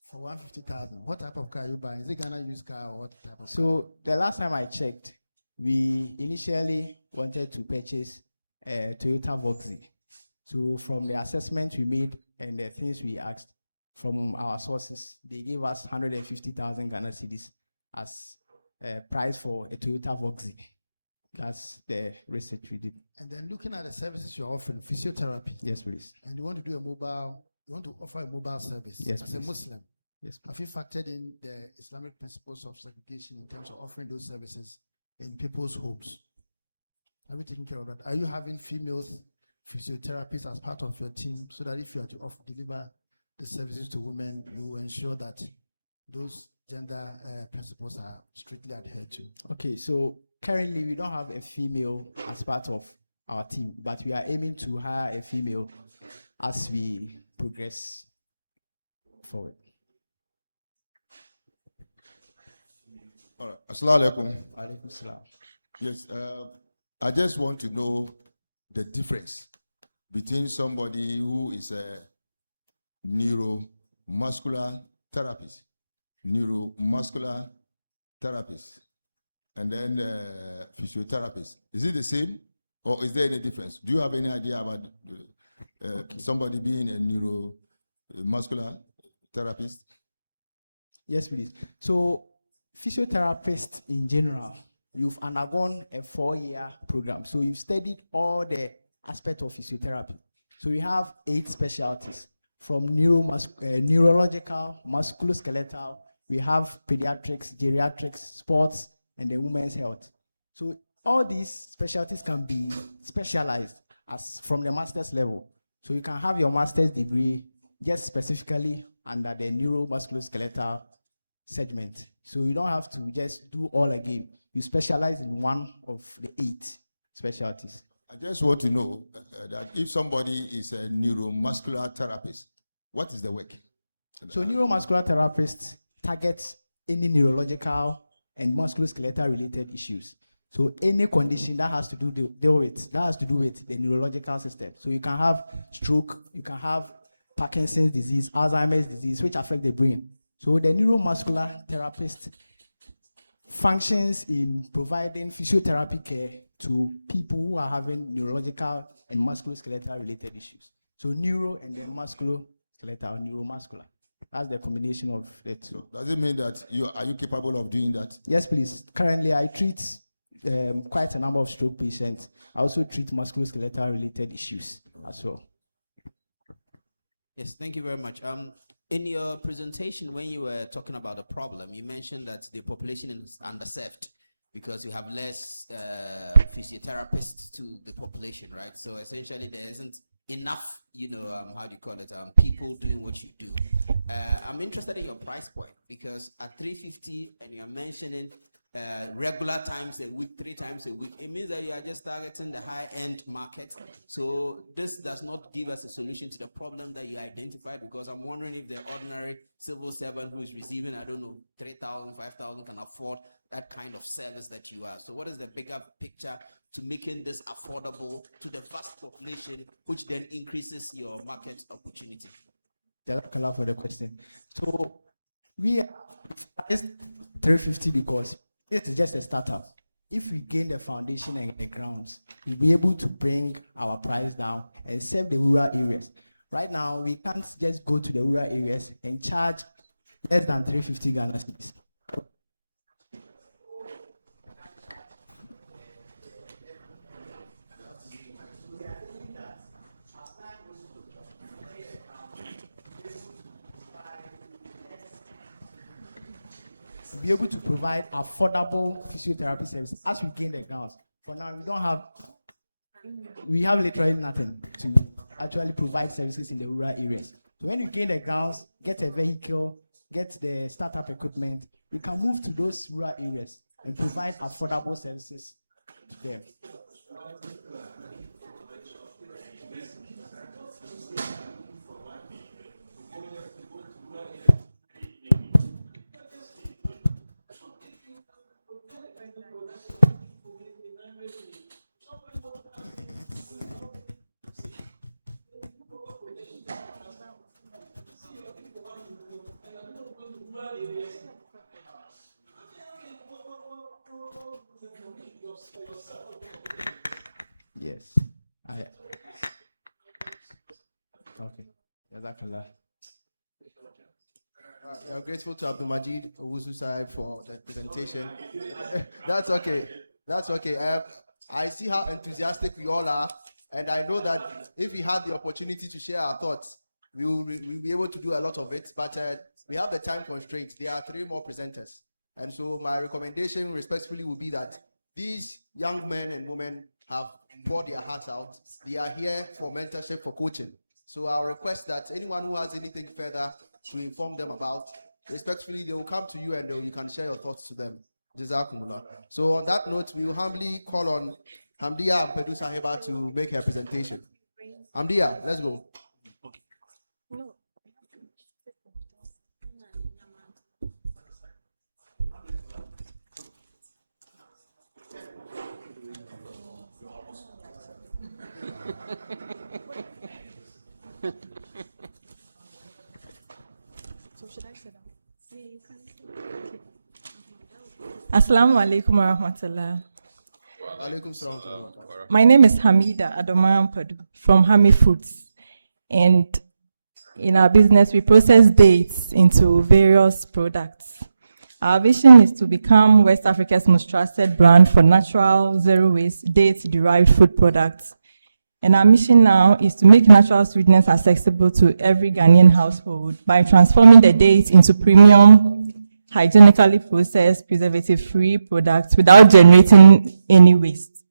for 150,000. What type of car are you buying? Is it Ghana used car or what type of car? So the last time I checked, we initially wanted to purchase a Toyota Voxy. So from the assessment we made and the things we asked from our sources, they gave us 150,000 Ghana cedis as a price for a Toyota Voxy. That's the research we did. And then looking at the services you're offering, physiotherapy. Yes, please. And you want to do you want to offer a mobile service. Yes, as please. a Muslim. Yes, Have you factored in the Islamic principles of segregation in terms of offering those services in people's homes? Are we taking care of that? Are you having female physiotherapists as part of your team so that if you are to deliver the services to women, you ensure that those gender principles are strictly adhered to? Okay, so currently we don't have a female as part of our team, but we are aiming to hire a female as we progress forward. All right. Assalamu Alaikum. Alaikum salam. Yes, I just want to know the difference between somebody who is a neuromuscular therapist, and then physiotherapist. Is it the same, or is there any difference? Do you have any idea about somebody being a neuromuscular therapist? Yes, please. So physiotherapist in general, you've undergone a 4-year program. So you've studied all the aspects of physiotherapy. So we have 8 specialties from neurological, musculoskeletal, we have pediatrics, geriatrics, sports, and the women's health. So all these specialties can be specialized as from the master's level. So you can have your master's degree just specifically under the neuromusculoskeletal segment. So you don't have to just do all again. You specialize in one of the 8 specialties. I just want to know that if somebody is a neuromuscular therapist, what is the work? So neuromuscular therapist targets any neurological and musculoskeletal related issues. So any condition that has to do with the neurological system. So you can have stroke, you can have Parkinson's disease, Alzheimer's disease, which affect the brain. So the neuromuscular therapist functions in providing physiotherapy care to people who are having neurological and musculoskeletal related issues. So neuro and then musculoskeletal or neuromuscular. That's the combination of the 2. So does it mean that are you capable of doing that? Yes, please. Currently, I treat quite a number of stroke patients. I also treat musculoskeletal related issues as well. Yes, thank you very much. In your presentation, when you were talking about the problem, you mentioned that the population is underserved because you have less physiotherapists to the population, right? So essentially, there isn't enough, how do you call it, people doing what you do. I'm interested in your price point because at 350, and you're mentioning regular times a week, 3 times a week, it means that you are just targeting the high-end market. So this does not give us a solution to the problem that you identified, because I'm wondering if the ordinary civil servant who is receiving, I don't know, 3,000, 5,000 can afford that kind of service that you are. So what is the bigger picture to making this affordable to the vast population, which then increases your market opportunity? Jazakallah for the question. So we are 350 because this is just a startup. If we gain the foundation and the grounds, we'll be able to bring our price down and serve the rural areas. Right now, we can't just go to the rural areas and charge less than 350 Ghana cedis. Be able to provide affordable physiotherapy services as we gain the grounds. For now, we have literally nothing to actually provide services in the rural areas. So when you gain the grounds, get a vehicle, get the startup equipment, we can move to those rural areas and provide affordable services to them. Yes. Okay. Jazakallah. We are grateful to Abdul Majid Owusu for the presentation. That's okay. That's okay. I see how enthusiastic we all are, and I know that if we had the opportunity to share our thoughts, we'll be able to do a lot of it. But we have the time constraint. There are 3 more presenters, and so my recommendation, respectfully, would be that these young men and women have poured their hearts out. They are here for mentorship, for coaching. So I'll request that anyone who has anything further to inform them about, respectfully, they will come to you and you can share your thoughts to them. Jazakumullah. So on that note, we will humbly call on Hamdia Ampedu Sahiba to make her presentation. Hamdia, let's go. Assalamu Alaikum wa rahmatullah. Alaikum salam wa rahmatullah. My name is Hamida Adomayampadu from Hami Foods. And in our business, we process dates into various products. Our vision is to become West Africa's most trusted brand for natural, zero-waste, date-derived food products. And our mission now is to make natural sweetness accessible to every Ghanaian household by transforming the dates into premium, hygienically processed, preservative-free products without generating any waste.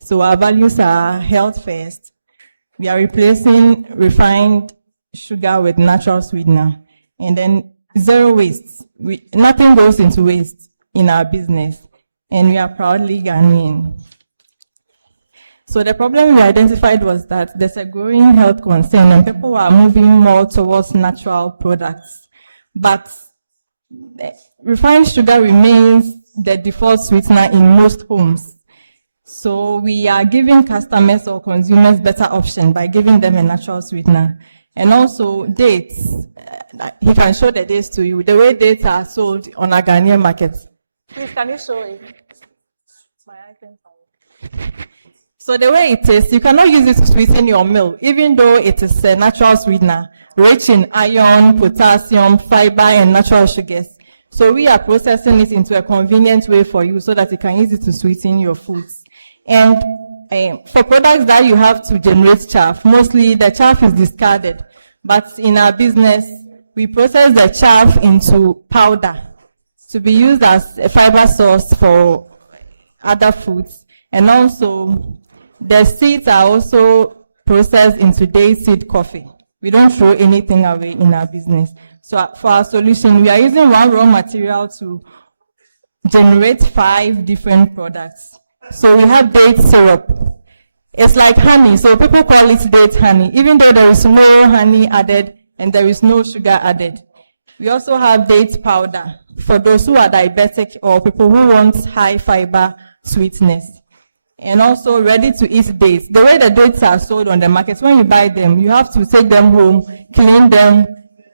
So our values are health first. We are replacing refined sugar with natural sweetener. And then zero waste. Nothing goes into waste in our business. And we are proudly Ghanaian. So the problem we identified was that there's a growing health concern and people are moving more towards natural products. But refined sugar remains the default sweetener in most homes. So we are giving customers or consumers better option by giving them a natural sweetener. And also dates, he can show the dates to you. The way dates are sold on a Ghanaian market. Please, can you show it? My items are... So the way it is, you cannot use it to sweeten your milk, even though it is a natural sweetener, rich in iron, potassium, fiber, and natural sugars. So we are processing it into a convenient way for you so that you can use it to sweeten your foods. And for products that you have to generate chaff, mostly the chaff is discarded. But in our business, we process the chaff into powder to be used as a fiber source for other foods. And also, the seeds are also processed into day seed coffee. We don't throw anything away in our business. So for our solution, we are using one raw material to generate 5 different products. So we have date syrup. It's like honey, so people call it date honey, even though there is no honey added and there is no sugar added. We also have date powder for those who are diabetic or people who want high fiber sweetness. And also ready to eat dates. The way the dates are sold on the market, when you buy them, you have to take them home, clean them,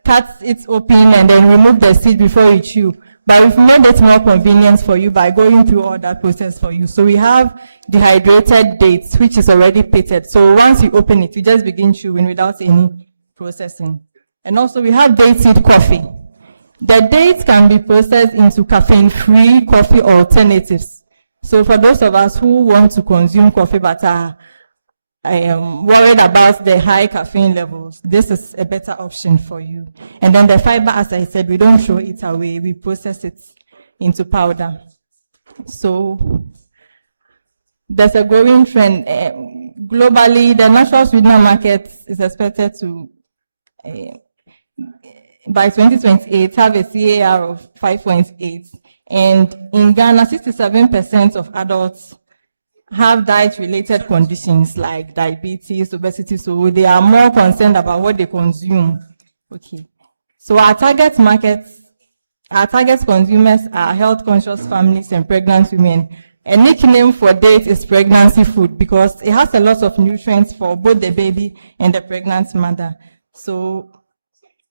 cut it open, and then remove the seed before you chew. But we've made it more convenient for you by going through all that process for you. So we have dehydrated dates, which is already pitted. So once you open it, you just begin chewing without any processing. And also we have date seed coffee. The dates can be processed into caffeine-free coffee alternatives. So for those of us who want to consume coffee but are worried about the high caffeine levels, this is a better option for you. And then the fiber, as I said, we don't throw it away. We process it into powder. So there's a growing trend. Globally, the natural sweetener market is expected to, by 2028, have a CAR of 5.8. And in Ghana, 67% of adults have diet-related conditions like diabetes, obesity, so they are more concerned about what they consume. Okay. So our target consumers are health-conscious families and pregnant women. A nickname for date is pregnancy food because it has a lot of nutrients for both the baby and the pregnant mother. So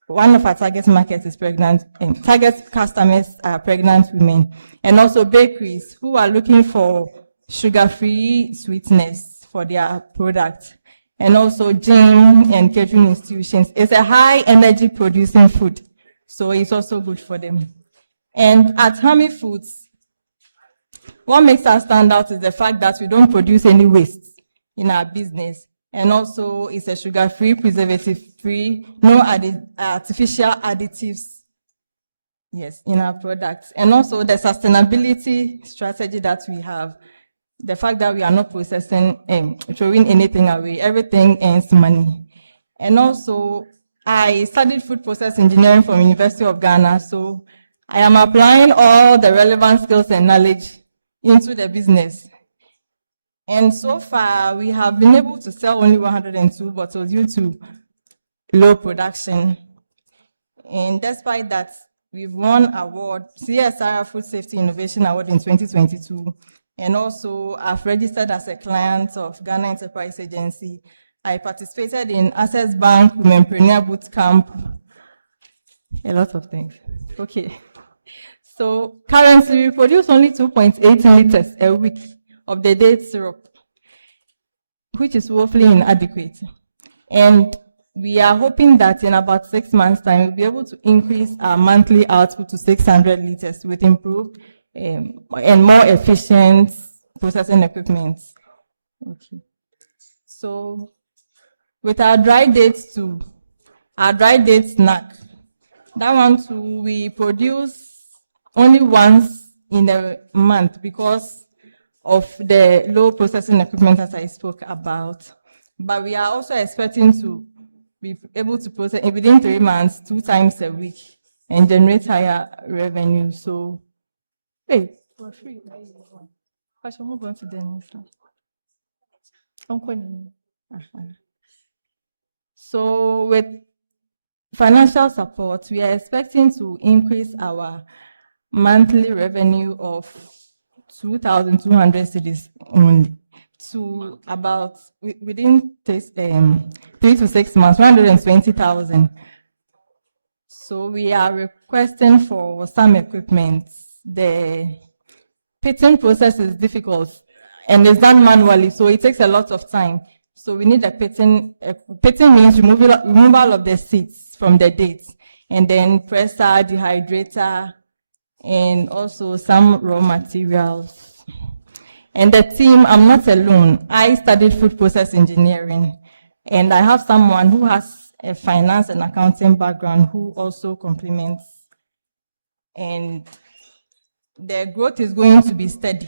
one of our target markets is pregnant, and target customers are pregnant women. And also bakeries who are looking for sugar-free sweetness for their product. And also gym and catering institutions. It's a high-energy producing food, so it's also good for them. And at Hami Foods, what makes us stand out is the fact that we don't produce any waste in our business. And also, it's a sugar-free, preservative-free, no artificial additives, yes, in our products. And also, the sustainability strategy that we have, the fact that we are not processing, throwing anything away, everything earns money. And also, I studied food process engineering from University of Ghana, so I am applying all the relevant skills and knowledge into the business. And so far, we have been able to sell only 102 bottles due to low production. And despite that, we've won award, CSR Food Safety Innovation Award in 2022. And also, I've registered as a client of Ghana Enterprise Agency. I participated in Access Bank Womenpreneur Bootcamp, a lot of things. Okay. So currently, we produce only 2.8 liters a week of the date syrup, which is woefully inadequate. And we are hoping that in about 6 months' time, we'll be able to increase our monthly output to 600 liters with improved and more efficient processing equipment. Okay. So with our dry dates too, our dry date snack, that one too, we produce only once in a month because of the low processing equipment as I spoke about. But we are also expecting to be able to process within 3 months, 2 times a week and generate higher revenue. So, hey, we're free. I shall move on to the next one. So with financial support, we are expecting to increase our monthly revenue of 2,200 cedis only to about, within 3 to 6 months, 120,000. So we are requesting for some equipment. The pitting process is difficult and it's done manually, so it takes a lot of time. So we need a pitting. Pitting means removal of the seeds from the dates, and then presser, dehydrator, and also some raw materials. And the team, I'm not alone. I studied food process engineering, and I have someone who has a finance and accounting background who also complements. And the growth is going to be steady,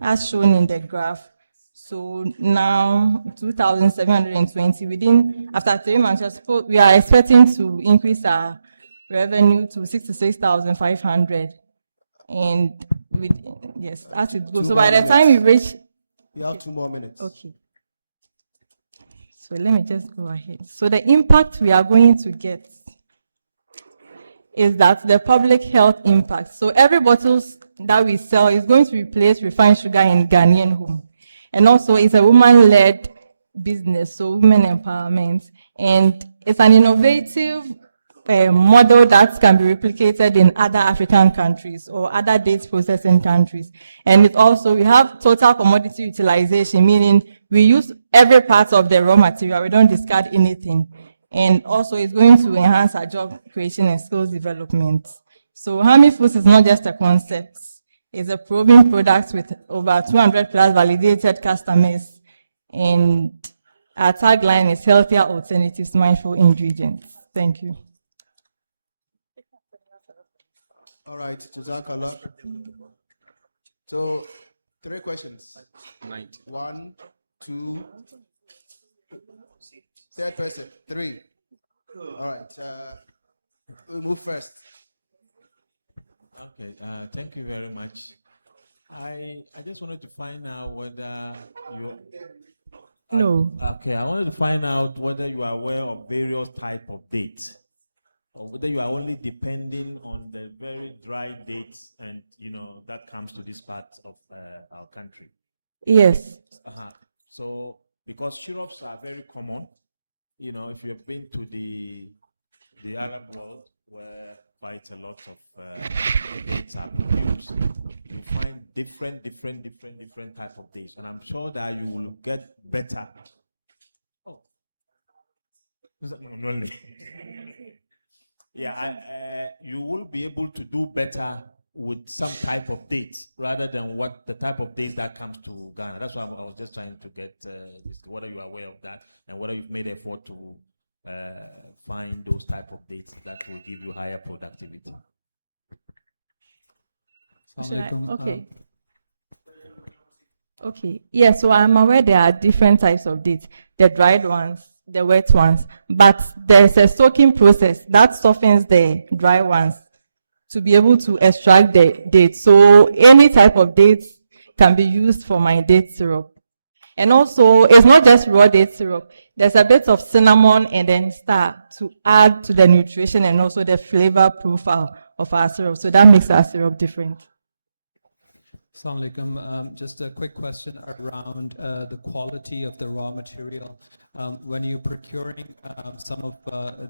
as shown in the graph. So now 2,720 within, after 3 months, we are expecting to increase our revenue to 66,500. And yes, as it goes. So by the time we reach. You have 2 more minutes. Okay. So let me just go ahead. So the impact we are going to get is that the public health impact. So every bottle that we sell is going to replace refined sugar in Ghanaian home. And also it's a woman-led business, so women empowerment. And it's an innovative model that can be replicated in other African countries or other dates processing countries. And it also, we have total commodity utilization, meaning we use every part of the raw material. We don't discard anything. And also it's going to enhance our job creation and skills development. So Hami Foods is not just a concept. It's a proven product with over 200 plus validated customers. And our tagline is healthier alternatives, mindful ingredients. Thank you. All right, Jazakallah. So, 3 questions. 90. 1, 2, third person, 3. All right, we'll move first. Okay, thank you very much. I just wanted to find out whether you. No. Okay, I wanted to find out whether you are aware of various type of dates, or whether you are only depending on the very dry dates, and that comes to this part of our country. Yes. So because syrups are very common, if you have been to the Arab world where quite a lot of dates are produced, you find different type of dates, and I'm sure that you will get better. Oh, no, only. Yeah, you will be able to do better with some type of dates rather than what the type of dates that comes to Ghana. That's why I was just trying to get whether you are aware of that and whether you've made effort to find those type of dates that will give you higher productivity. Assalamu Alaikum. Okay. Okay. Yeah, so I'm aware there are different types of dates, the dried ones, the wet ones, but there's a soaking process that softens the dry ones to be able to extract the dates. So any type of dates can be used for my date syrup. And also, it's not just raw date syrup. There's a bit of cinnamon and then star to add to the nutrition and also the flavor profile of our syrup. So that makes our syrup different. Assalamu Alaikum. Just a quick question around the quality of the raw material. When you're procuring some of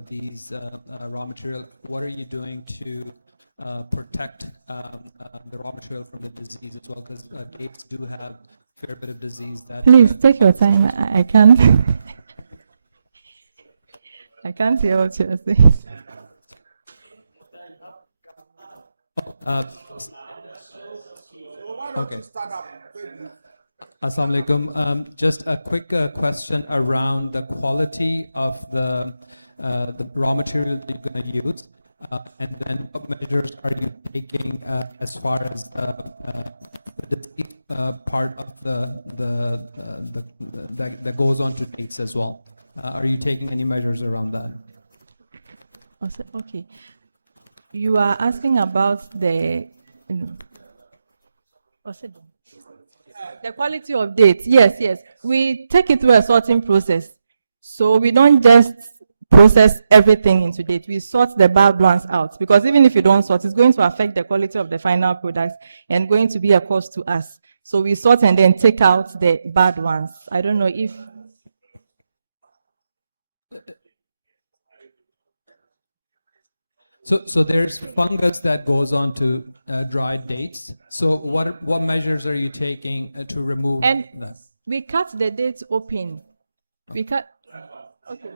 these raw material, what are you doing to protect the raw material from the disease as well? Because dates do have a fair bit of disease that. Please take your time. I can't. I can't hear what you're saying. Okay. Assalamu Alaikum. Just a quick question around the quality of the raw material that you're going to use, and then what measures are you taking as far as the disease part of that goes on to dates as well? Are you taking any measures around that? Okay. You are asking about the. The quality of dates, yes. We take it through a sorting process. So we don't just process everything into date. We sort the bad ones out, because even if you don't sort, it's going to affect the quality of the final product and going to be a cost to us. So we sort and then take out the bad ones. I don't know if... So there's fungus that goes on to dried dates. So what measures are you taking to remove that? We cut the dates open. We cut. Okay.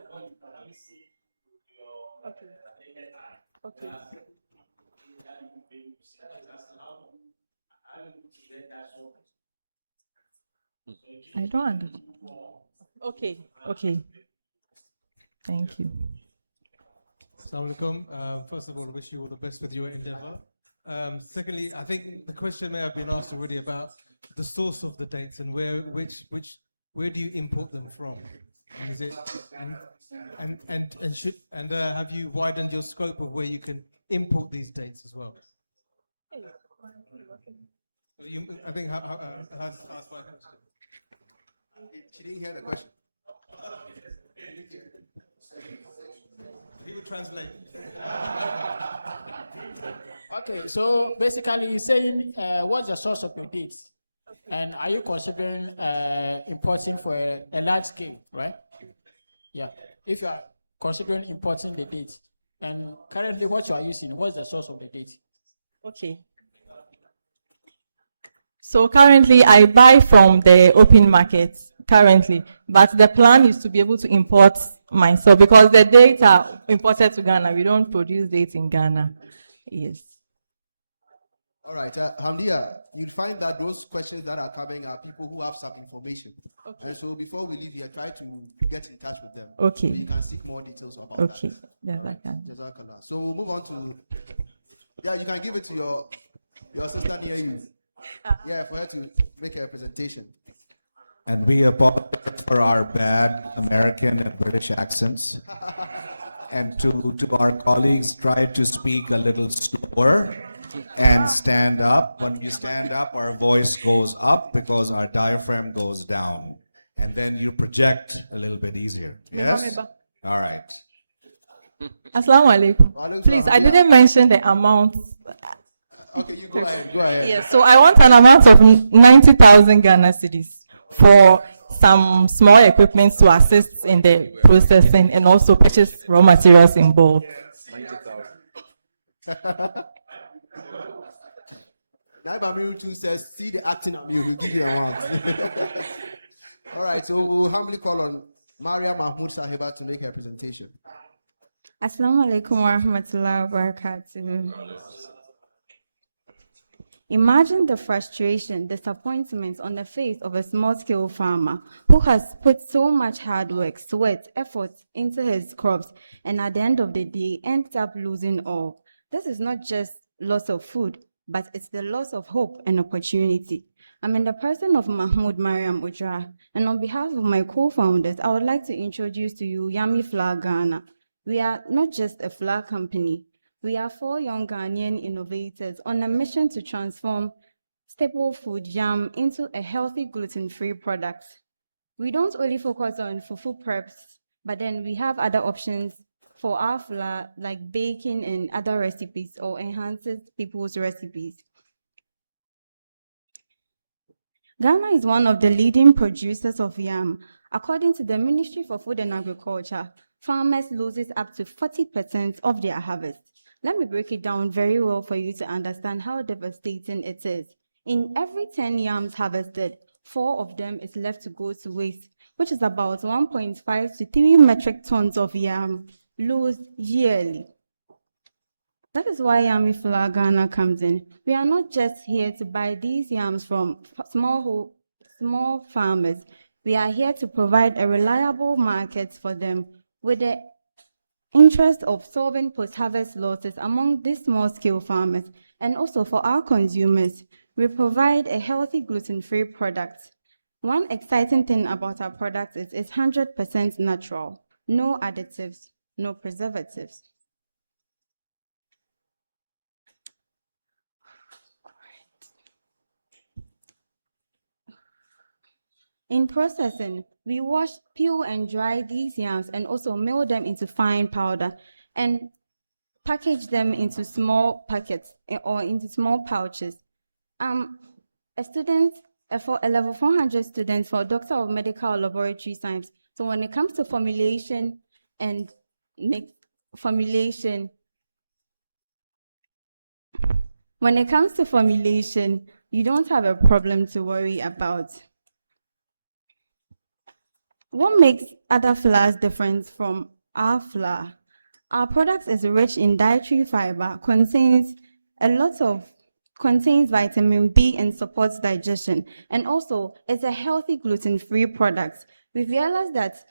I don't understand. Okay. Thank you. Assalamu Alaikum. First of all, wish you all the best with your endeavor. Secondly, I think the question may have been asked already about the source of the dates and where do you import them from? And is it and have you widened your scope of where you can import these dates as well? I think has asked my question. She didn't hear the question. He will translate. Okay, so basically you're saying what's the source of your dates? And are you considering importing for a large scale, right? Yeah, if you are considering importing the dates, and currently what you are using, what's the source of the date? Okay. So currently I buy from the open market currently, but the plan is to be able to import myself because the dates are imported to Ghana. We don't produce dates in Ghana. Yes. All right, Hamdia, you'll find that those questions that are coming are people who have some information. Okay. And so before we leave here, try to get in touch with them. Okay. So you can seek more details about okay. that. Yeah, Right. that Jazakallah. So we'll move on to, yeah, you can give it to your sister near you. Yeah, for her to make a presentation. And we apologize for our bad American and British accents. And to our colleagues, try to speak a little slower and stand up. When you stand up, our voice goes up because our diaphragm goes down. And then you project a little bit easier. Yes? All right. Assalamu Alaikum. Please, I didn't mention the amount. Okay, you go ahead. Go ahead. Yes, so I want an amount of 90,000 Ghana cedis for some small equipment to assist in the processing and also purchase raw materials in bulk. 90,000. Naibamiru too says, see the acting of you, he'll give you amount. All right, so we'll humbly call on Maria Mahmoud Sahiba to make her presentation. Assalamu alaikum wa rahmatullahi wa barakatuh. Imagine the frustration, disappointment on the face of a small-scale farmer who has put so much hard work, sweat, effort into his crops, and at the end of the day ends up losing all. This is not just loss of food, but it's the loss of hope and opportunity. I'm in the person of Mahmoud Mariam Ujra, and on behalf of my co-founders, I would like to introduce to you Yummy Flour Ghana. We are not just a flour company. We are 4 young Ghanaian innovators on a mission to transform staple food yam into a healthy gluten-free product. We don't only focus on fufu preps, but then we have other options for our flour like baking and other recipes or enhances people's recipes. Ghana is one of the leading producers of yam. According to the Ministry for Food and Agriculture, farmers loses up to 40% of their harvest. Let me break it down very well for you to understand how devastating it is. In every 10 yams harvested, 4 of them is left to go to waste, which is about 1.5 to 3 metric tons of yam lost yearly. That is why Yummy Flour Ghana comes in. We are not just here to buy these yams from small farmers. We are here to provide a reliable market for them with the interest of solving post-harvest losses among these small-scale farmers, and also for our consumers, we provide a healthy gluten-free product. One exciting thing about our product is it's 100% natural, no additives, no preservatives. In processing, we wash, peel, and dry these yams and also mill them into fine powder and package them into small packets or into small pouches. A level 400 student for Doctor of Medical Laboratory Science. So when it comes to formulation and you don't have a problem to worry about. What makes other flours different from our flour? Our product is rich in dietary fiber, contains vitamin B and supports digestion, and also it's a healthy gluten-free product. We've realized that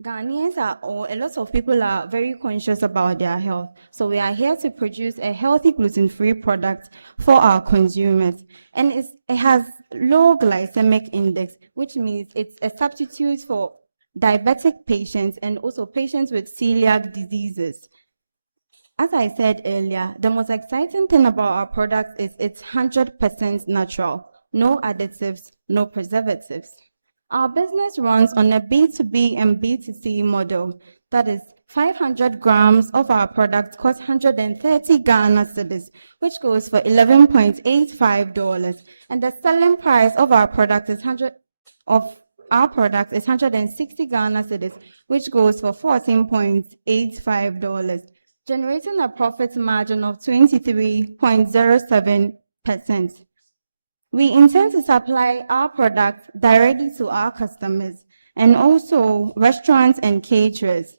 Ghanaians are, or a lot of people are very conscious about their health. So we are here to produce a healthy gluten-free product for our consumers. And it has low glycemic index, which means it's a substitute for diabetic patients and also patients with celiac diseases. As I said earlier, the most exciting thing about our product is it's 100% natural, no additives, no preservatives. Our business runs on a B2B and B2C model. That is, 500 grams of our product costs 130 Ghana cedis, which goes for $11.85. And the selling price of our product is 160 Ghana cedis, which goes for $14.85, generating a profit margin of 23.07%. We intend to supply our product directly to our customers and also restaurants and caterers.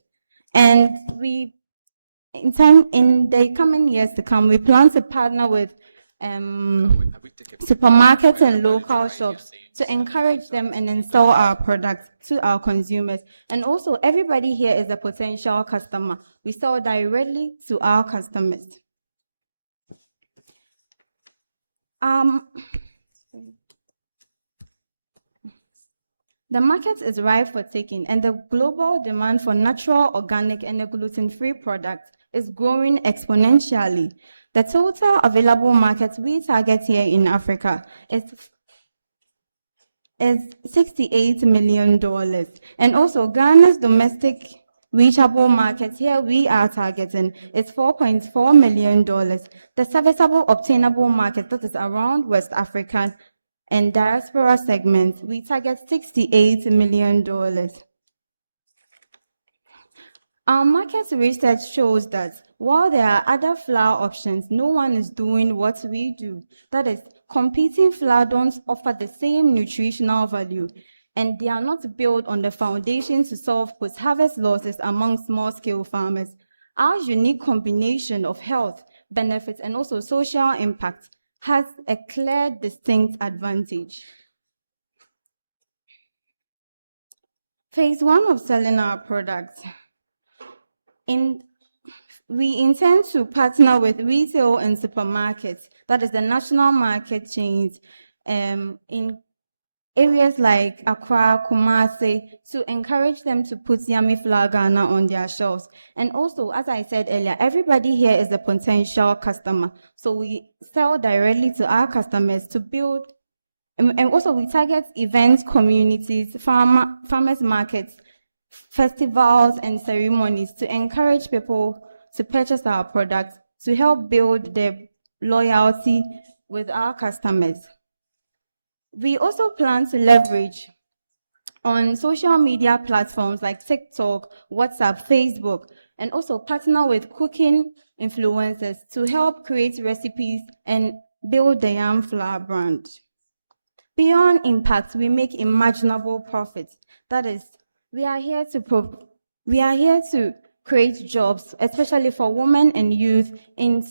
And in the coming years to come, we plan to partner with supermarkets and local shops to encourage them and sell our products to our consumers. And also, everybody here is a potential customer. We sell directly to our customers. The market is ripe for taking, and the global demand for natural, organic, and gluten-free products is growing exponentially. The total available market we target here in Africa is $68 million. And also Ghana's domestic reachable market here we are targeting is $4.4 million. The serviceable obtainable market, that is around West Africa and diaspora segments, we target $68 million. Our market research shows that while there are other flour options, no one is doing what we do. That is, competing flour don't offer the same nutritional value, and they are not built on the foundation to solve post-harvest losses among small-scale farmers. Our unique combination of health, benefits, and also social impact has a clear, distinct advantage. Phase 1 of selling our products. We intend to partner with retail and supermarkets, that is the national market chains, in areas like Accra, Kumasi, to encourage them to put Yummy Flour Ghana on their shelves. And also, as I said earlier, everybody here is a potential customer. So we sell directly to our customers to build, and also we target events, communities, farmers markets, festivals, and ceremonies to encourage people to purchase our products, to help build their loyalty with our customers. We also plan to leverage on social media platforms like TikTok, WhatsApp, Facebook, and also partner with cooking influencers to help create recipes and build the Yam Flour brand. Beyond impact, we make imaginable profits. That is, we are here to create jobs, especially for women and youth in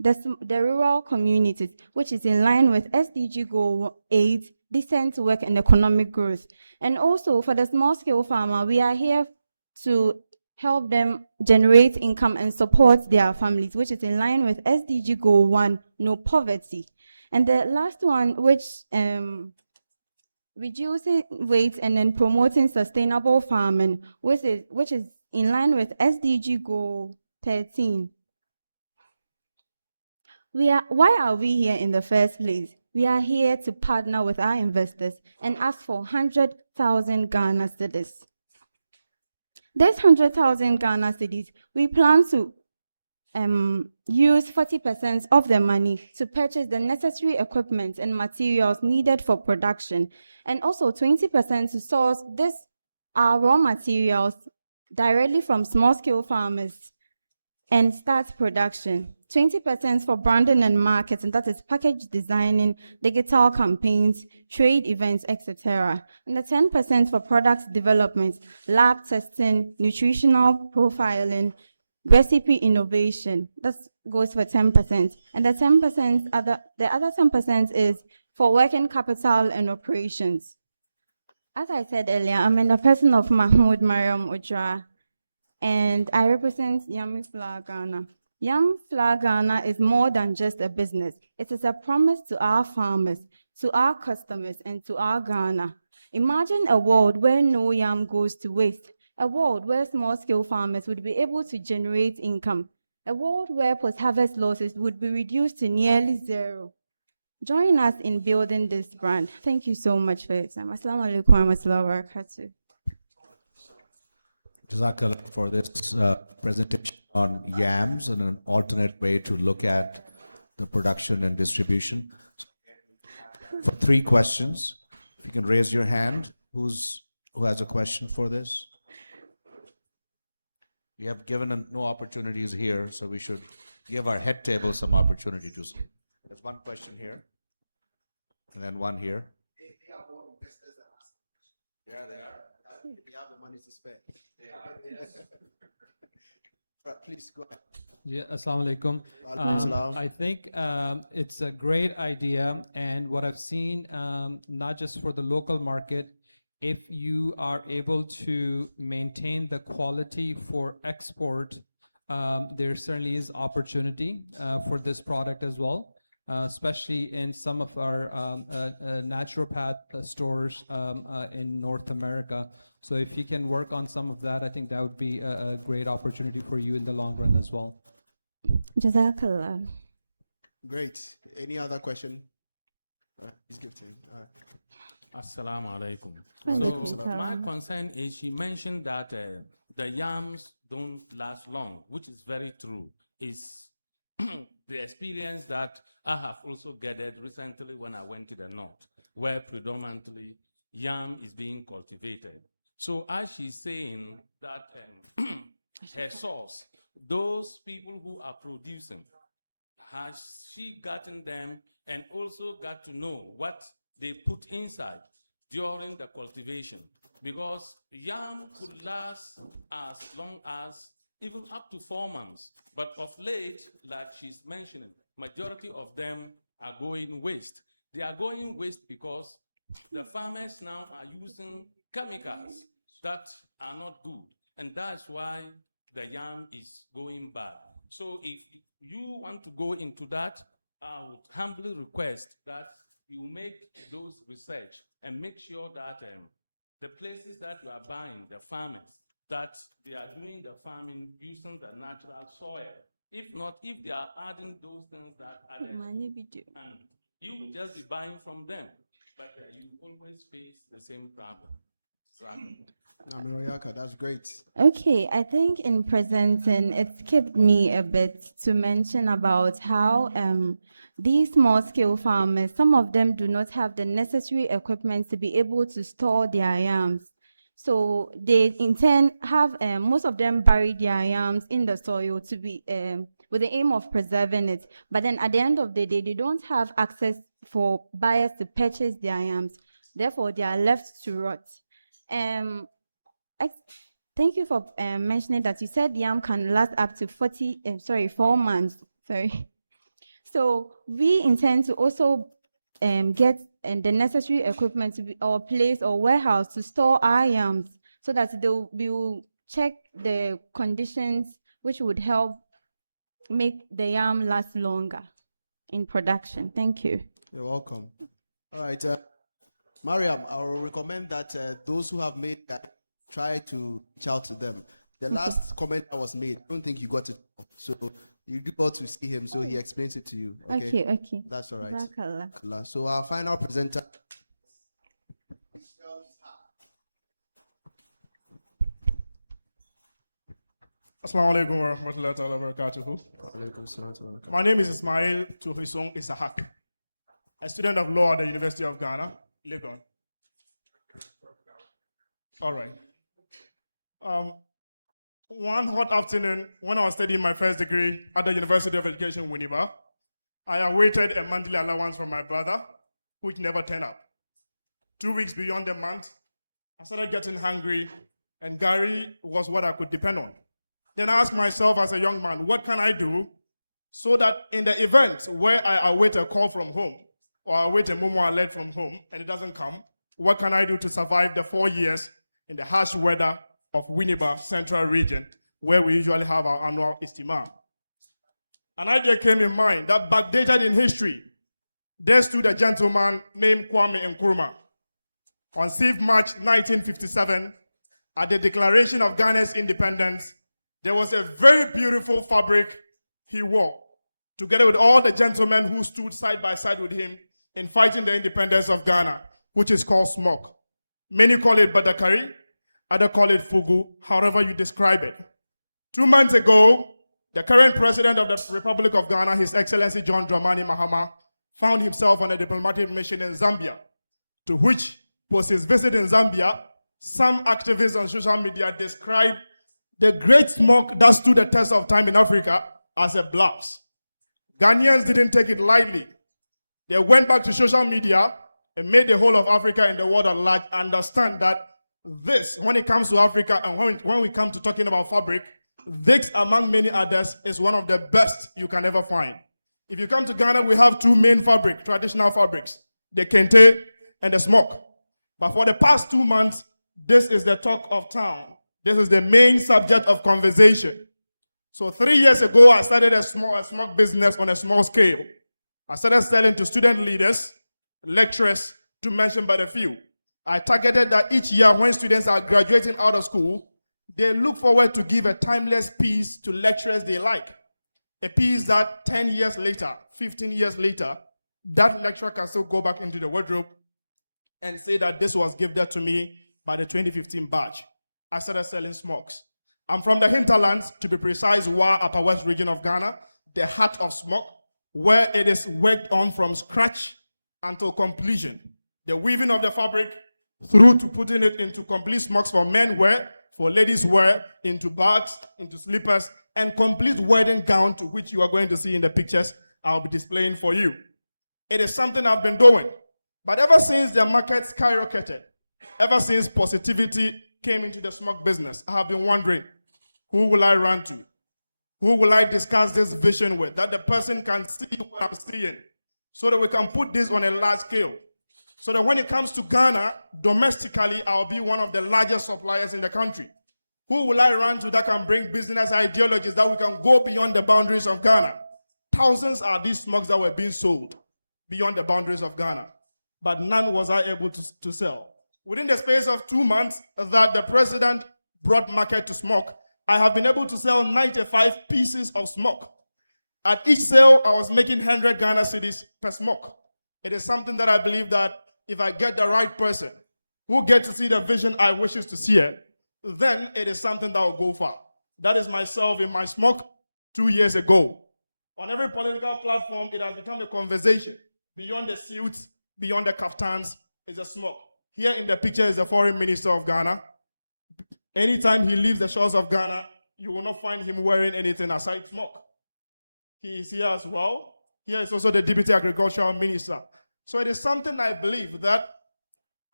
the rural communities, which is in line with SDG Goal 8, decent work and economic growth. And also for the small-scale farmer, we are here to help them generate income and support their families, which is in line with SDG Goal 1, no poverty. And the last one, which reducing waste and then promoting sustainable farming, which is in line with SDG Goal 13. Why are we here in the first place? We are here to partner with our investors and ask for 100,000 Ghana cedis. This 100,000 Ghana cedis, we plan to use 40% of the money to purchase the necessary equipment and materials needed for production, and also 20% to source our raw materials directly from small-scale farmers and start production. 20% for branding and marketing, that is package designing, digital campaigns, trade events, etc. And the 10% for product development, lab testing, nutritional profiling, recipe innovation. That goes for 10%. And the other 10% is for working capital and operations. As I said earlier, I'm in the person of Mahmoud Mariam Ujra, and I represent Yami Flour Ghana. Yam Flour Ghana is more than just a business. It is a promise to our farmers, to our customers, and to our Ghana. Imagine a world where no yam goes to waste, a world where small-scale farmers would be able to generate income, a world where post-harvest losses would be reduced to nearly zero. Join us in building this brand. Thank you so much for your time. Assalamu Alaikum wa rahmatullahi wa barakatuh. Jazakallah for this presentation on yams and an alternate way to look at the production and distribution. For 3 questions, if you can raise your hand, who has a question for this? We have given no opportunities here, so we should give our head table some opportunity to. There's one question here, and then one here. Yeah, they are. We have the money to spare. Right, please go ahead. Yeah, Assalamu Alaikum. Walaikum salam. I think it's a great idea, and what I've seen, not just for the local market, if you are able to maintain the quality for export, there certainly is opportunity for this product as well, especially in some of our naturopath stores in North America. So if you can work on some of that, I think that would be a great opportunity for you in the long run as well. Jazakallah. Great. Any other question? All right, please give to him. All right. Assalamu alaikum. Walaikum So salam. my concern is she mentioned that the yams don't last long, which is very true. Is the experience that I have also gathered recently when I went to the north, where predominantly yam is being cultivated. So as she's saying that her source, those people who are producing, has she gotten them and also got to know what they put inside during the cultivation? Because yam could last as long as even up to 4 months. But of late, like she's mentioning, majority of them are going waste. They are going waste because the farmers now are using chemicals that are not good. And that's why the yam is going bad. So if you want to go into that, I would humbly request that you make those research and make sure that the places that you are buying, the farmers, that they are doing the farming using the natural soil. If not, if they are adding those things that others do, and you will just be buying from them, but you always face the same problem. That's great. Okay, I think in presenting, it skipped me a bit to mention about how these small-scale farmers, some of them do not have the necessary equipment to be able to store their yams. So they in turn have, most of them bury their yams in the soil to be, with the aim of preserving it. But then at the end of the day, they don't have access for buyers to purchase their yams. Therefore, they are left to rot. Thank you for mentioning that you said yam can last up to 4 months. Sorry. So we intend to also get the necessary equipment to be our place or warehouse to store our yams so that we will check the conditions which would help make the yam last longer in production. Thank you. You're welcome. All right. Mariam, I will recommend that those who have made that, try to reach out to them. The last comment that was made, I don't think you got it. So you do well to see him, so he explains it to you. Okay. Okay. That's all right. Jazakallah. So our final presenter. Assalamu alaikum wa rahmatullahi wa barakatuhu. My name is Ismail Tuhisong Isahak, a student of law at the University of Ghana, Legon. All right. One hot afternoon, when I was studying my first degree at the University of Education, Winneba, I awaited a monthly allowance from my brother, which never turned up. 2 weeks beyond the month, I started getting hungry, and Gary was what I could depend on. Then I asked myself as a young man, what can I do so that in the event where I await a call from home or I await a Momo alert from home and it doesn't come, what can I do to survive the 4 years in the harsh weather of Winneba Central Region, where we usually have our annual Istima. An idea came in mind that backdated in history. There stood a gentleman named Kwame Nkrumah. On 6th March 1957, at the declaration of Ghana's independence, there was a very beautiful fabric he wore, together with all the gentlemen who stood side by side with him in fighting the independence of Ghana, which is called smock. Many call it badakari, others call it fugu, however you describe it. 2 months ago, the current president of the Republic of Ghana, His Excellency John Dramani Mahama, found himself on a diplomatic mission in Zambia, to which, post his visit in Zambia, some activists on social media described the great smoke that stood the test of time in Africa as a blouse. Ghanaians didn't take it lightly. They went back to social media and made the whole of Africa and the world at large understand that this, when it comes to Africa and when we come to talking about fabric, this, among many others, is one of the best you can ever find. If you come to Ghana, we have two main traditional fabrics, the kente and the smock. But for the past 2 months, this is the talk of town. This is the main subject of conversation. So 3 years ago, I started a smock business on a small scale. I started selling to student leaders, lecturers, to mention but a few. I targeted that each year when students are graduating out of school, they look forward to give a timeless piece to lecturers they like. A piece that 10 years later, 15 years later, that lecturer can still go back into the wardrobe and say that this was gifted to me by the 2015 batch. I started selling smokes. I'm from the hinterlands, to be precise, Wa Upper West region of Ghana, the heart of smoke, where it is worked on from scratch until completion. The weaving of the fabric through to putting it into complete smokes for men wear, for ladies wear, into bags, into slippers, and complete wedding gown, to which you are going to see in the pictures I'll be displaying for you. It is something I've been doing. But ever since the market skyrocketed, ever since positivity came into the smoke business, I have been wondering, who will I run to? Who will I discuss this vision with, that the person can see what I'm seeing, so that we can put this on a large scale? So that when it comes to Ghana, domestically, I'll be one of the largest suppliers in the country. Who will I run to that can bring business ideologies that we can go beyond the boundaries of Ghana? Thousands are these smokes that were being sold beyond the boundaries of Ghana, but none was I able to sell. Within the space of 2 months that the president brought market to smoke, I have been able to sell 95 pieces of smoke. At each sale, I was making 100 Ghana cedis per smoke. It is something that I believe that if I get the right person who gets to see the vision I wishes to see it, then it is something that will go far. That is myself in my smoke 2 years ago. On every political platform, it has become a conversation. Beyond the suits, beyond the kaftans, is a smoke. Here in the picture is the foreign minister of Ghana. Anytime he leaves the shores of Ghana, you will not find him wearing anything aside smoke. He is here as well. Here is also the deputy agricultural minister. So it is something I believe that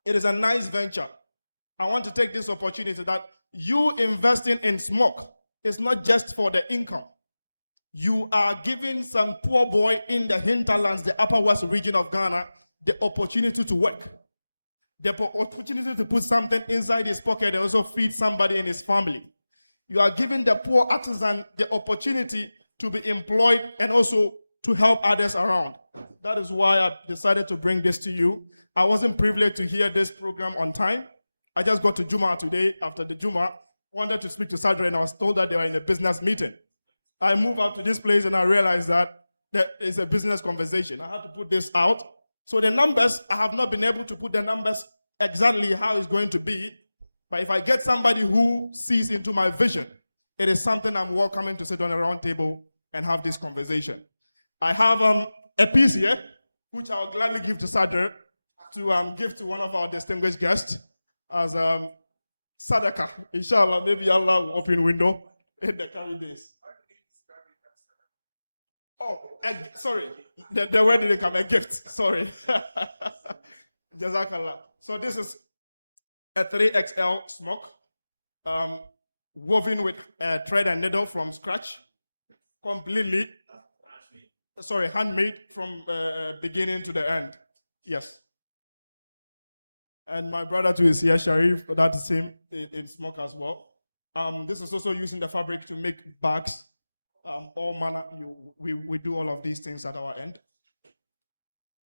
it is a nice venture. I want to take this opportunity that you investing in smoke is not just for the income. You are giving some poor boy in the hinterlands, the Upper West region of Ghana, the opportunity to work. The opportunity to put something inside his pocket and also feed somebody in his family. You are giving the poor artisan the opportunity to be employed and also to help others around. That is why I decided to bring this to you. I wasn't privileged to hear this program on time. I just got to Juma today. After the Juma, wanted to speak to Sadra and I was told that they were in a business meeting. I moved out to this place and I realized that there is a business conversation. I had to put this out. So the numbers, I have not been able to put the numbers exactly how it's going to be. But if I get somebody who sees into my vision, it is something I'm welcoming to sit on a round table and have this conversation. I have a piece here, which I'll gladly give to Sadr to give to one of our distinguished guests as Sadaka. Inshallah, maybe Allah will open window in the coming days. Oh, sorry. The word didn't come. A gift. Sorry. Jazakallah. So this is a 3XL smoke, woven with thread and needle from scratch, completely. Sorry, handmade from beginning to the end. Yes. And my brother too is here, Sharif. That is him in smoke as well. This is also using the fabric to make bags. All manner. We do all of these things at our end.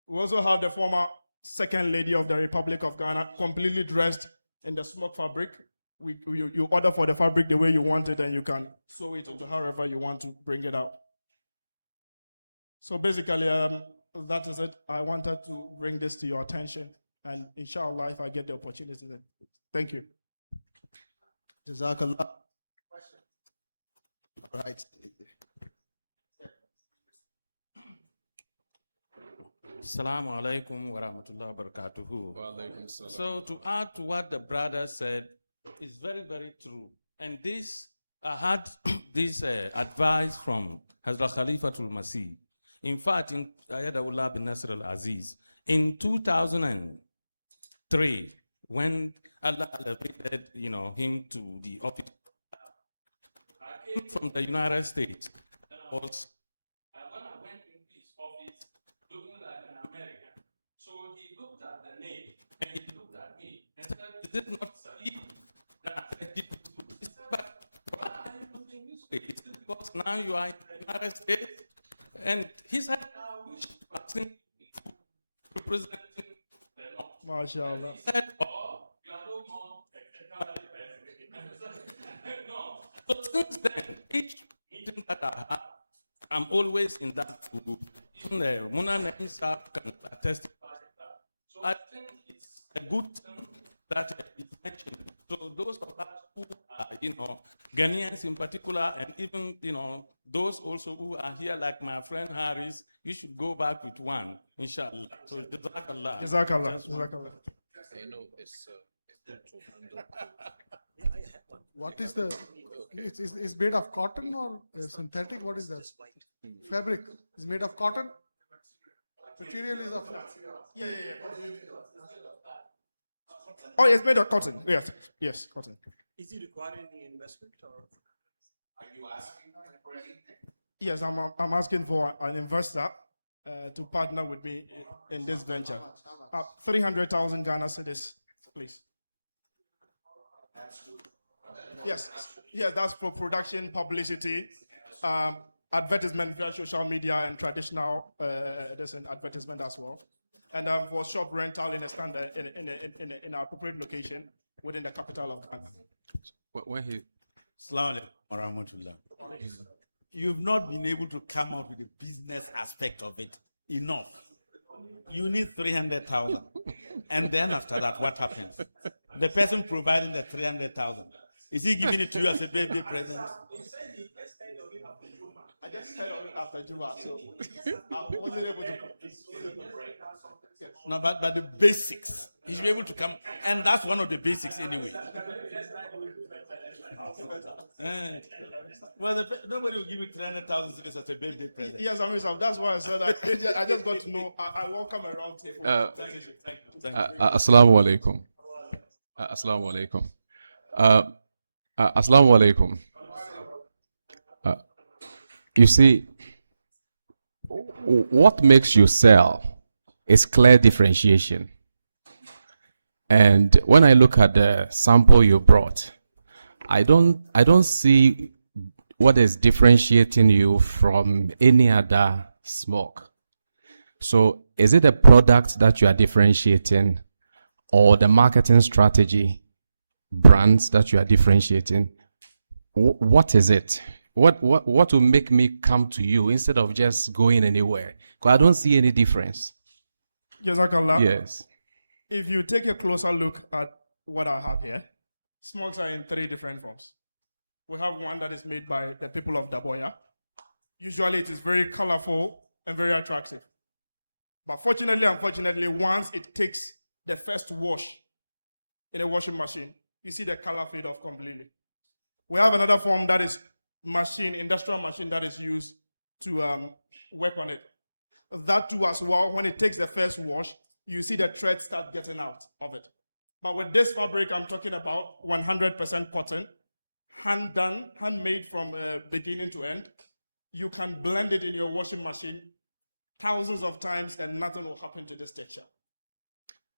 We also have the former Second Lady of the Republic of Ghana, completely dressed in the smoke fabric. You order for the fabric the way you want it, and you can sew it into however you want to bring it out. So basically, that is it. I wanted to bring this to your attention, and inshallah, if I get the opportunity, then thank you. Jazakallah. All right. Assalamu alaikum wa rahmatullahi wa barakatuhu. So to add to what the brother said, is very, very true. And this, I had this advice from Hazrat Khalifatul Masih. In fact, in Ayadullah bin Nasr al-Aziz, in 2003, when Allah elevated, him to the office, I came from the United States. When I went into his office, looking like an American. So he looked at the name and he looked at me and said, "Is it not Saeed?" And I said, "He said, but why are you looking this way? Is it because now you are in the United States?" And he said, "I wish you were representing the North." MashaAllah. He said, "Oh, you are no more no." So since then, each meeting that I have, I'm always in that group. Even Muna Naimsa can testify to that. So I think it's a good thing that is mentioned. So those of us who are, Ghanaians in particular, and even, those also who are here, like my friend Harris, you should go back with one, inshallah. So Jazakallah. Jazakallah. Just one. Jazakallah. What is the, it's made of cotton or synthetic? What is that? Fabric is made of cotton? Material is of. Yeah. Oh, it's made of cotton. Yes, cotton. Is it requiring any investment or? Are you asking for anything? Yes, I'm asking for an investor to partner with me in this venture. 300,000 Ghana cedis, please. Yes, that's for production, publicity, advertisement via social media and traditional there's an advertisement as well, and for shop rental in a standard in an appropriate location within the capital of Ghana. Assalamu alaikum wa rahmatullah. You've not been able to come out with the business aspect of it enough. You need 300,000. And then after that, what happens? The person providing the 300,000, is he giving it to you as a birthday present? I just heard of it after Juma, so I wasn't able to. No, but the basics, he should be able to come, and that's one of the basics anyway. Well, nobody will give you 300,000 cedis as a birthday present. Yes, that's why I said I just got to know. I welcome a round table conversation. Thank you. Assalamu Alaikum. Assalamu Alaikum. Assalamu Alaikum. You see, what makes you sell is clear differentiation. And when I look at the sample you brought, I don't see what is differentiating you from any other smoke. So is it a product that you are differentiating, or the marketing strategy, brands that you are differentiating? What is it? What will make me come to you instead of just going anywhere? Because I don't see any difference. Jazakallah. Yes. If you take a closer look at what I have here, smokes are in 3 different forms. We have one that is made by the people of Daboya. Usually it is very colorful and very attractive. But fortunately, unfortunately, once it takes the first wash in a washing machine, you see the color fade off completely. We have another form that is industrial machine that is used to work on it. That too as well, when it takes the first wash, you see the threads start getting out of it. But with this fabric, I'm talking about 100% cotton, hand done, handmade from beginning to end. You can blend it in your washing machine thousands of times and nothing will happen to this texture.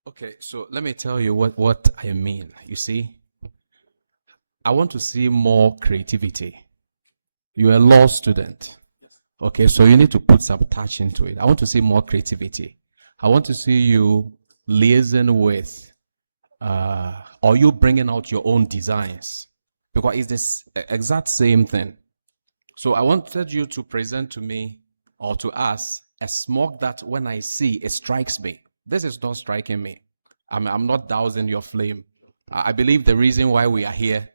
Okay, so let me tell you what I mean. You see, I want to see more creativity. You're a law student. Okay, so you need to put some touch into it. I want to see more creativity. I want to see you liaising with, or you bringing out your own designs, because it's this exact same thing. So I wanted you to present to me or to us a smoke that when I see, it strikes me. This is not striking me. I'm not dousing your flame. I believe the reason why we are here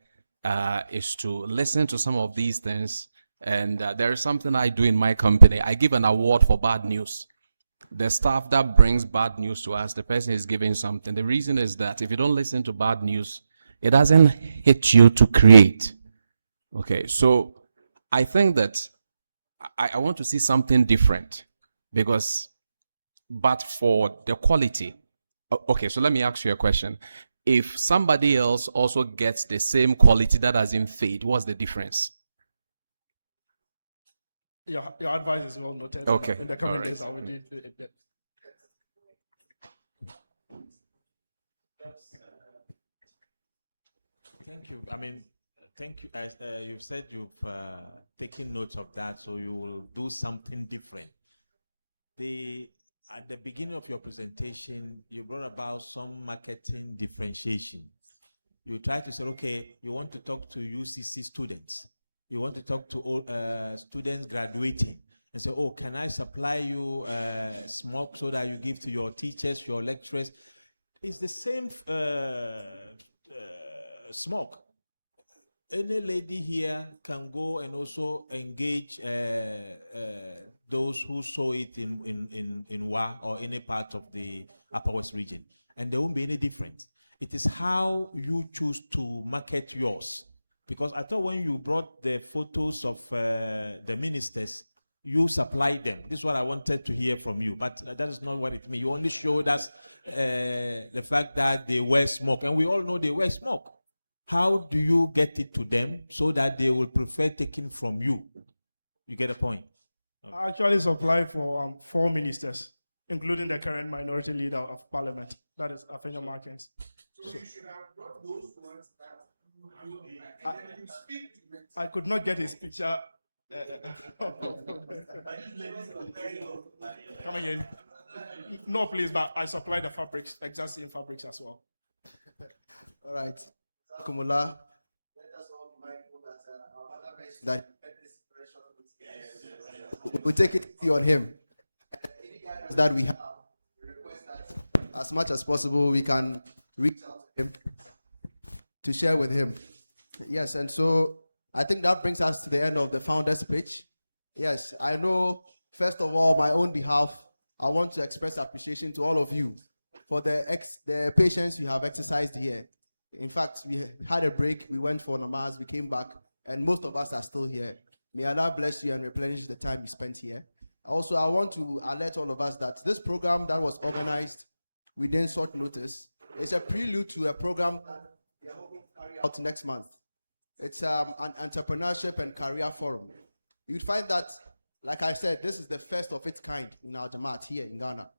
is to listen to some of these things. And there is something I do in my company. I give an award for bad news. The staff that brings bad news to us, the person is giving something. The reason is that if you don't listen to bad news, it doesn't hit you to create. Okay, so I think that I want to see something different but for the quality. Okay, so let me ask you a question. If somebody else also gets the same quality that doesn't fade, what's the difference? Your advice is well noted. Okay, In the coming all right. days, I will do it. Thank you. I mean, thank you. As you've said, you've taken notes of that, so you will do something different. At the beginning of your presentation, you brought about some marketing differentiation. You try to say, okay, you want to talk to UCC students. You want to talk to all students graduating and say, oh, can I supply you smoke so that you give to your teachers, your lecturers? It's the same smoke. Any lady here can go and also engage those who saw it in Wa or any part of the Upper West region, and there won't be any difference. It is how you choose to market yours. Because I thought when you brought the photos of the ministers, you supplied them. This is what I wanted to hear from you, but that is not what it means. You only showed us the fact that they wear smoke, and we all know they wear smoke. How do you get it to them so that they will prefer taking from you? You get a point? Okay. I actually supply for 4 ministers, including the current minority leader of parliament. That is Afenya Markins. So, I could not get his picture. Come again. No, please, but I supply the fabrics, exact same fabrics as well. All right. Kumula. That we take it on him. That we have as much as possible, we can reach out to him to share with him. Yes, and so I think that brings us to the end of the founder's pitch. Yes, I know, first of all, my own behalf, I want to express appreciation to all of you for the patience you have exercised here. In fact, we had a break, we went for namaz, we came back, and most of us are still here. May Allah bless you and replenish the time you spent here. Also, I want to alert all of us that this program that was organized within short notice is a prelude to a program we are hoping to carry out next month. It's an entrepreneurship and career forum. You'd find that, like I said, this is the first of its kind in our Jamaat here in Ghana.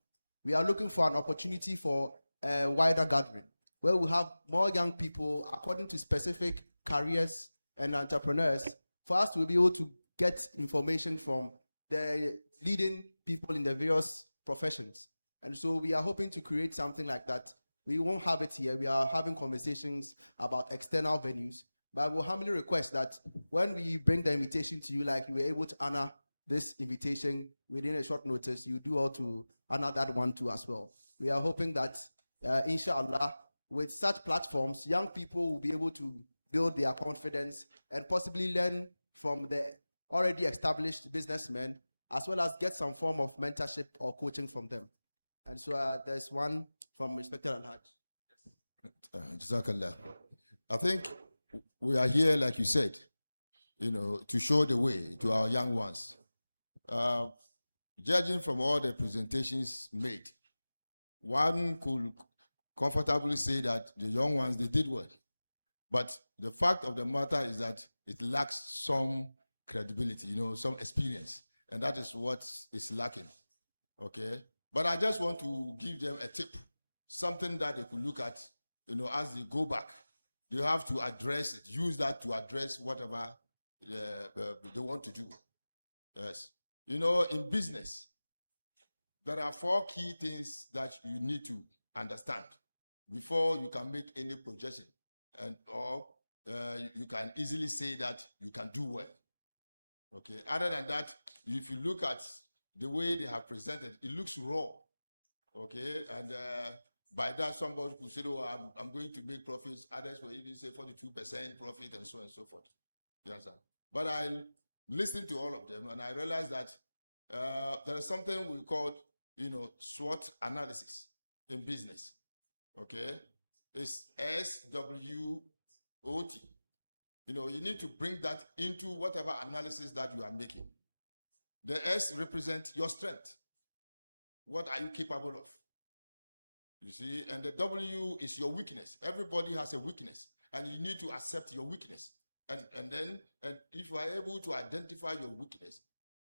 We are looking for an opportunity for a wider gathering where we have more young people according to specific careers and entrepreneurs for us to be able to get information from the leading people in the various professions. And so we are hoping to create something like that. We won't have it here. We are having conversations about external venues, but we'll humbly request that when we bring the invitation to you, like you were able to honor this invitation within a short notice, you do all to honor that one too as well. We are hoping that, inshallah, with such platforms, young people will be able to build their confidence and possibly learn from the already established businessmen, as well as get some form of mentorship or coaching from them. And so there's one from respected Al-Hajj. Jazakallah. I think we are here, like you said, to show the way to our young ones. Judging from all the presentations made, one could comfortably say that the young ones, they did well. But the fact of the matter is that it lacks some credibility, some experience. And that is what is lacking. Okay? But I just want to give them a tip something that they could look at, as they go back. They have to address it, use that to address whatever they want to do. Yes. In business, there are 4 key things that you need to understand before you can make any projection, or you can easily say that you can do well. Okay. Other than that, if you look at the way they have presented, it looks raw. Okay. And by that, somebody could say, "Oh, I'm going to make profits." Others will even say 42% profit and so on and so forth. You understand? But I listened to all of them and I realized that there is something we call, SWOT analysis in business. Okay. It's SWOT. You need to bring that into whatever analysis that you are making. The S represents your strength. What are you capable of? You see, and the W is your weakness. Everybody has a weakness, and you need to accept your weakness. And if you are able to identify your weakness,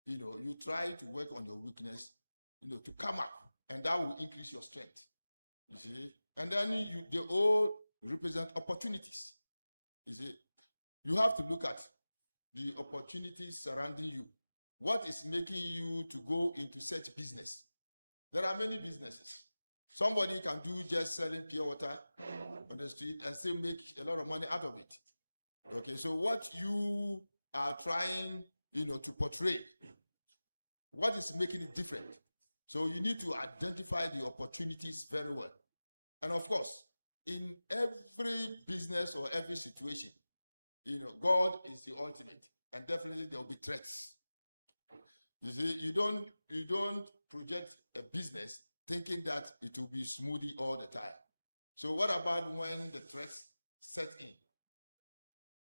you try to work on your weakness, to come up, and that will increase your strength. You see, and then they all represent opportunities. You see, you have to look at the opportunities surrounding you. What is making you to go into such business? There are many businesses. Somebody can do just selling pure water on the street and still make a lot of money out of it. Okay, so what you are trying, to portray, what is making it different? So you need to identify the opportunities very well. And of course, in every business or every situation, God is the ultimate, and definitely there will be threats. You see, you don't project a business thinking that it will be smoothie all the time. So what about when the threats set in?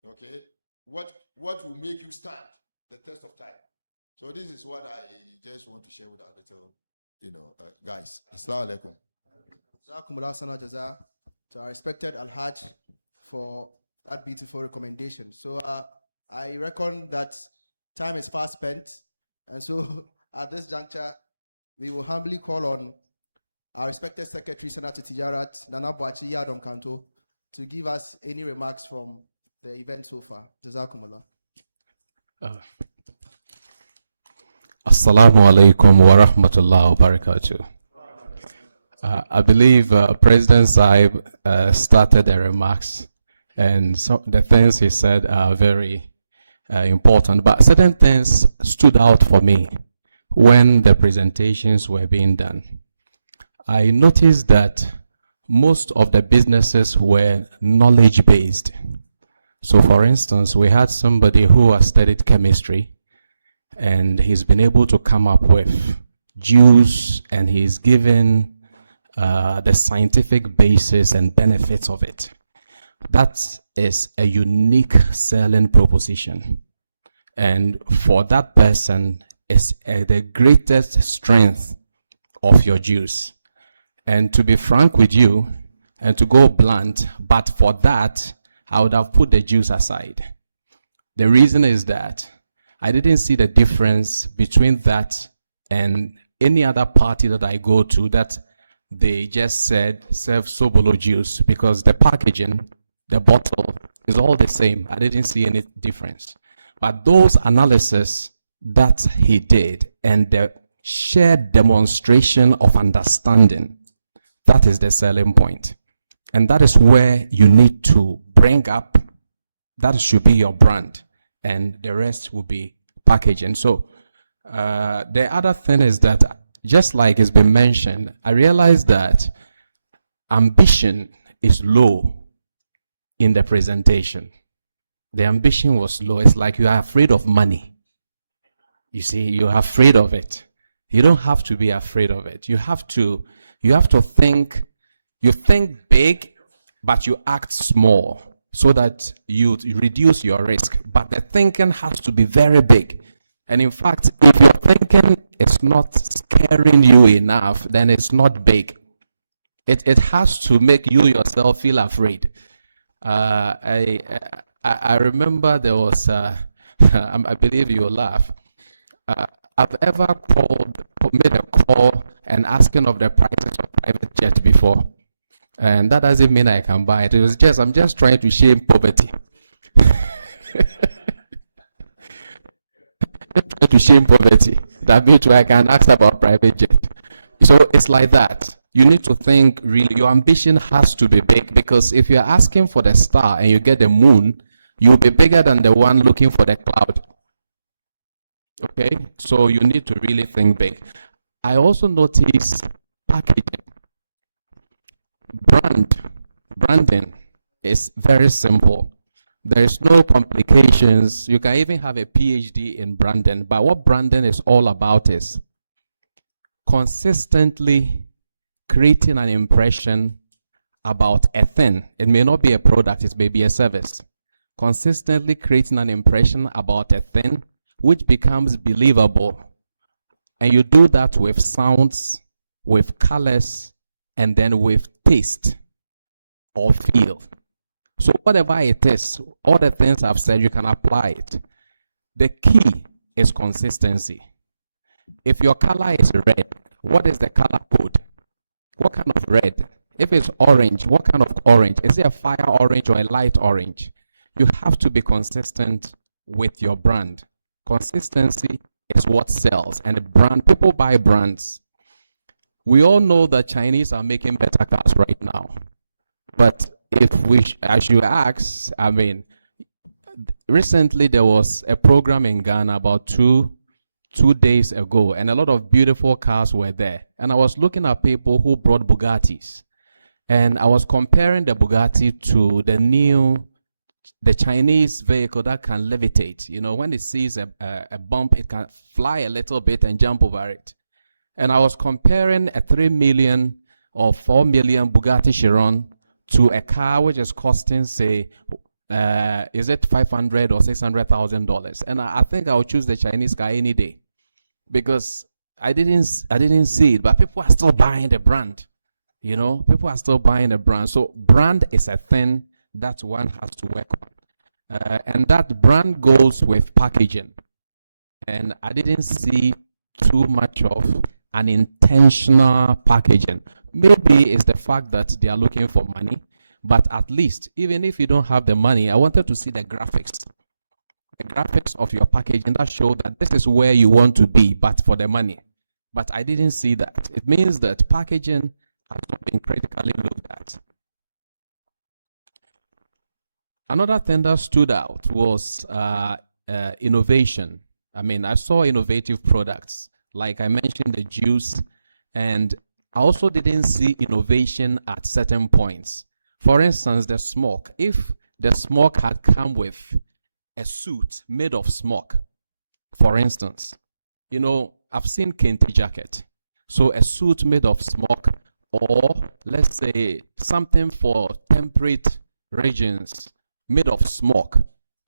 Okay, what will make you stand the test of time? So this is what I just want to share with our little, guys. Assalamu Alaikum. To our respected Al-Hajj for that beautiful recommendation. So I reckon that time is fast spent. And so at this juncture, we will humbly call on our respected Secretary, Senator Tijarat, Nana Boachi Yadom Kanto, to give us any remarks from the event so far. Jazakumullah. Assalamu Alaikum wa rahmatullahi wa barakatuh. I believe President Saib started the remarks, and the things he said are very important, but certain things stood out for me when the presentations were being done. I noticed that most of the businesses were knowledge-based. So for instance, we had somebody who has studied chemistry, and he's been able to come up with juice, and he's given the scientific basis and benefits of it. That is a unique selling proposition. And for that person, it's the greatest strength of your juice. And to be frank with you, and to go blunt, but for that, I would have put the juice aside. The reason is that I didn't see the difference between that and any other party that I go to that they just said serve Sobolo juice, because the packaging, the bottle is all the same. I didn't see any difference. But those analysis that he did and the shared demonstration of understanding, that is the selling point. And that is where you need to bring up, that should be your brand, and the rest will be packaging. So the other thing is that, just like it's been mentioned, I realized that ambition is low in the presentation. The ambition was low. It's like you are afraid of money. You see, you're afraid of it. You don't have to be afraid of it. You have to think, you think big, but you act small so that you reduce your risk. But the thinking has to be very big. And in fact, if your thinking is not scaring you enough, then it's not big. It has to make you yourself feel afraid. I remember there was, I believe you will laugh. I've ever made a call and asking of the prices of private jet before. And that doesn't mean I can buy it. I'm just trying to shame poverty. To shame poverty. That means I can ask about private jet. So it's like that. You need to think really, your ambition has to be big, because if you're asking for the star and you get the moon, you'll be bigger than the one looking for the cloud. Okay? So you need to really think big. I also notice packaging. Branding is very simple. There is no complications. You can even have a PhD in branding, but what branding is all about is consistently creating an impression about a thing. It may not be a product, it may be a service. Consistently creating an impression about a thing which becomes believable. And you do that with sounds, with colors, and then with taste or feel. So whatever it is, all the things I've said, you can apply it. The key is consistency. If your color is red, what is the color code? What kind of red? If it's orange, what kind of orange? Is it a fire orange or a light orange? You have to be consistent with your brand. Consistency is what sells. And brand, people buy brands. We all know that Chinese are making better cars right now. But as you ask, I mean, recently there was a program in Ghana about two days ago, and a lot of beautiful cars were there. And I was looking at people who brought Bugattis, and I was comparing the Bugatti to the Chinese vehicle that can levitate. You know, when it sees a bump, it can fly a little bit and jump over it. And I was comparing a 3 million or 4 million Bugatti Chiron to a car which is costing, say, is it $500,000 or $600,000? And I think I would choose the Chinese car any day, because I didn't see it, but people are still buying the brand. You know, people are still buying the brand. So brand is a thing that one has to work on, and that brand goes with packaging. And I didn't see too much of an intentional packaging. Maybe it's the fact that they are looking for money, but at least, even if you don't have the money, I wanted to see the graphics of your packaging that show that this is where you want to be, but for the money. But I didn't see that. It means that packaging has not been critically looked at. Another thing that stood out was innovation. I mean, I saw innovative products. Like I mentioned, the juice, and I also didn't see innovation at certain points. For instance, the smoke. If the smoke had come with a suit made of smoke, for instance, you know, I've seen kente jacket. So a suit made of smoke, or let's say something for temperate regions made of smoke,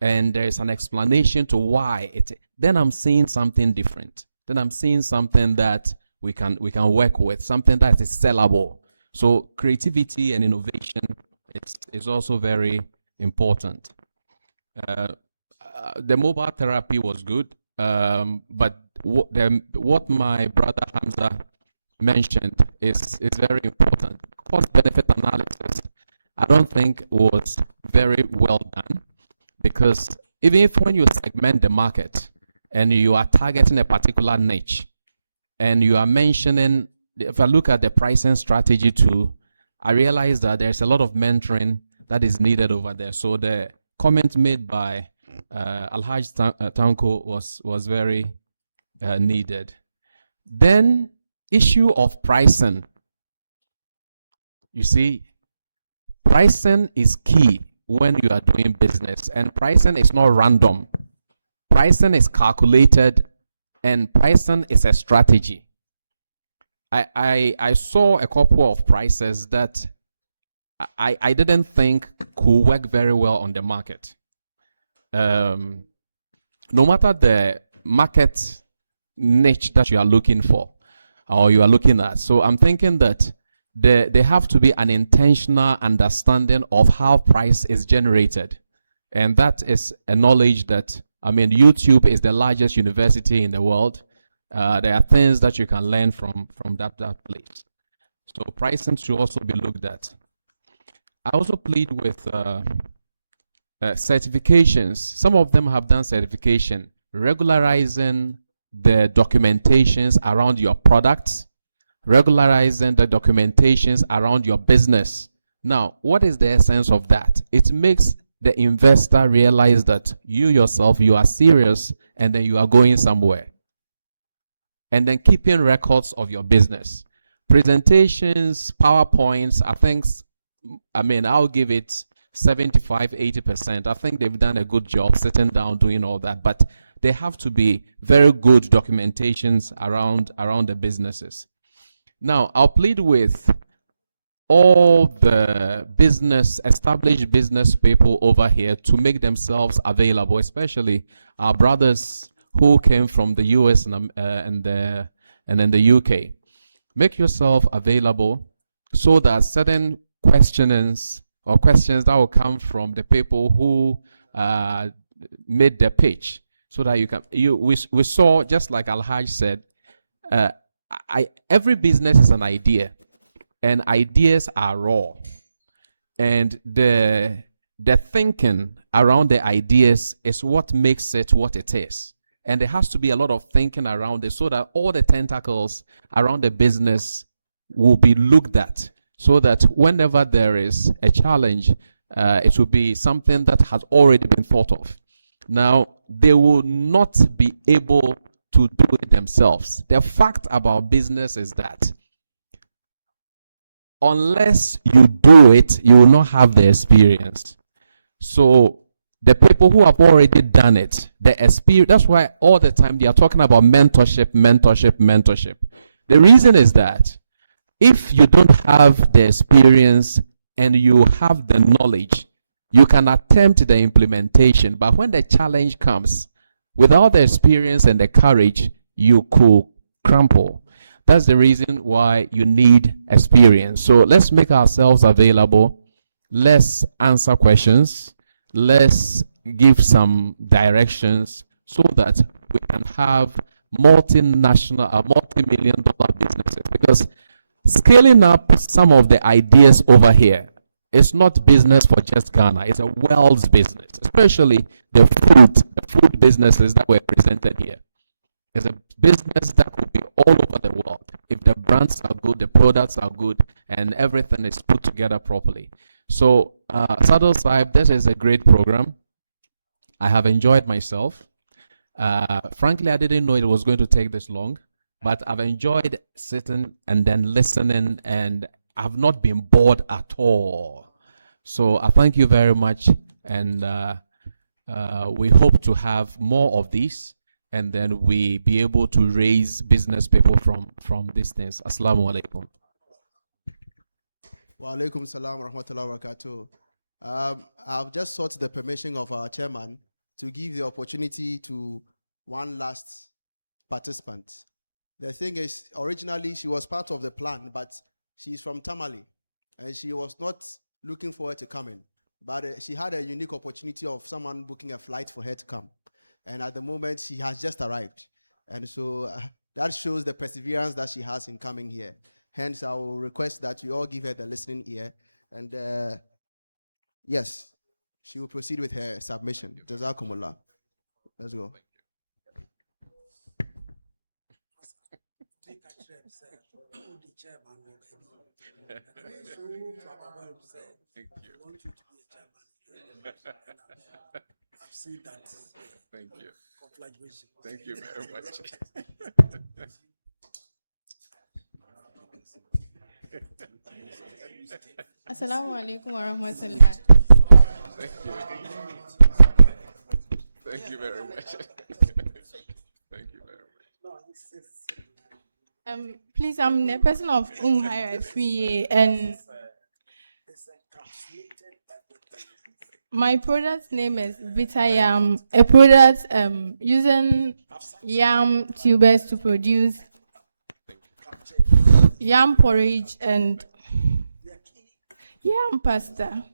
and there is an explanation to why then I'm seeing something different. Then I'm seeing something that we can work with, something that is sellable. So creativity and innovation is also very important. The mobile therapy was good, but what my brother Hamza mentioned is very important. Cost-benefit analysis, I don't think was very well done, because even if when you segment the market and you are targeting a particular niche, and you are mentioning, if I look at the pricing strategy too, I realize that there's a lot of mentoring that is needed over there. So the comment made by Alhaj Tanko was very needed. Then issue of pricing. You see, pricing is key when you are doing business, and pricing is not random. Pricing is calculated, and pricing is a strategy. I saw a couple of prices that I didn't think could work very well on the market. No matter the market niche that you are looking for or you are looking at. So I'm thinking that there have to be an intentional understanding of how price is generated. And that is a knowledge that, I mean, YouTube is the largest university in the world. There are things that you can learn from that place. So pricing should also be looked at. I also plead with certifications. Some of them have done certification, regularizing the documentations around your products, regularizing the documentations around your business. Now, what is the essence of that? It makes the investor realize that you yourself, you are serious, and then you are going somewhere. And then keeping records of your business. Presentations, PowerPoints, I'll give it 75, 80%. I think they've done a good job sitting down doing all that, but they have to be very good documentations around the businesses. Now, I'll plead with all the established business people over here to make themselves available, especially our brothers who came from the US and then the UK. Make yourself available so that certain questions that will come from the people who made the pitch, so that we saw, just like Al-Haj said, every business is an idea, and ideas are raw, and the thinking around the ideas is what makes it what it is. And there has to be a lot of thinking around it so that all the tentacles around the business will be looked at, so that whenever there is a challenge, it will be something that has already been thought of. Now, they will not be able to do it themselves. The fact about business is that unless you do it, you will not have the experience. So the people who have already done it, the experience, that's why all the time they are talking about mentorship, mentorship, mentorship. The reason is that if you don't have the experience and you have the knowledge, you can attempt the implementation, but when the challenge comes, without the experience and the courage, you could crumple. That's the reason why you need experience. So let's make ourselves available. Let's answer questions. Let's give some directions so that we can have multinational, multi-million-dollar businesses. Because scaling up some of the ideas over here, it's not business for just Ghana. It's a world's business, especially the food businesses that were presented here. It's a business that could be all over the world if the brands are good, the products are good, and everything is put together properly. So, Sadal Saib, this is a great program. I have enjoyed myself. Frankly, I didn't know it was going to take this long, but I've enjoyed sitting and then listening, and I've not been bored at all. So I thank you very much, and we hope to have more of these, and then we be able to raise business people from these things. Assalamu Alaikum. Wa alaikum salam wa rahmatullahi wa barakatuh. I've just sought the permission of our chairman to give the opportunity to one last participant. The thing is, originally she was part of the plan, but she's from Tamale, and she was not looking forward to coming. But she had a unique opportunity of someone booking a flight for her to come. And at the moment, she has just arrived. And so that shows the perseverance that she has in coming here. Hence, I will request that you all give her the listening ear. And yes, she will proceed with her submission. Jazakumullah. Let's go. I've seen that. Thank you. Congratulations. Thank you very much. Assalamu Alaikum wa rahmatullah. Thank you. Thank you very much. Thank you very much. Please, I'm the person of Hired and my product's name is Vita Yam, a product using yam tubers to produce yam porridge and yam pasta.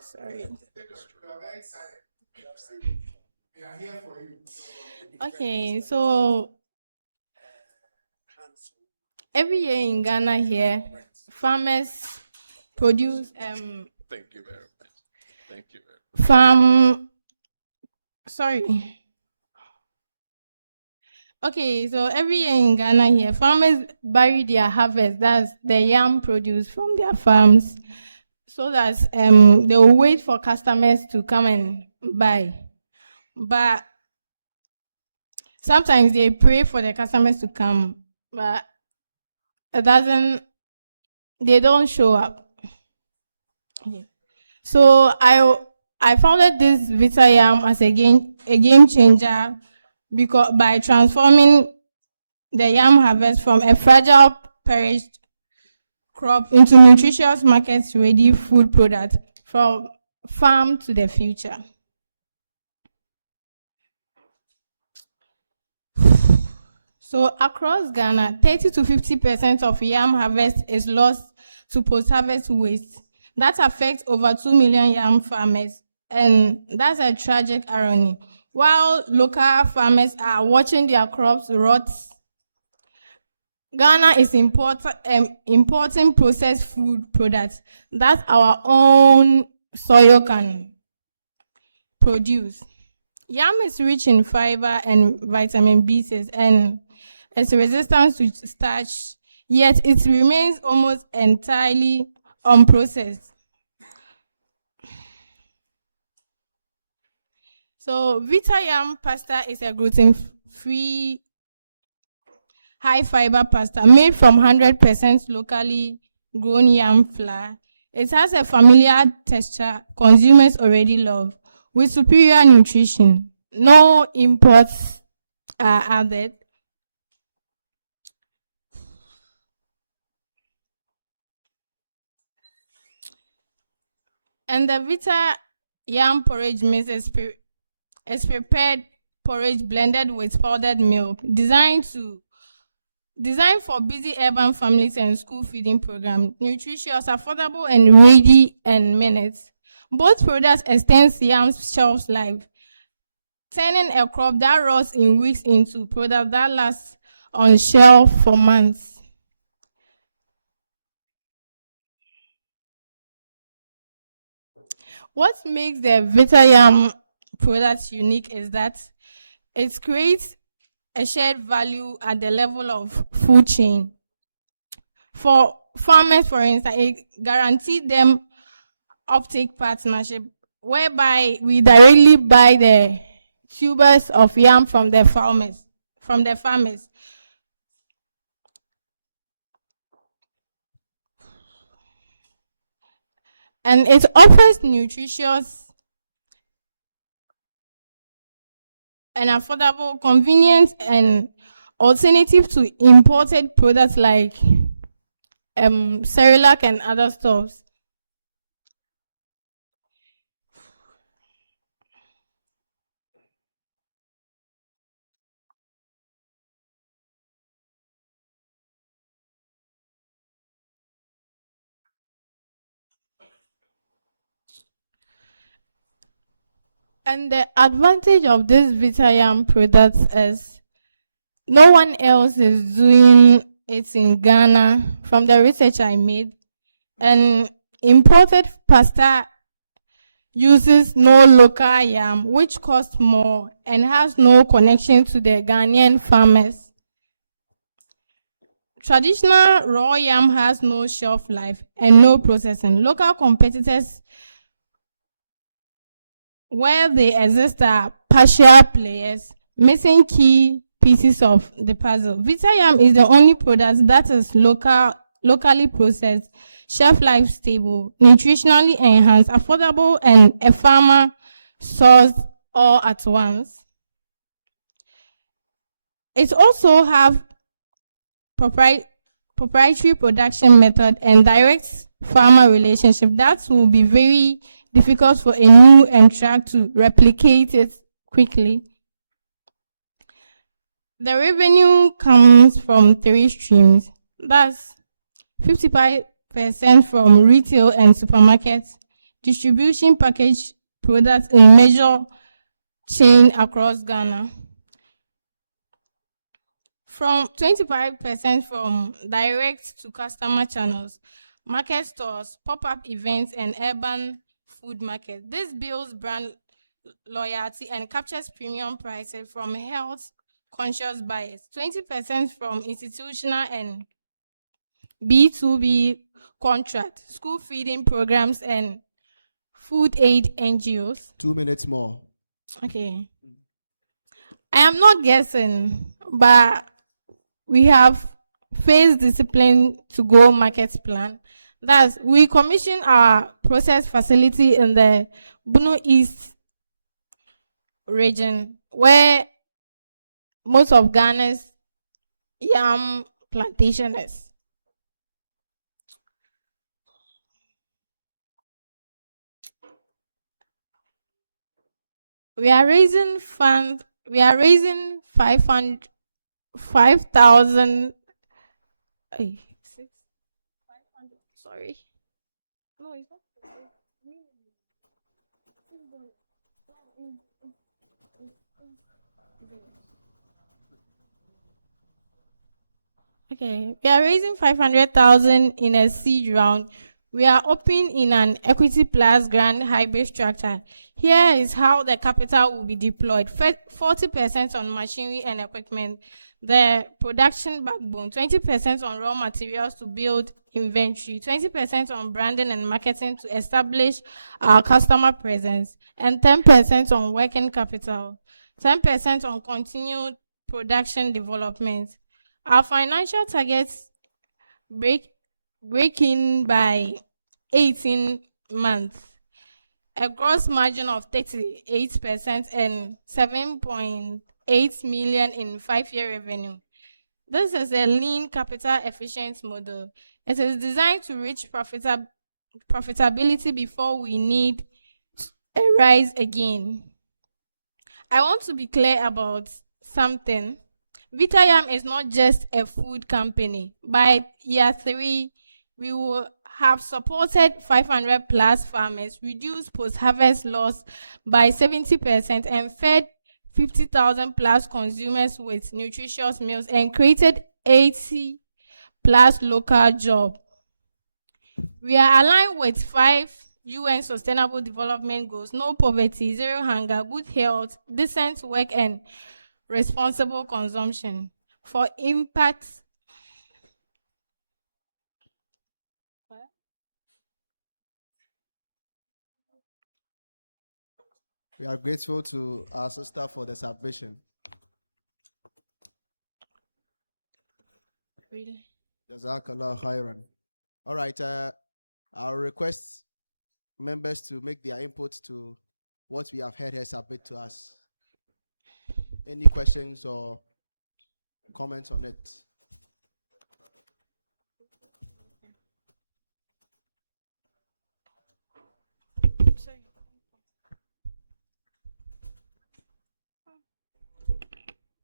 Sorry. Okay, so every year in Ghana here, farmers produce Thank you very much. Thank you very sorry. Okay, so every year in Ghana here, farmers bury their harvest, that's the yam produce from their farms, so that they will wait for customers to come and buy. But sometimes they pray for the customers to come, but they don't show up. Yeah. So I founded this Vita Yam as a game changer, because by transforming the yam harvest from a fragile, perished crop into nutritious, market-ready food product from farm to the future. So across Ghana, 30 to 50% of yam harvest is lost to post-harvest waste. That affects over 2 million yam farmers, and that's a tragic irony. While local farmers are watching their crops rot, Ghana is importing processed food products that our own soil can produce. Yam is rich in fiber and vitamin B6 and is resistant to starch, yet it remains almost entirely unprocessed. So Vita Yam pasta is a gluten-free, high-fiber pasta made from 100% locally grown yam flour. It has a familiar texture consumers already love, with superior nutrition. No imports are added. And the Vita Yam porridge mix is prepared porridge blended with powdered milk, designed for busy urban families and school feeding program. Nutritious, affordable, and ready in minutes. Both products extend yam's shelf life, turning a crop that rots in weeks into product that lasts on shelf for months. What makes the Vita Yam product unique is that it creates a shared value at the level of food chain. For farmers, for instance, it guaranteed them offtake partnership, whereby we directly buy the tubers of yam from the farmers. And it offers nutritious and affordable, convenient, and alternative to imported products like Cerelac and other stuffs. And the advantage of this Vita Yam product is no one else is doing it in Ghana from the research I made. And imported pasta uses no local yam, which costs more and has no connection to the Ghanaian farmers. Traditional raw yam has no shelf life and no processing. Local competitors, where they exist, are partial players, missing key pieces of the puzzle. Vita Yam is the only product that is locally processed, shelf life stable, nutritionally enhanced, affordable, and a farmer sourced all at once. It also have proprietary production method and direct farmer relationship that will be very difficult for a new entrant to replicate it quickly. The revenue comes from 3 streams. That's 55% from retail and supermarkets, distribution packaged products in major chain across Ghana. from 25% from direct to customer channels, market stores, pop-up events, and urban food markets. This builds brand loyalty and captures premium prices from health-conscious buyers. 20% from institutional and B2B contract, school feeding programs, and food aid NGOs. 2 minutes more. Okay. I am not guessing, but we have phase discipline to go market plan. Thus, we commission our process facility in the Bunu East region, where most of Ghana's yam plantation is. We are raising funds. We are raising 5,000. Sorry. No, it's not. Okay, we are raising 500,000 in a seed round. We are open in an equity plus grant hybrid structure. Here is how the capital will be deployed. 40% on machinery and equipment, the production backbone, 20% on raw materials to build inventory, 20% on branding and marketing to establish our customer presence, and 10% on working capital, 10% on continued production development. Our financial targets breaking by 18 months, a gross margin of 38% and 7.8 million in 5-year revenue. This is a lean capital efficient model. It is designed to reach profitability before we need a rise again. I want to be clear about something. Vitayam is not just a food company. By year 3, we will have supported 500 plus farmers, reduced post-harvest loss by 70%, and fed 50,000 plus consumers with nutritious meals, and created 80 plus local jobs. We are aligned with 5 UN Sustainable Development Goals: no poverty, zero hunger, good health, decent work, and responsible consumption. For impact, We are grateful to our sister for the submission. really? Jazakallah khairan. All right, I'll request members to make their input to what we have heard her submit to us. Any questions or comments on it?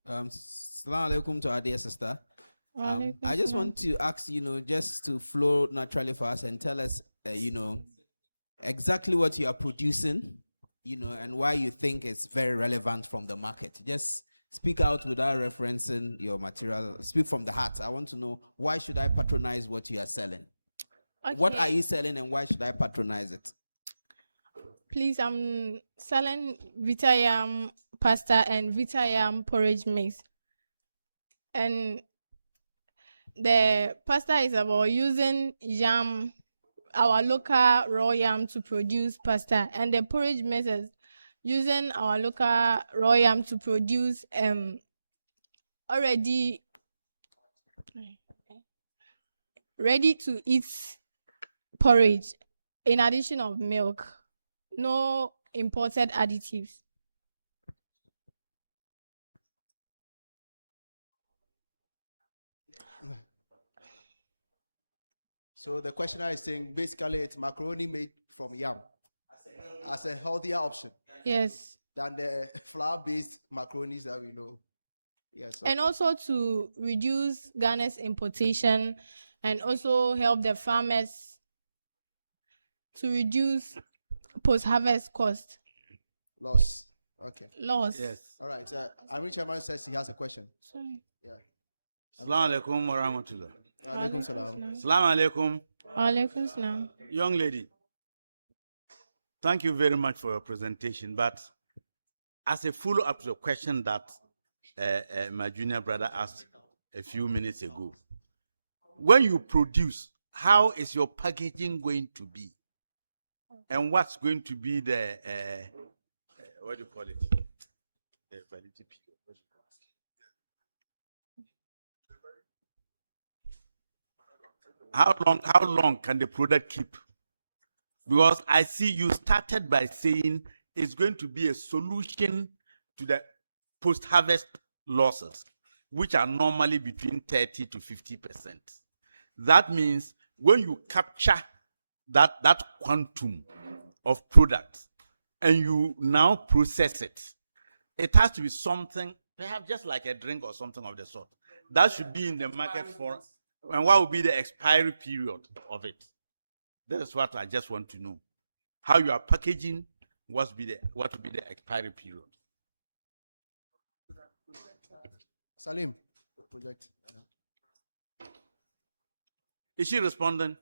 Assalamu alaikum to our dear sister. Walaikum I just salam. want to ask, just to flow naturally for us and tell us, exactly what you are producing, and why you think it's very relevant from the market. Just speak out without referencing your material. Speak from the heart. I want to know, why should I patronize what you are selling? What Okay. are you selling and why should I patronize it? Please, I'm selling Vitayam pasta and Vitayam porridge mix. And the pasta is about using yam, our local raw yam, to produce pasta. And the porridge mix is using our local raw yam to produce already ready to eat porridge in addition of milk. No imported additives. So the questioner is saying basically it's macaroni made from yam as a healthier option Yes. than the flour-based macaronis that we know. Yes. And okay. also to reduce Ghana's importation and also help the farmers to reduce post-harvest cost. Loss. Okay. Loss. Yes. All right. Amri Chairman says he has a question. Sorry. Yeah. Assalamu alaikum wa rahmatullah. Alaikum salam. Assalamu alaikum. Alaikum salam. Young lady, thank you very much for your presentation. But as a follow-up to the question that my junior brother asked a few minutes ago, when you produce, how is your packaging going to be? And what's going to be the, what do you call it? Validity period. How long can the product keep? Because I see you started by saying it's going to be a solution to the post-harvest losses, which are normally between 30 to 50%. That means when you capture that quantum of product and you now process it, it has to be something, perhaps just like a drink or something of the sort. That should be in the market for, and what will be the expiry period of it? That is what I just want to know. How you are packaging, what will be the expiry period? Salim, project. Is she responding?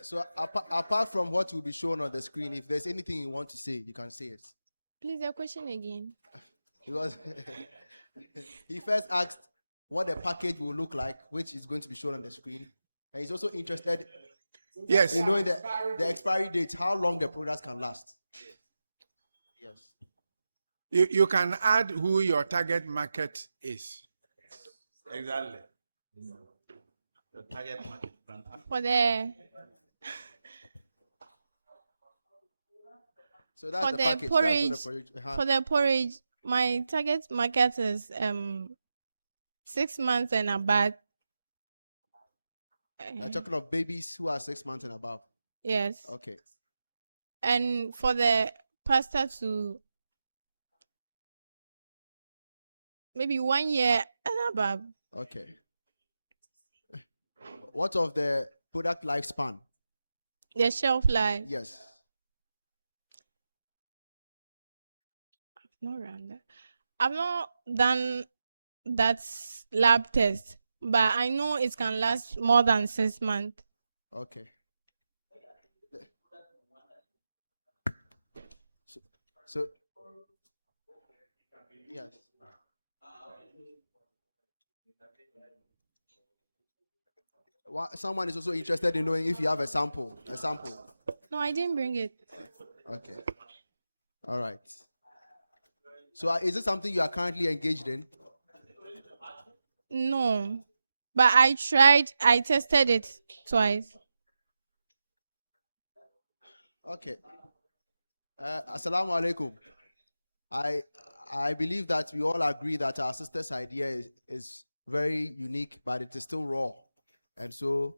So apart from what will be shown on the screen, if there's anything you want to say, you can say it. Please, a question again. Because he first asked what the package will look like, which is going to be shown on the screen. And he's also interested in knowing the expiry date, how long the products can last. Yes. You can add who your target market is. Exactly. The target market. For the So that's for the the package. porridge, That's what the porridge. for the porridge, my target market is 6 months and above. You're talking of babies who are 6 months and above. Yes. Okay. And for the pasta to maybe 1 year and above. Okay. What of the product lifespan? The shelf life. Yes. Not around that. I've not done that lab test, but I know it can last more than 6 months. Okay. So yes. Someone is also interested in knowing if you have a sample. A sample. No, I didn't bring it. Okay. All right. So is it something you are currently engaged in? No, but I tested it twice. Okay. Assalamu Alaikum. I believe that we all agree that our sister's idea is very unique, but it is still raw. And so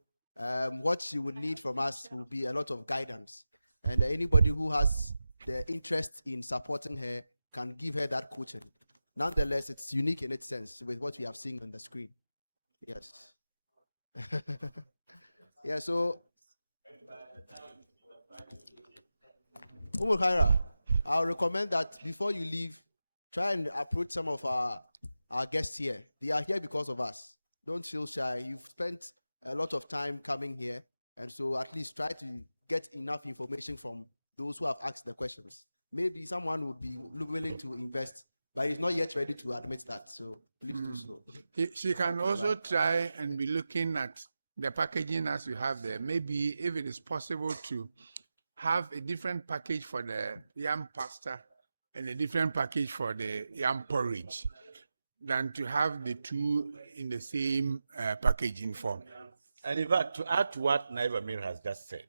what she would need from us will be a lot of guidance. And anybody who has the interest in supporting her can give her that coaching. Nonetheless, it's unique in its sense with what we have seen on the screen. Yes. Yeah, so Umul Khaira, I'll recommend that before you leave, try and approach some of our guests here. They are here because of us. Don't feel shy. You've spent a lot of time coming here, and so at least try to get enough information from those who have asked the questions. Maybe someone would be willing to invest, but he's not yet ready to admit that. So please do so. She can also try and be looking at the packaging as we have there. Maybe if it is possible to have a different package for the yam pasta and a different package for the yam porridge than to have the two in the same packaging form. And in fact, to add to what Naiva Mir has just said,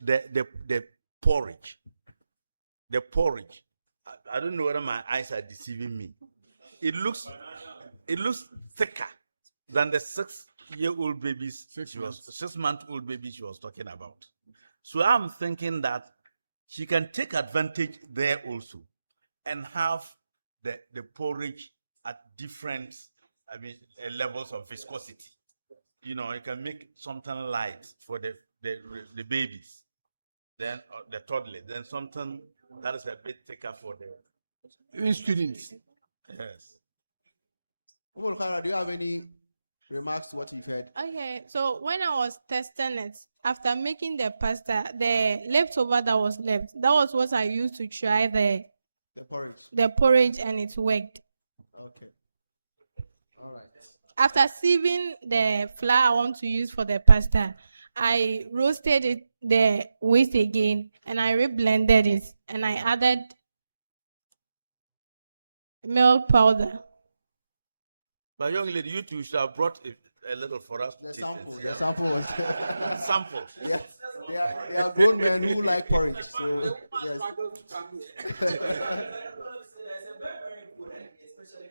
the porridge, I don't know whether my eyes are deceiving me. It looks thicker than the 6-year-old babies, 6-month-old baby she was talking about. So I'm thinking that she can take advantage there also and have the porridge at different, levels of viscosity. You know, you can make something light for the babies, then the toddler, then something that is a bit thicker for the even students. Yes. Umulkhara, do you have any remarks to what you've heard? Okay, so when I was testing it, after making the pasta, the leftover that was left, that was what I used to try The porridge. porridge, and it worked. Okay. All right. After sieving the flour I want to use for the pasta, I roasted it, the waste again, and I reblended it, and I added milk powder. But young lady, you two should have brought a little for us. The sample. The sample was sample. Yeah. They are grown men who like porridge. So yes.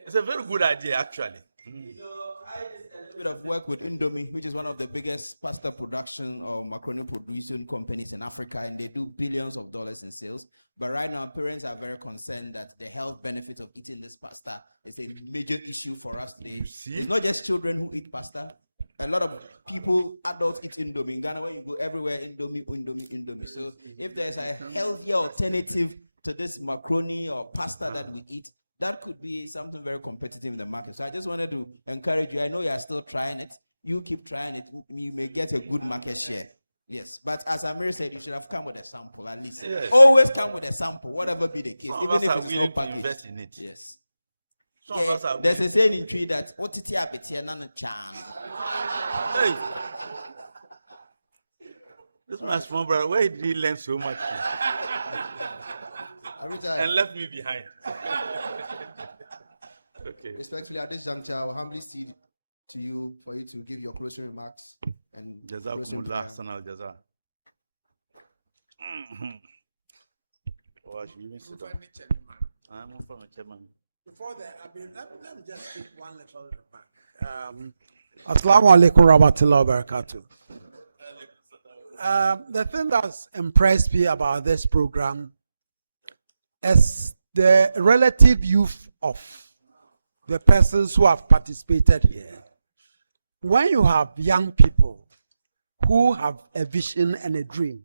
It's a very good idea, actually. A bit of work with Indomie, which is one of the biggest pasta production or macaroni producing companies in Africa, and they do billions of dollars in sales. But right now, parents are very concerned that the health benefits of eating this pasta is a major issue for us today. It's not just children who eat pasta. A lot of people, adults, eat Indomie. In Ghana, when you go everywhere, Indomie. So if there's a healthier alternative to this macaroni or pasta that we eat, that could be something very competitive in the market. So I just wanted to encourage you. I know you are still trying it. You keep trying it. You may get a good market share. Yes. But as Amir said, you should have come with a sample at least. Yes. Always come with a sample, whatever be the case, Some even of us if are it is willing not to packaged. invest in it. Yes. Some of Yeah, us are there's a willing- saying in tree that otiti abetia nana chan. Hey. This my small brother, where did he learn so much? Every time. And left me behind. Okay. Respectfully, at this juncture, I will humbly cede to you for you to give your closing remarks and closing prayer. Jazakumullah Sanal Jaza. Oh, I should even sit down. I'm on from the chairman. Before that, let me just speak one little back. Assalamu Alaikum Rahmatullahi wa Barakatuh. The thing that's impressed me about this program is the relative youth of the persons who have participated here. When you have young people who have a vision and a dream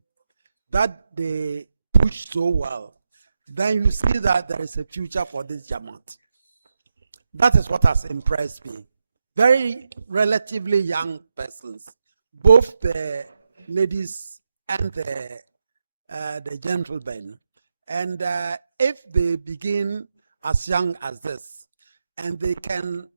that they push so well, then you see that there is a future for this Jamaat. That is what has impressed me. Very relatively young persons, both the ladies and the gentlemen. And if they begin as young as this, and they can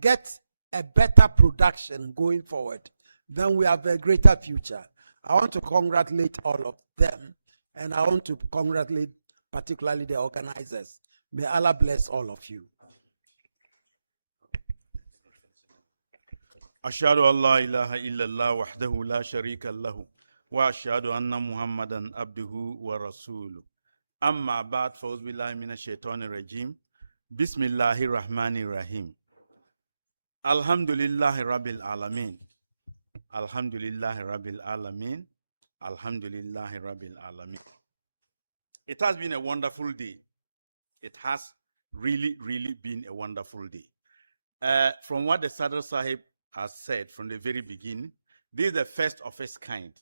get a better production going forward, then we have a greater future. I want to congratulate all of them, and I want to congratulate particularly the organizers. May Allah bless all of you. أشهد أن لا إله إلا الله وحده لا شريك له وأشهد أن محمدا عبده ورسوله أما بعد فأعوذ بالله من الشيطان الرجيم بسم الله الرحمن الرحيم الحمد لله رب العالمين الحمد لله رب العالمين الحمد لله رب العالمين. It has been a wonderful day. It has really been a wonderful day. From what the Sadr Sahib has said from the very beginning, this is the first of its kind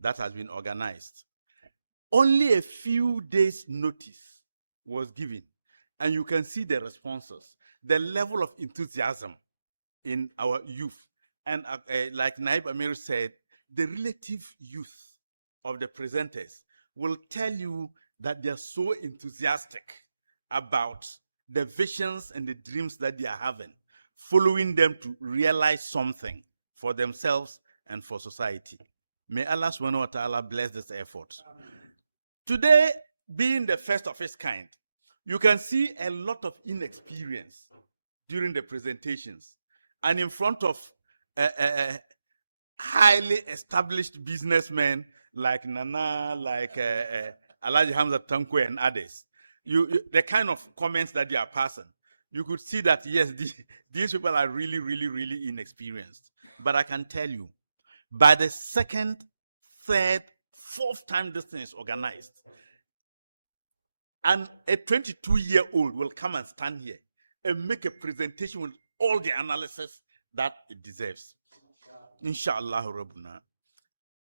that has been organized. Only a few days' notice was given, and you can see the responses, the level of enthusiasm in our youth. And like Naib Amir said, the relative youth of the presenters will tell you that they are so enthusiastic about the visions and the dreams that they are having, following them to realize something for themselves and for society. May Allah subhanahu wa ta'ala bless this effort. Today, being the first of its kind, you can see a lot of inexperience during the presentations and in front of highly established businessmen like Nana, like Alhaji Hamza Tankwe and others. The kind of comments that they are passing, you could see that, yes, these people are really inexperienced. But I can tell you, by the second, third, fourth time this thing is organized, and a 22-year-old will come and stand here and make a presentation with all the analysis that it deserves. Inshallah Rabbuna.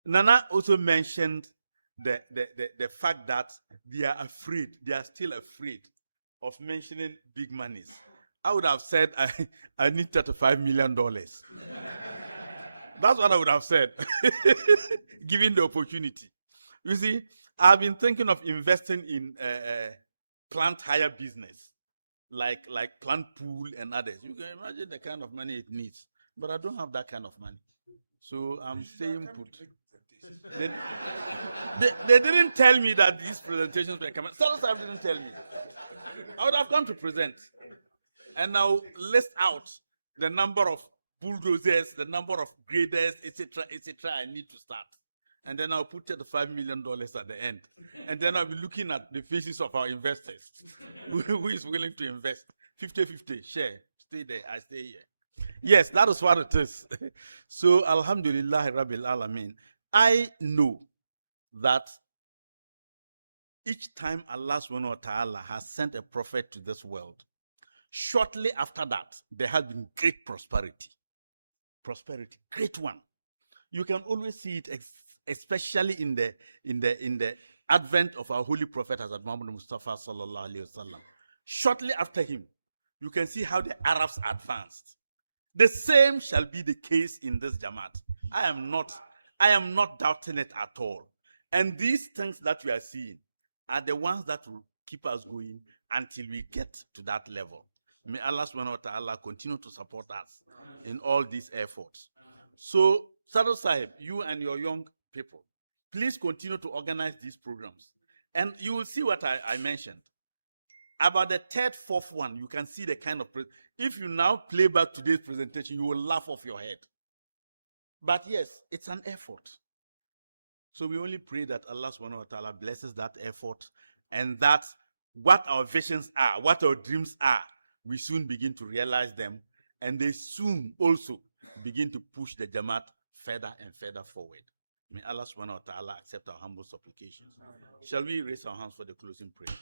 Nana also mentioned the fact that they are afraid, they are still afraid of mentioning big monies. I would have said, I need $35 million. That's what I would have said, given the opportunity. You see, I've been thinking of investing in plant hire business, like plant pool and others. You can imagine the kind of money it needs, but I don't have that kind of money. So I'm staying put. They didn't tell me that these presentations were coming. Sarasab didn't tell me. I would have come to present. And now list out the number of bulldozers, the number of graders, etc., I need to start. And then I'll put $5 million at the end. And then I'll be looking at the faces of our investors. Who is willing to invest? 50-50, share. Stay there, I stay here. Yes, that is what it is. So, Alhamdulillah Rabbil Alameen. I know that each time Allah subhanahu wa ta'ala has sent a prophet to this world, shortly after that, there has been great prosperity. Prosperity, great one. You can always see it, especially in the advent of our holy prophet Hazrat Muhammad Mustafa sallallahu alaihi wasallam. Shortly after him, you can see how the Arabs advanced. The same shall be the case in this Jamaat. I am not doubting it at all. And these things that we are seeing are the ones that will keep us going until we get to that level. May Allah subhanahu wa ta'ala continue to support us in all these efforts. So, Sadu Sahib, you and your young people, please continue to organize these programs. And you will see what I mentioned. About the third, fourth one, you can see the kind of, if you now play back today's presentation, you will laugh off your head. But yes, it's an effort. So we only pray that Allah subhanahu wa ta'ala blesses that effort, and that what our visions are, what our dreams are, we soon begin to realize them, and they soon also begin to push the Jamaat further and further forward. May Allah subhanahu wa ta'ala accept our humble supplications. Shall we raise our hands for the closing prayer?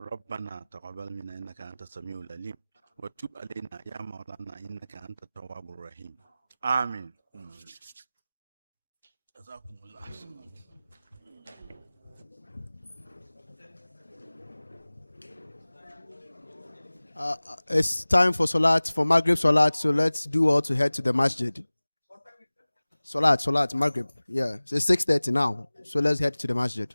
ربنا تقبل منا إنك أنت السميع العليم وتب علينا يا مولانا إنك أنت التواب الرحيم آمين. جزاكم الله. It's time for Salat, for Maghrib Salat, so let's do all to head to the masjid. Salat, Maghrib. Yeah, it's 6:30 now, so let's head to the masjid.